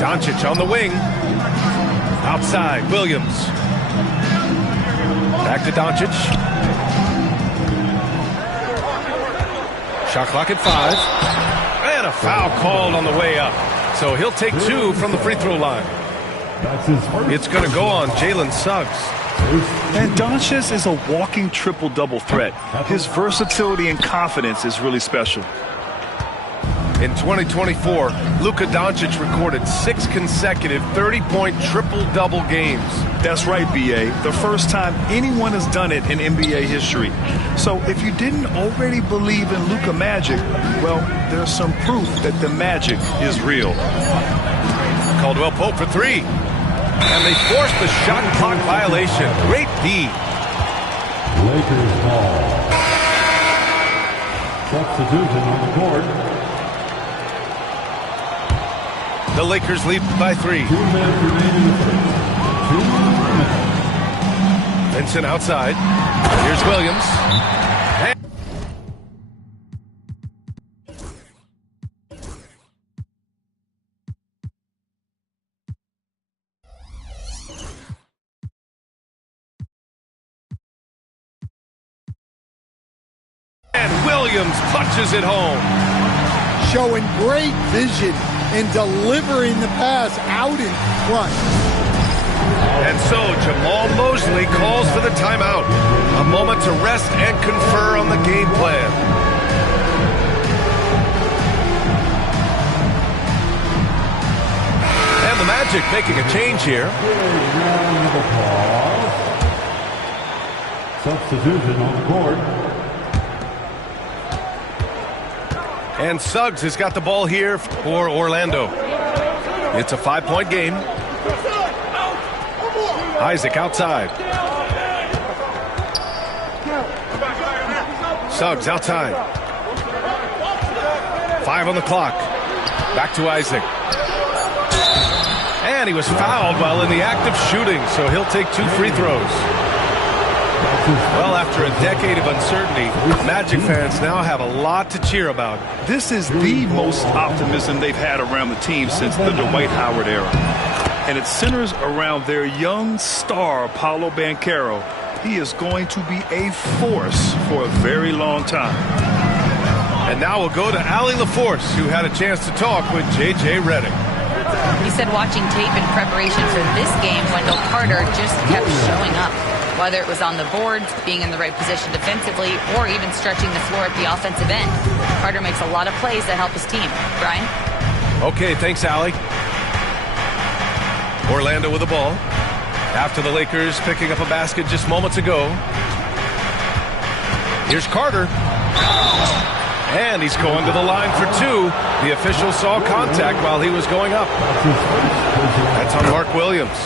Doncic on the wing. Outside, Williams. Back to Doncic. Shot clock at 5. And a foul called on the way up. So he'll take 2 from the free throw line. It's going to go on Jalen Suggs. And Doncic is a walking triple-double threat. His versatility and confidence is really special. In 2024, Luka Doncic recorded 6 consecutive 30-point triple-double games. That's right, B.A. The first time anyone has done it in NBA history. So if you didn't already believe in Luka magic, well, there's some proof that the magic is real. Caldwell Pope for 3. And they force the shot clock violation. Great D. Lakers ball. Substitution on the court. The Lakers lead by 3. 2 minutes remaining. 2 minutes. Vincent outside. Here's Williams. Williams punches it home. Showing great vision and delivering the pass out in front. And so Jamal Mosley calls for the timeout. A moment to rest and confer on the game plan. And the Magic making a change here. Substitution on the court. And Suggs has got the ball here for Orlando. It's a 5-point game. Isaac outside. Suggs outside. 5 on the clock. Back to Isaac. And he was fouled while in the act of shooting, so he'll take 2 free throws. Well, after a decade of uncertainty, Magic fans now have a lot to cheer about. This is the most optimism they've had around the team since the Dwight Howard era. And it centers around their young star, Paolo Banchero. He is going to be a force for a very long time. And now we'll go to Allie LaForce, who had a chance to talk with J.J. Redick. He said watching tape in preparation for this game, Wendell Carter just kept showing up. Whether it was on the boards, being in the right position defensively, or even stretching the floor at the offensive end. Carter makes a lot of plays that help his team. Brian? Okay, thanks, Allie. Orlando with the ball. After the Lakers picking up a basket just moments ago. Here's Carter. And he's going to the line for 2. The official saw contact while he was going up. That's on Mark Williams.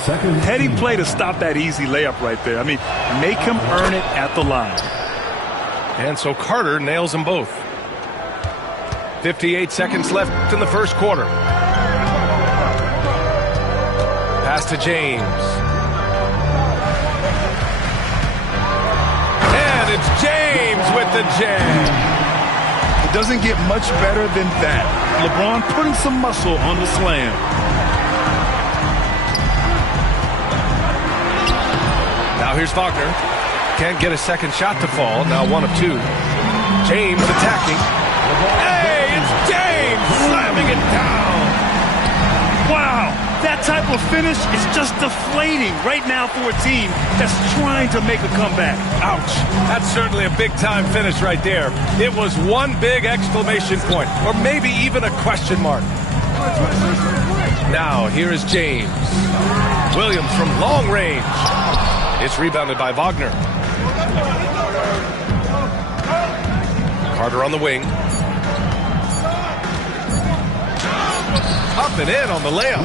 Heady play to stop that easy layup right there. I mean, make him earn it at the line. And so Carter nails them both. 58 seconds left in the first quarter. Pass to James. And it's James with the jam. It doesn't get much better than that. LeBron putting some muscle on the slam. Now here's Wagner. Can't get a second shot to fall. Now 1 of 2. James attacking. Hey, it's James slamming it down. Wow, that type of finish is just deflating right now for a team that's trying to make a comeback. Ouch. That's certainly a big-time finish right there. It was one big exclamation point, or maybe even a question mark. Now, here is James. Williams from long range. It's rebounded by Wagner. Carter on the wing. Up and in on the layup.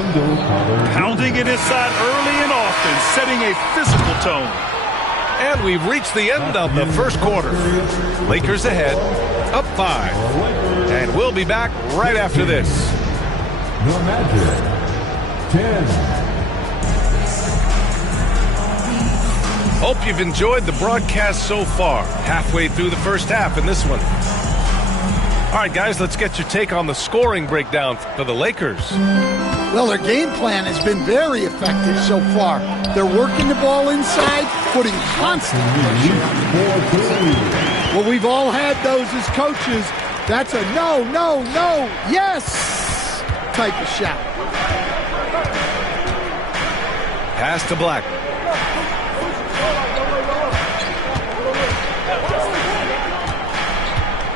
Pounding it inside early and often, setting a physical tone. And we've reached the end of the first quarter. Lakers ahead, up 5. And we'll be back right after this. The Magic, 10. Hope you've enjoyed the broadcast so far. Halfway through the first half in this one. All right, guys, let's get your take on the scoring breakdown for the Lakers. Well, their game plan has been very effective so far. They're working the ball inside, putting constant pressure on the ball. Well, we've all had those as coaches. That's a no, no, no, yes type of shot. Pass to Black.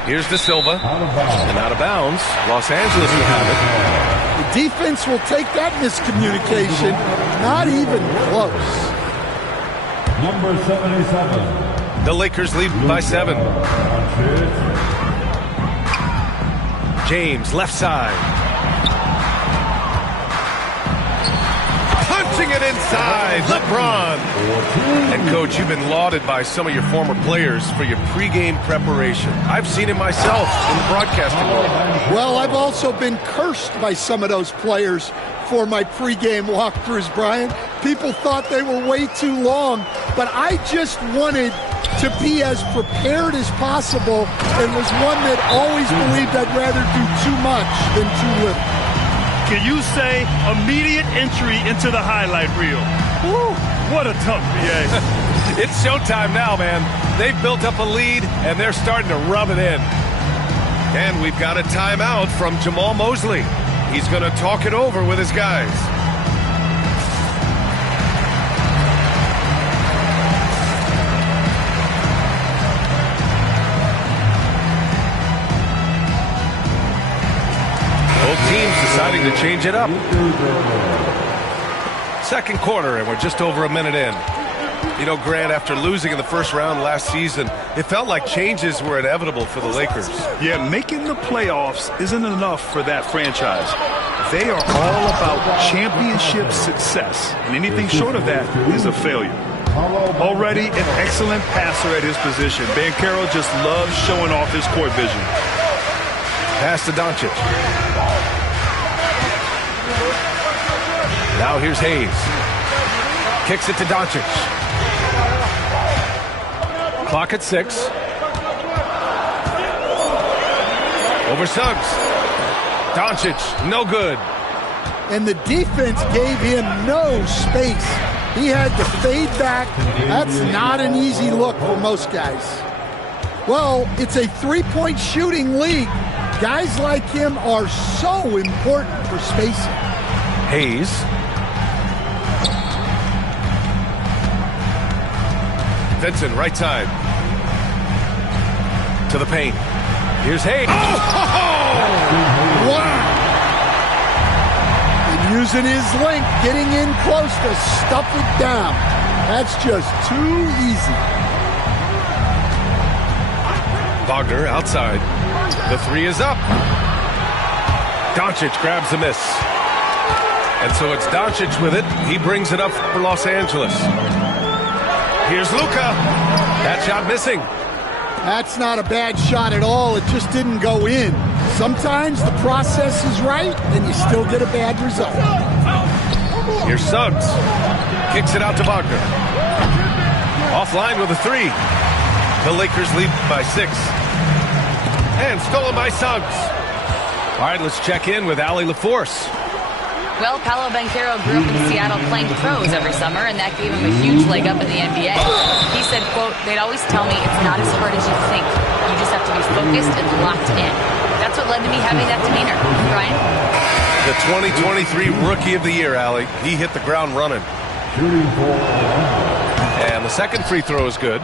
Here's De Silva, and out of bounds. Los Angeles will have it. The defense will take that miscommunication. Not even close. Number 77. The Lakers lead by 7. James, left side. Punching it inside, LeBron. And, Coach, you've been lauded by some of your former players for your pregame preparation. I've seen it myself in the broadcasting world. Well, I've also been cursed by some of those players for my pregame walkthroughs, Brian. People thought they were way too long, but I just wanted to be as prepared as possible and was one that always believed I'd rather do too much than too little. Can you say immediate entry into the highlight reel? Woo, what a tough BA. It's showtime now, man. They've built up a lead, and they're starting to rub it in. And we've got a timeout from Jamal Mosley. He's going to talk it over with his guys. Both teams deciding to change it up. Second quarter, and we're just over a minute in. You know, Grant, after losing in the first round last season, it felt like changes were inevitable for the Lakers. Yeah, making the playoffs isn't enough for that franchise. They are all about championship success, and anything short of that is a failure. Already an excellent passer at his position, Banchero just loves showing off his court vision. Pass to Doncic. Now here's Hayes. Kicks it to Doncic. Clock at 6. Over Suggs. Doncic, no good. And the defense gave him no space. He had to fade back. That's not an easy look for most guys. Well, it's a three-point shooting league. Guys like him are so important for spacing. Hayes. Vincent, right side. To the paint. Here's Hayes. Wow! And using his length, getting in close to stuff it down. That's just too easy. Wagner outside. The three is up. Doncic grabs the miss. And so it's Doncic with it. He brings it up for Los Angeles. Here's Luka. That shot missing. That's not a bad shot at all. It just didn't go in. Sometimes the process is right, and you still get a bad result. Here's Suggs. Kicks it out to Wagner. Offline with a three. The Lakers lead by 6. And stolen by Suggs. All right, let's check in with Allie LaForce. Well, Paolo Banchero grew up in Seattle playing pros every summer, and that gave him a huge leg up in the NBA. He said, quote, "They'd always tell me it's not as hard as you think. You just have to be focused and locked in." That's what led to me having that demeanor. Brian? The 2023 Rookie of the Year, Allie. He hit the ground running. And the second free throw is good.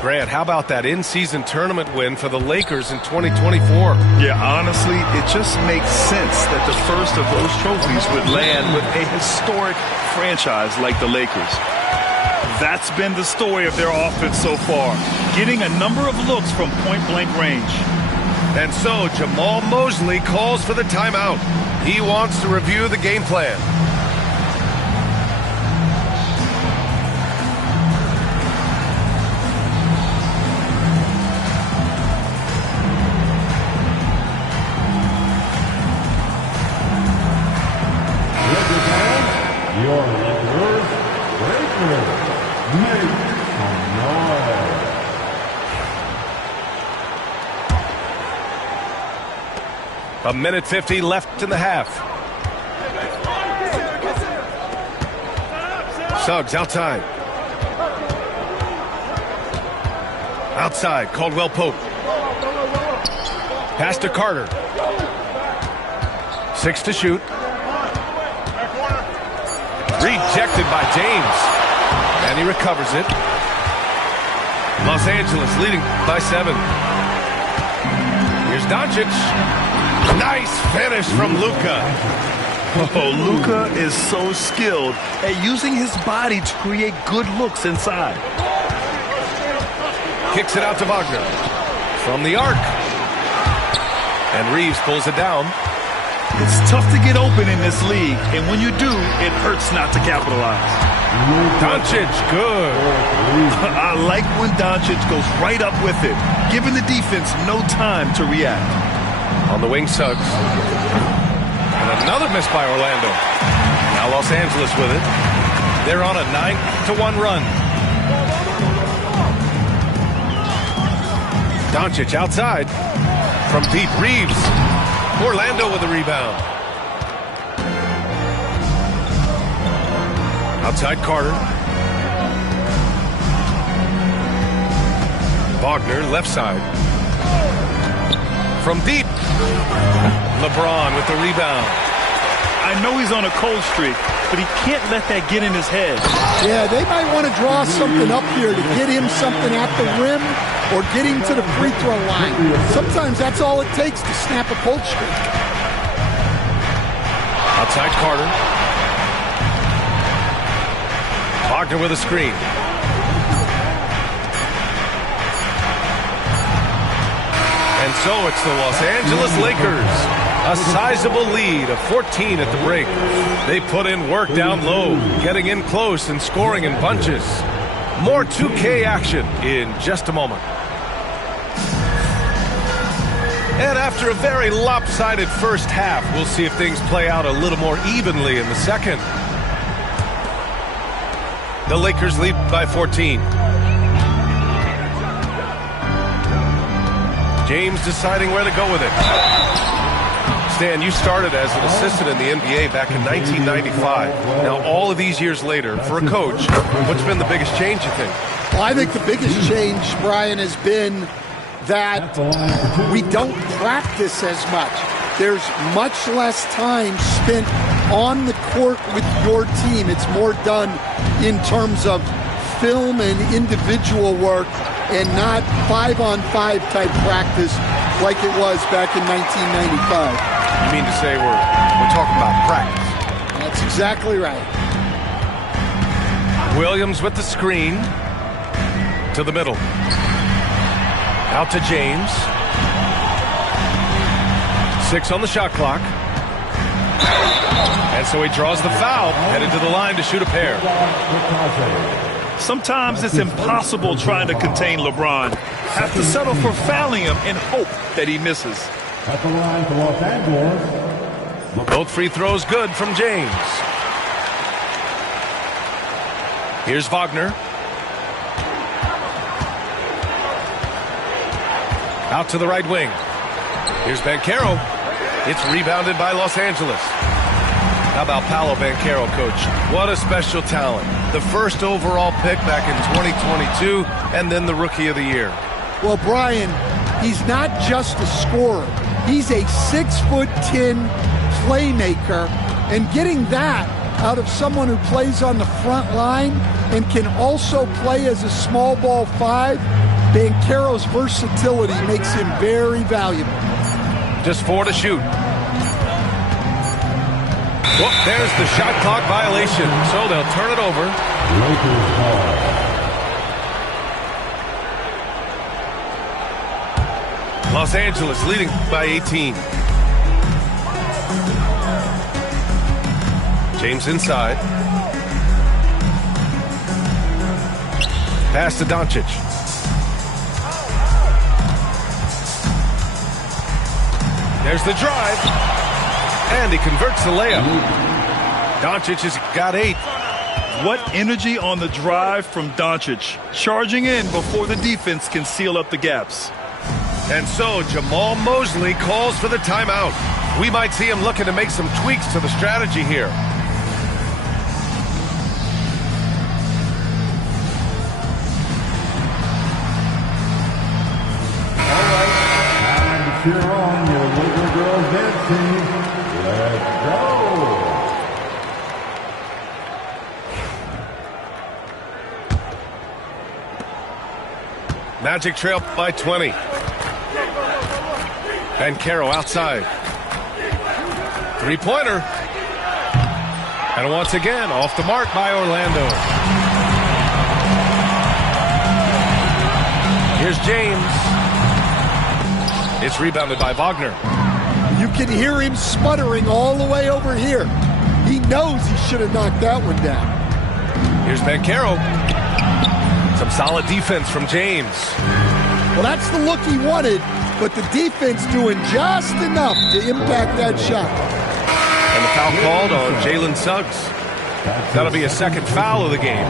Grant, how about that in-season tournament win for the Lakers in 2024? Yeah, honestly, it just makes sense that the first of those trophies would land with a historic franchise like the Lakers. That's been the story of their offense so far, getting a number of looks from point-blank range. And so Jamal Mosley calls for the timeout. He wants to review the game plan. Your Lakers, Lakers, make some noise. A minute 50 left in the half. Suggs outside. Outside, Caldwell Pope. Pass to Carter. 6 to shoot. Rejected by James. And he recovers it. Los Angeles leading by 7. Here's Doncic. Nice finish from Luka. Oh, Luka is so skilled at using his body to create good looks inside. Kicks it out to Wagner. From the arc. And Reeves pulls it down. It's tough to get open in this league, and when you do, it hurts not to capitalize. Doncic, good. I like when Doncic goes right up with it, giving the defense no time to react. On the wing, Suggs. And another miss by Orlando. Now Los Angeles with it. They're on a 9-1 run. Doncic outside. From deep, Reeves. Orlando with the rebound. Outside Carter. Wagner, left side. From deep. LeBron with the rebound. I know he's on a cold streak, but he can't let that get in his head. Yeah, they might want to draw something up here to get him something at the rim or get him to the free throw line. Sometimes that's all it takes to snap a cold streak. Outside Carter. Wagner with a screen. And so it's the Los Angeles Lakers. A sizable lead of 14 at the break. They put in work down low, getting in close and scoring in bunches. More 2K action in just a moment. And after a very lopsided first half, we'll see if things play out a little more evenly in the second. The Lakers lead by 14. James deciding where to go with it. Stan, you started as an assistant in the NBA back in 1995. Now, all of these years later, for a coach, what's been the biggest change, you think? Well, I think the biggest change, Brian, has been that we don't practice as much. There's much less time spent on the court with your team. It's more done in terms of film and individual work and not 5-on-5 type practice like it was back in 1995. You mean to say we're talking about practice? That's exactly right. Williams with the screen to the middle. Out to James. 6 on the shot clock. And so he draws the foul, headed to the line to shoot a pair. Sometimes it's impossible trying to contain LeBron. Have to settle for fouling him and hope that he misses. At the line for Los Angeles. Both free throws good from James. Here's Wagner. Out to the right wing. Here's Banchero. It's rebounded by Los Angeles. How about Paolo Banchero, Coach? What a special talent. The first overall pick back in 2022, and then the Rookie of the Year. Well, Brian, he's not just a scorer. He's a 6'10" playmaker, and getting that out of someone who plays on the front line and can also play as a small ball 5, Banchero's versatility makes him very valuable. Just 4 to shoot. Well, there's the shot clock violation, so they'll turn it over. Lakers ball. Los Angeles leading by 18. James inside. Pass to Doncic. There's the drive. And he converts the layup. Doncic has got 8. What energy on the drive from Doncic. Charging in before the defense can seal up the gaps. And so Jamal Mosley calls for the timeout. We might see him looking to make some tweaks to the strategy here. All right, time to cheer on your Laker girls dance team. Let's go. Magic trail by 20. Banchero outside. Three-pointer. And once again, off the mark by Orlando. Here's James. It's rebounded by Wagner. You can hear him sputtering all the way over here. He knows he should have knocked that one down. Here's Banchero. Some solid defense from James. Well, that's the look he wanted, but the defense doing just enough to impact that shot. And the foul called on Jalen Suggs. That'll be a second foul of the game.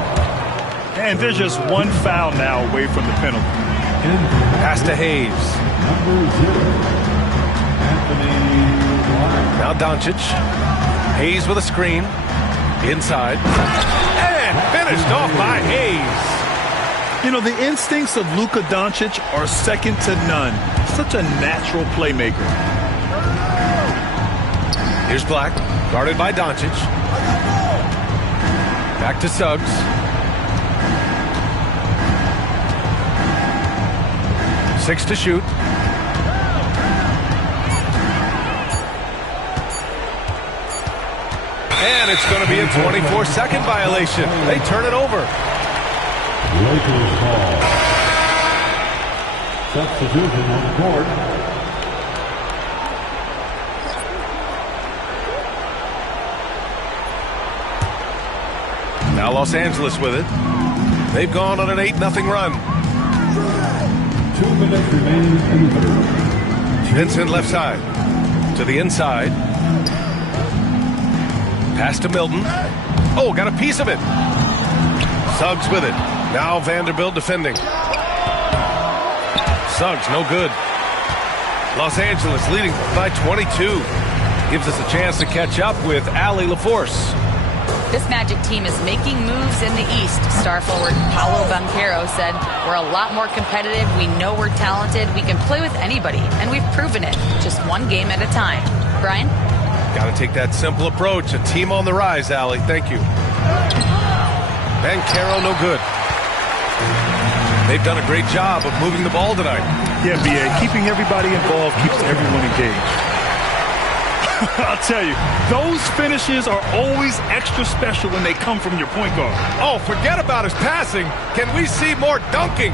And there's just one foul now away from the penalty. Pass to Hayes. Now Doncic. Hayes with a screen. Inside. And finished off by Hayes. You know, the instincts of Luka Doncic are second to none. Such a natural playmaker. Here's Black, guarded by Doncic. Back to Suggs. Six to shoot. And it's going to be a 24-second violation. They turn it over. Lakers ball. Substitution on the court. Now Los Angeles with it. They've gone on an 8-0 run. 2 minutes remaining in the third. Vincent left side. To the inside. Pass to Milton. Oh, got a piece of it. Suggs with it. Now Vanderbilt defending. Suggs, no good. Los Angeles leading by 22. Gives us a chance to catch up with Allie LaForce. This Magic team is making moves in the East. Star forward Paolo Banchero said, "We're a lot more competitive. We know we're talented. We can play with anybody, and we've proven it. Just one game at a time." Brian? Got to take that simple approach. A team on the rise, Allie. Thank you. Banchero, no good. They've done a great job of moving the ball tonight. Yeah, B.A., keeping everybody involved keeps everyone engaged. I'll tell you, those finishes are always extra special when they come from your point guard. Oh, forget about his passing. Can we see more dunking?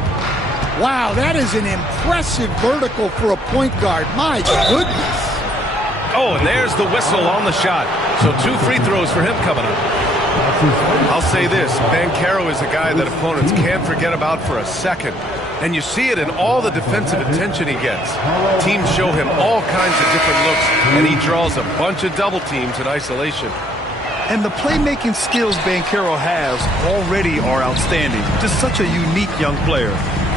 Wow, that is an impressive vertical for a point guard. My goodness. Oh, and there's the whistle on the shot. So 2 free throws for him coming up. I'll say this, Banchero is a guy that opponents can't forget about for a second. And you see it in all the defensive attention he gets. Teams show him all kinds of different looks, and he draws a bunch of double teams in isolation. And the playmaking skills Banchero has already are outstanding. Just such a unique young player.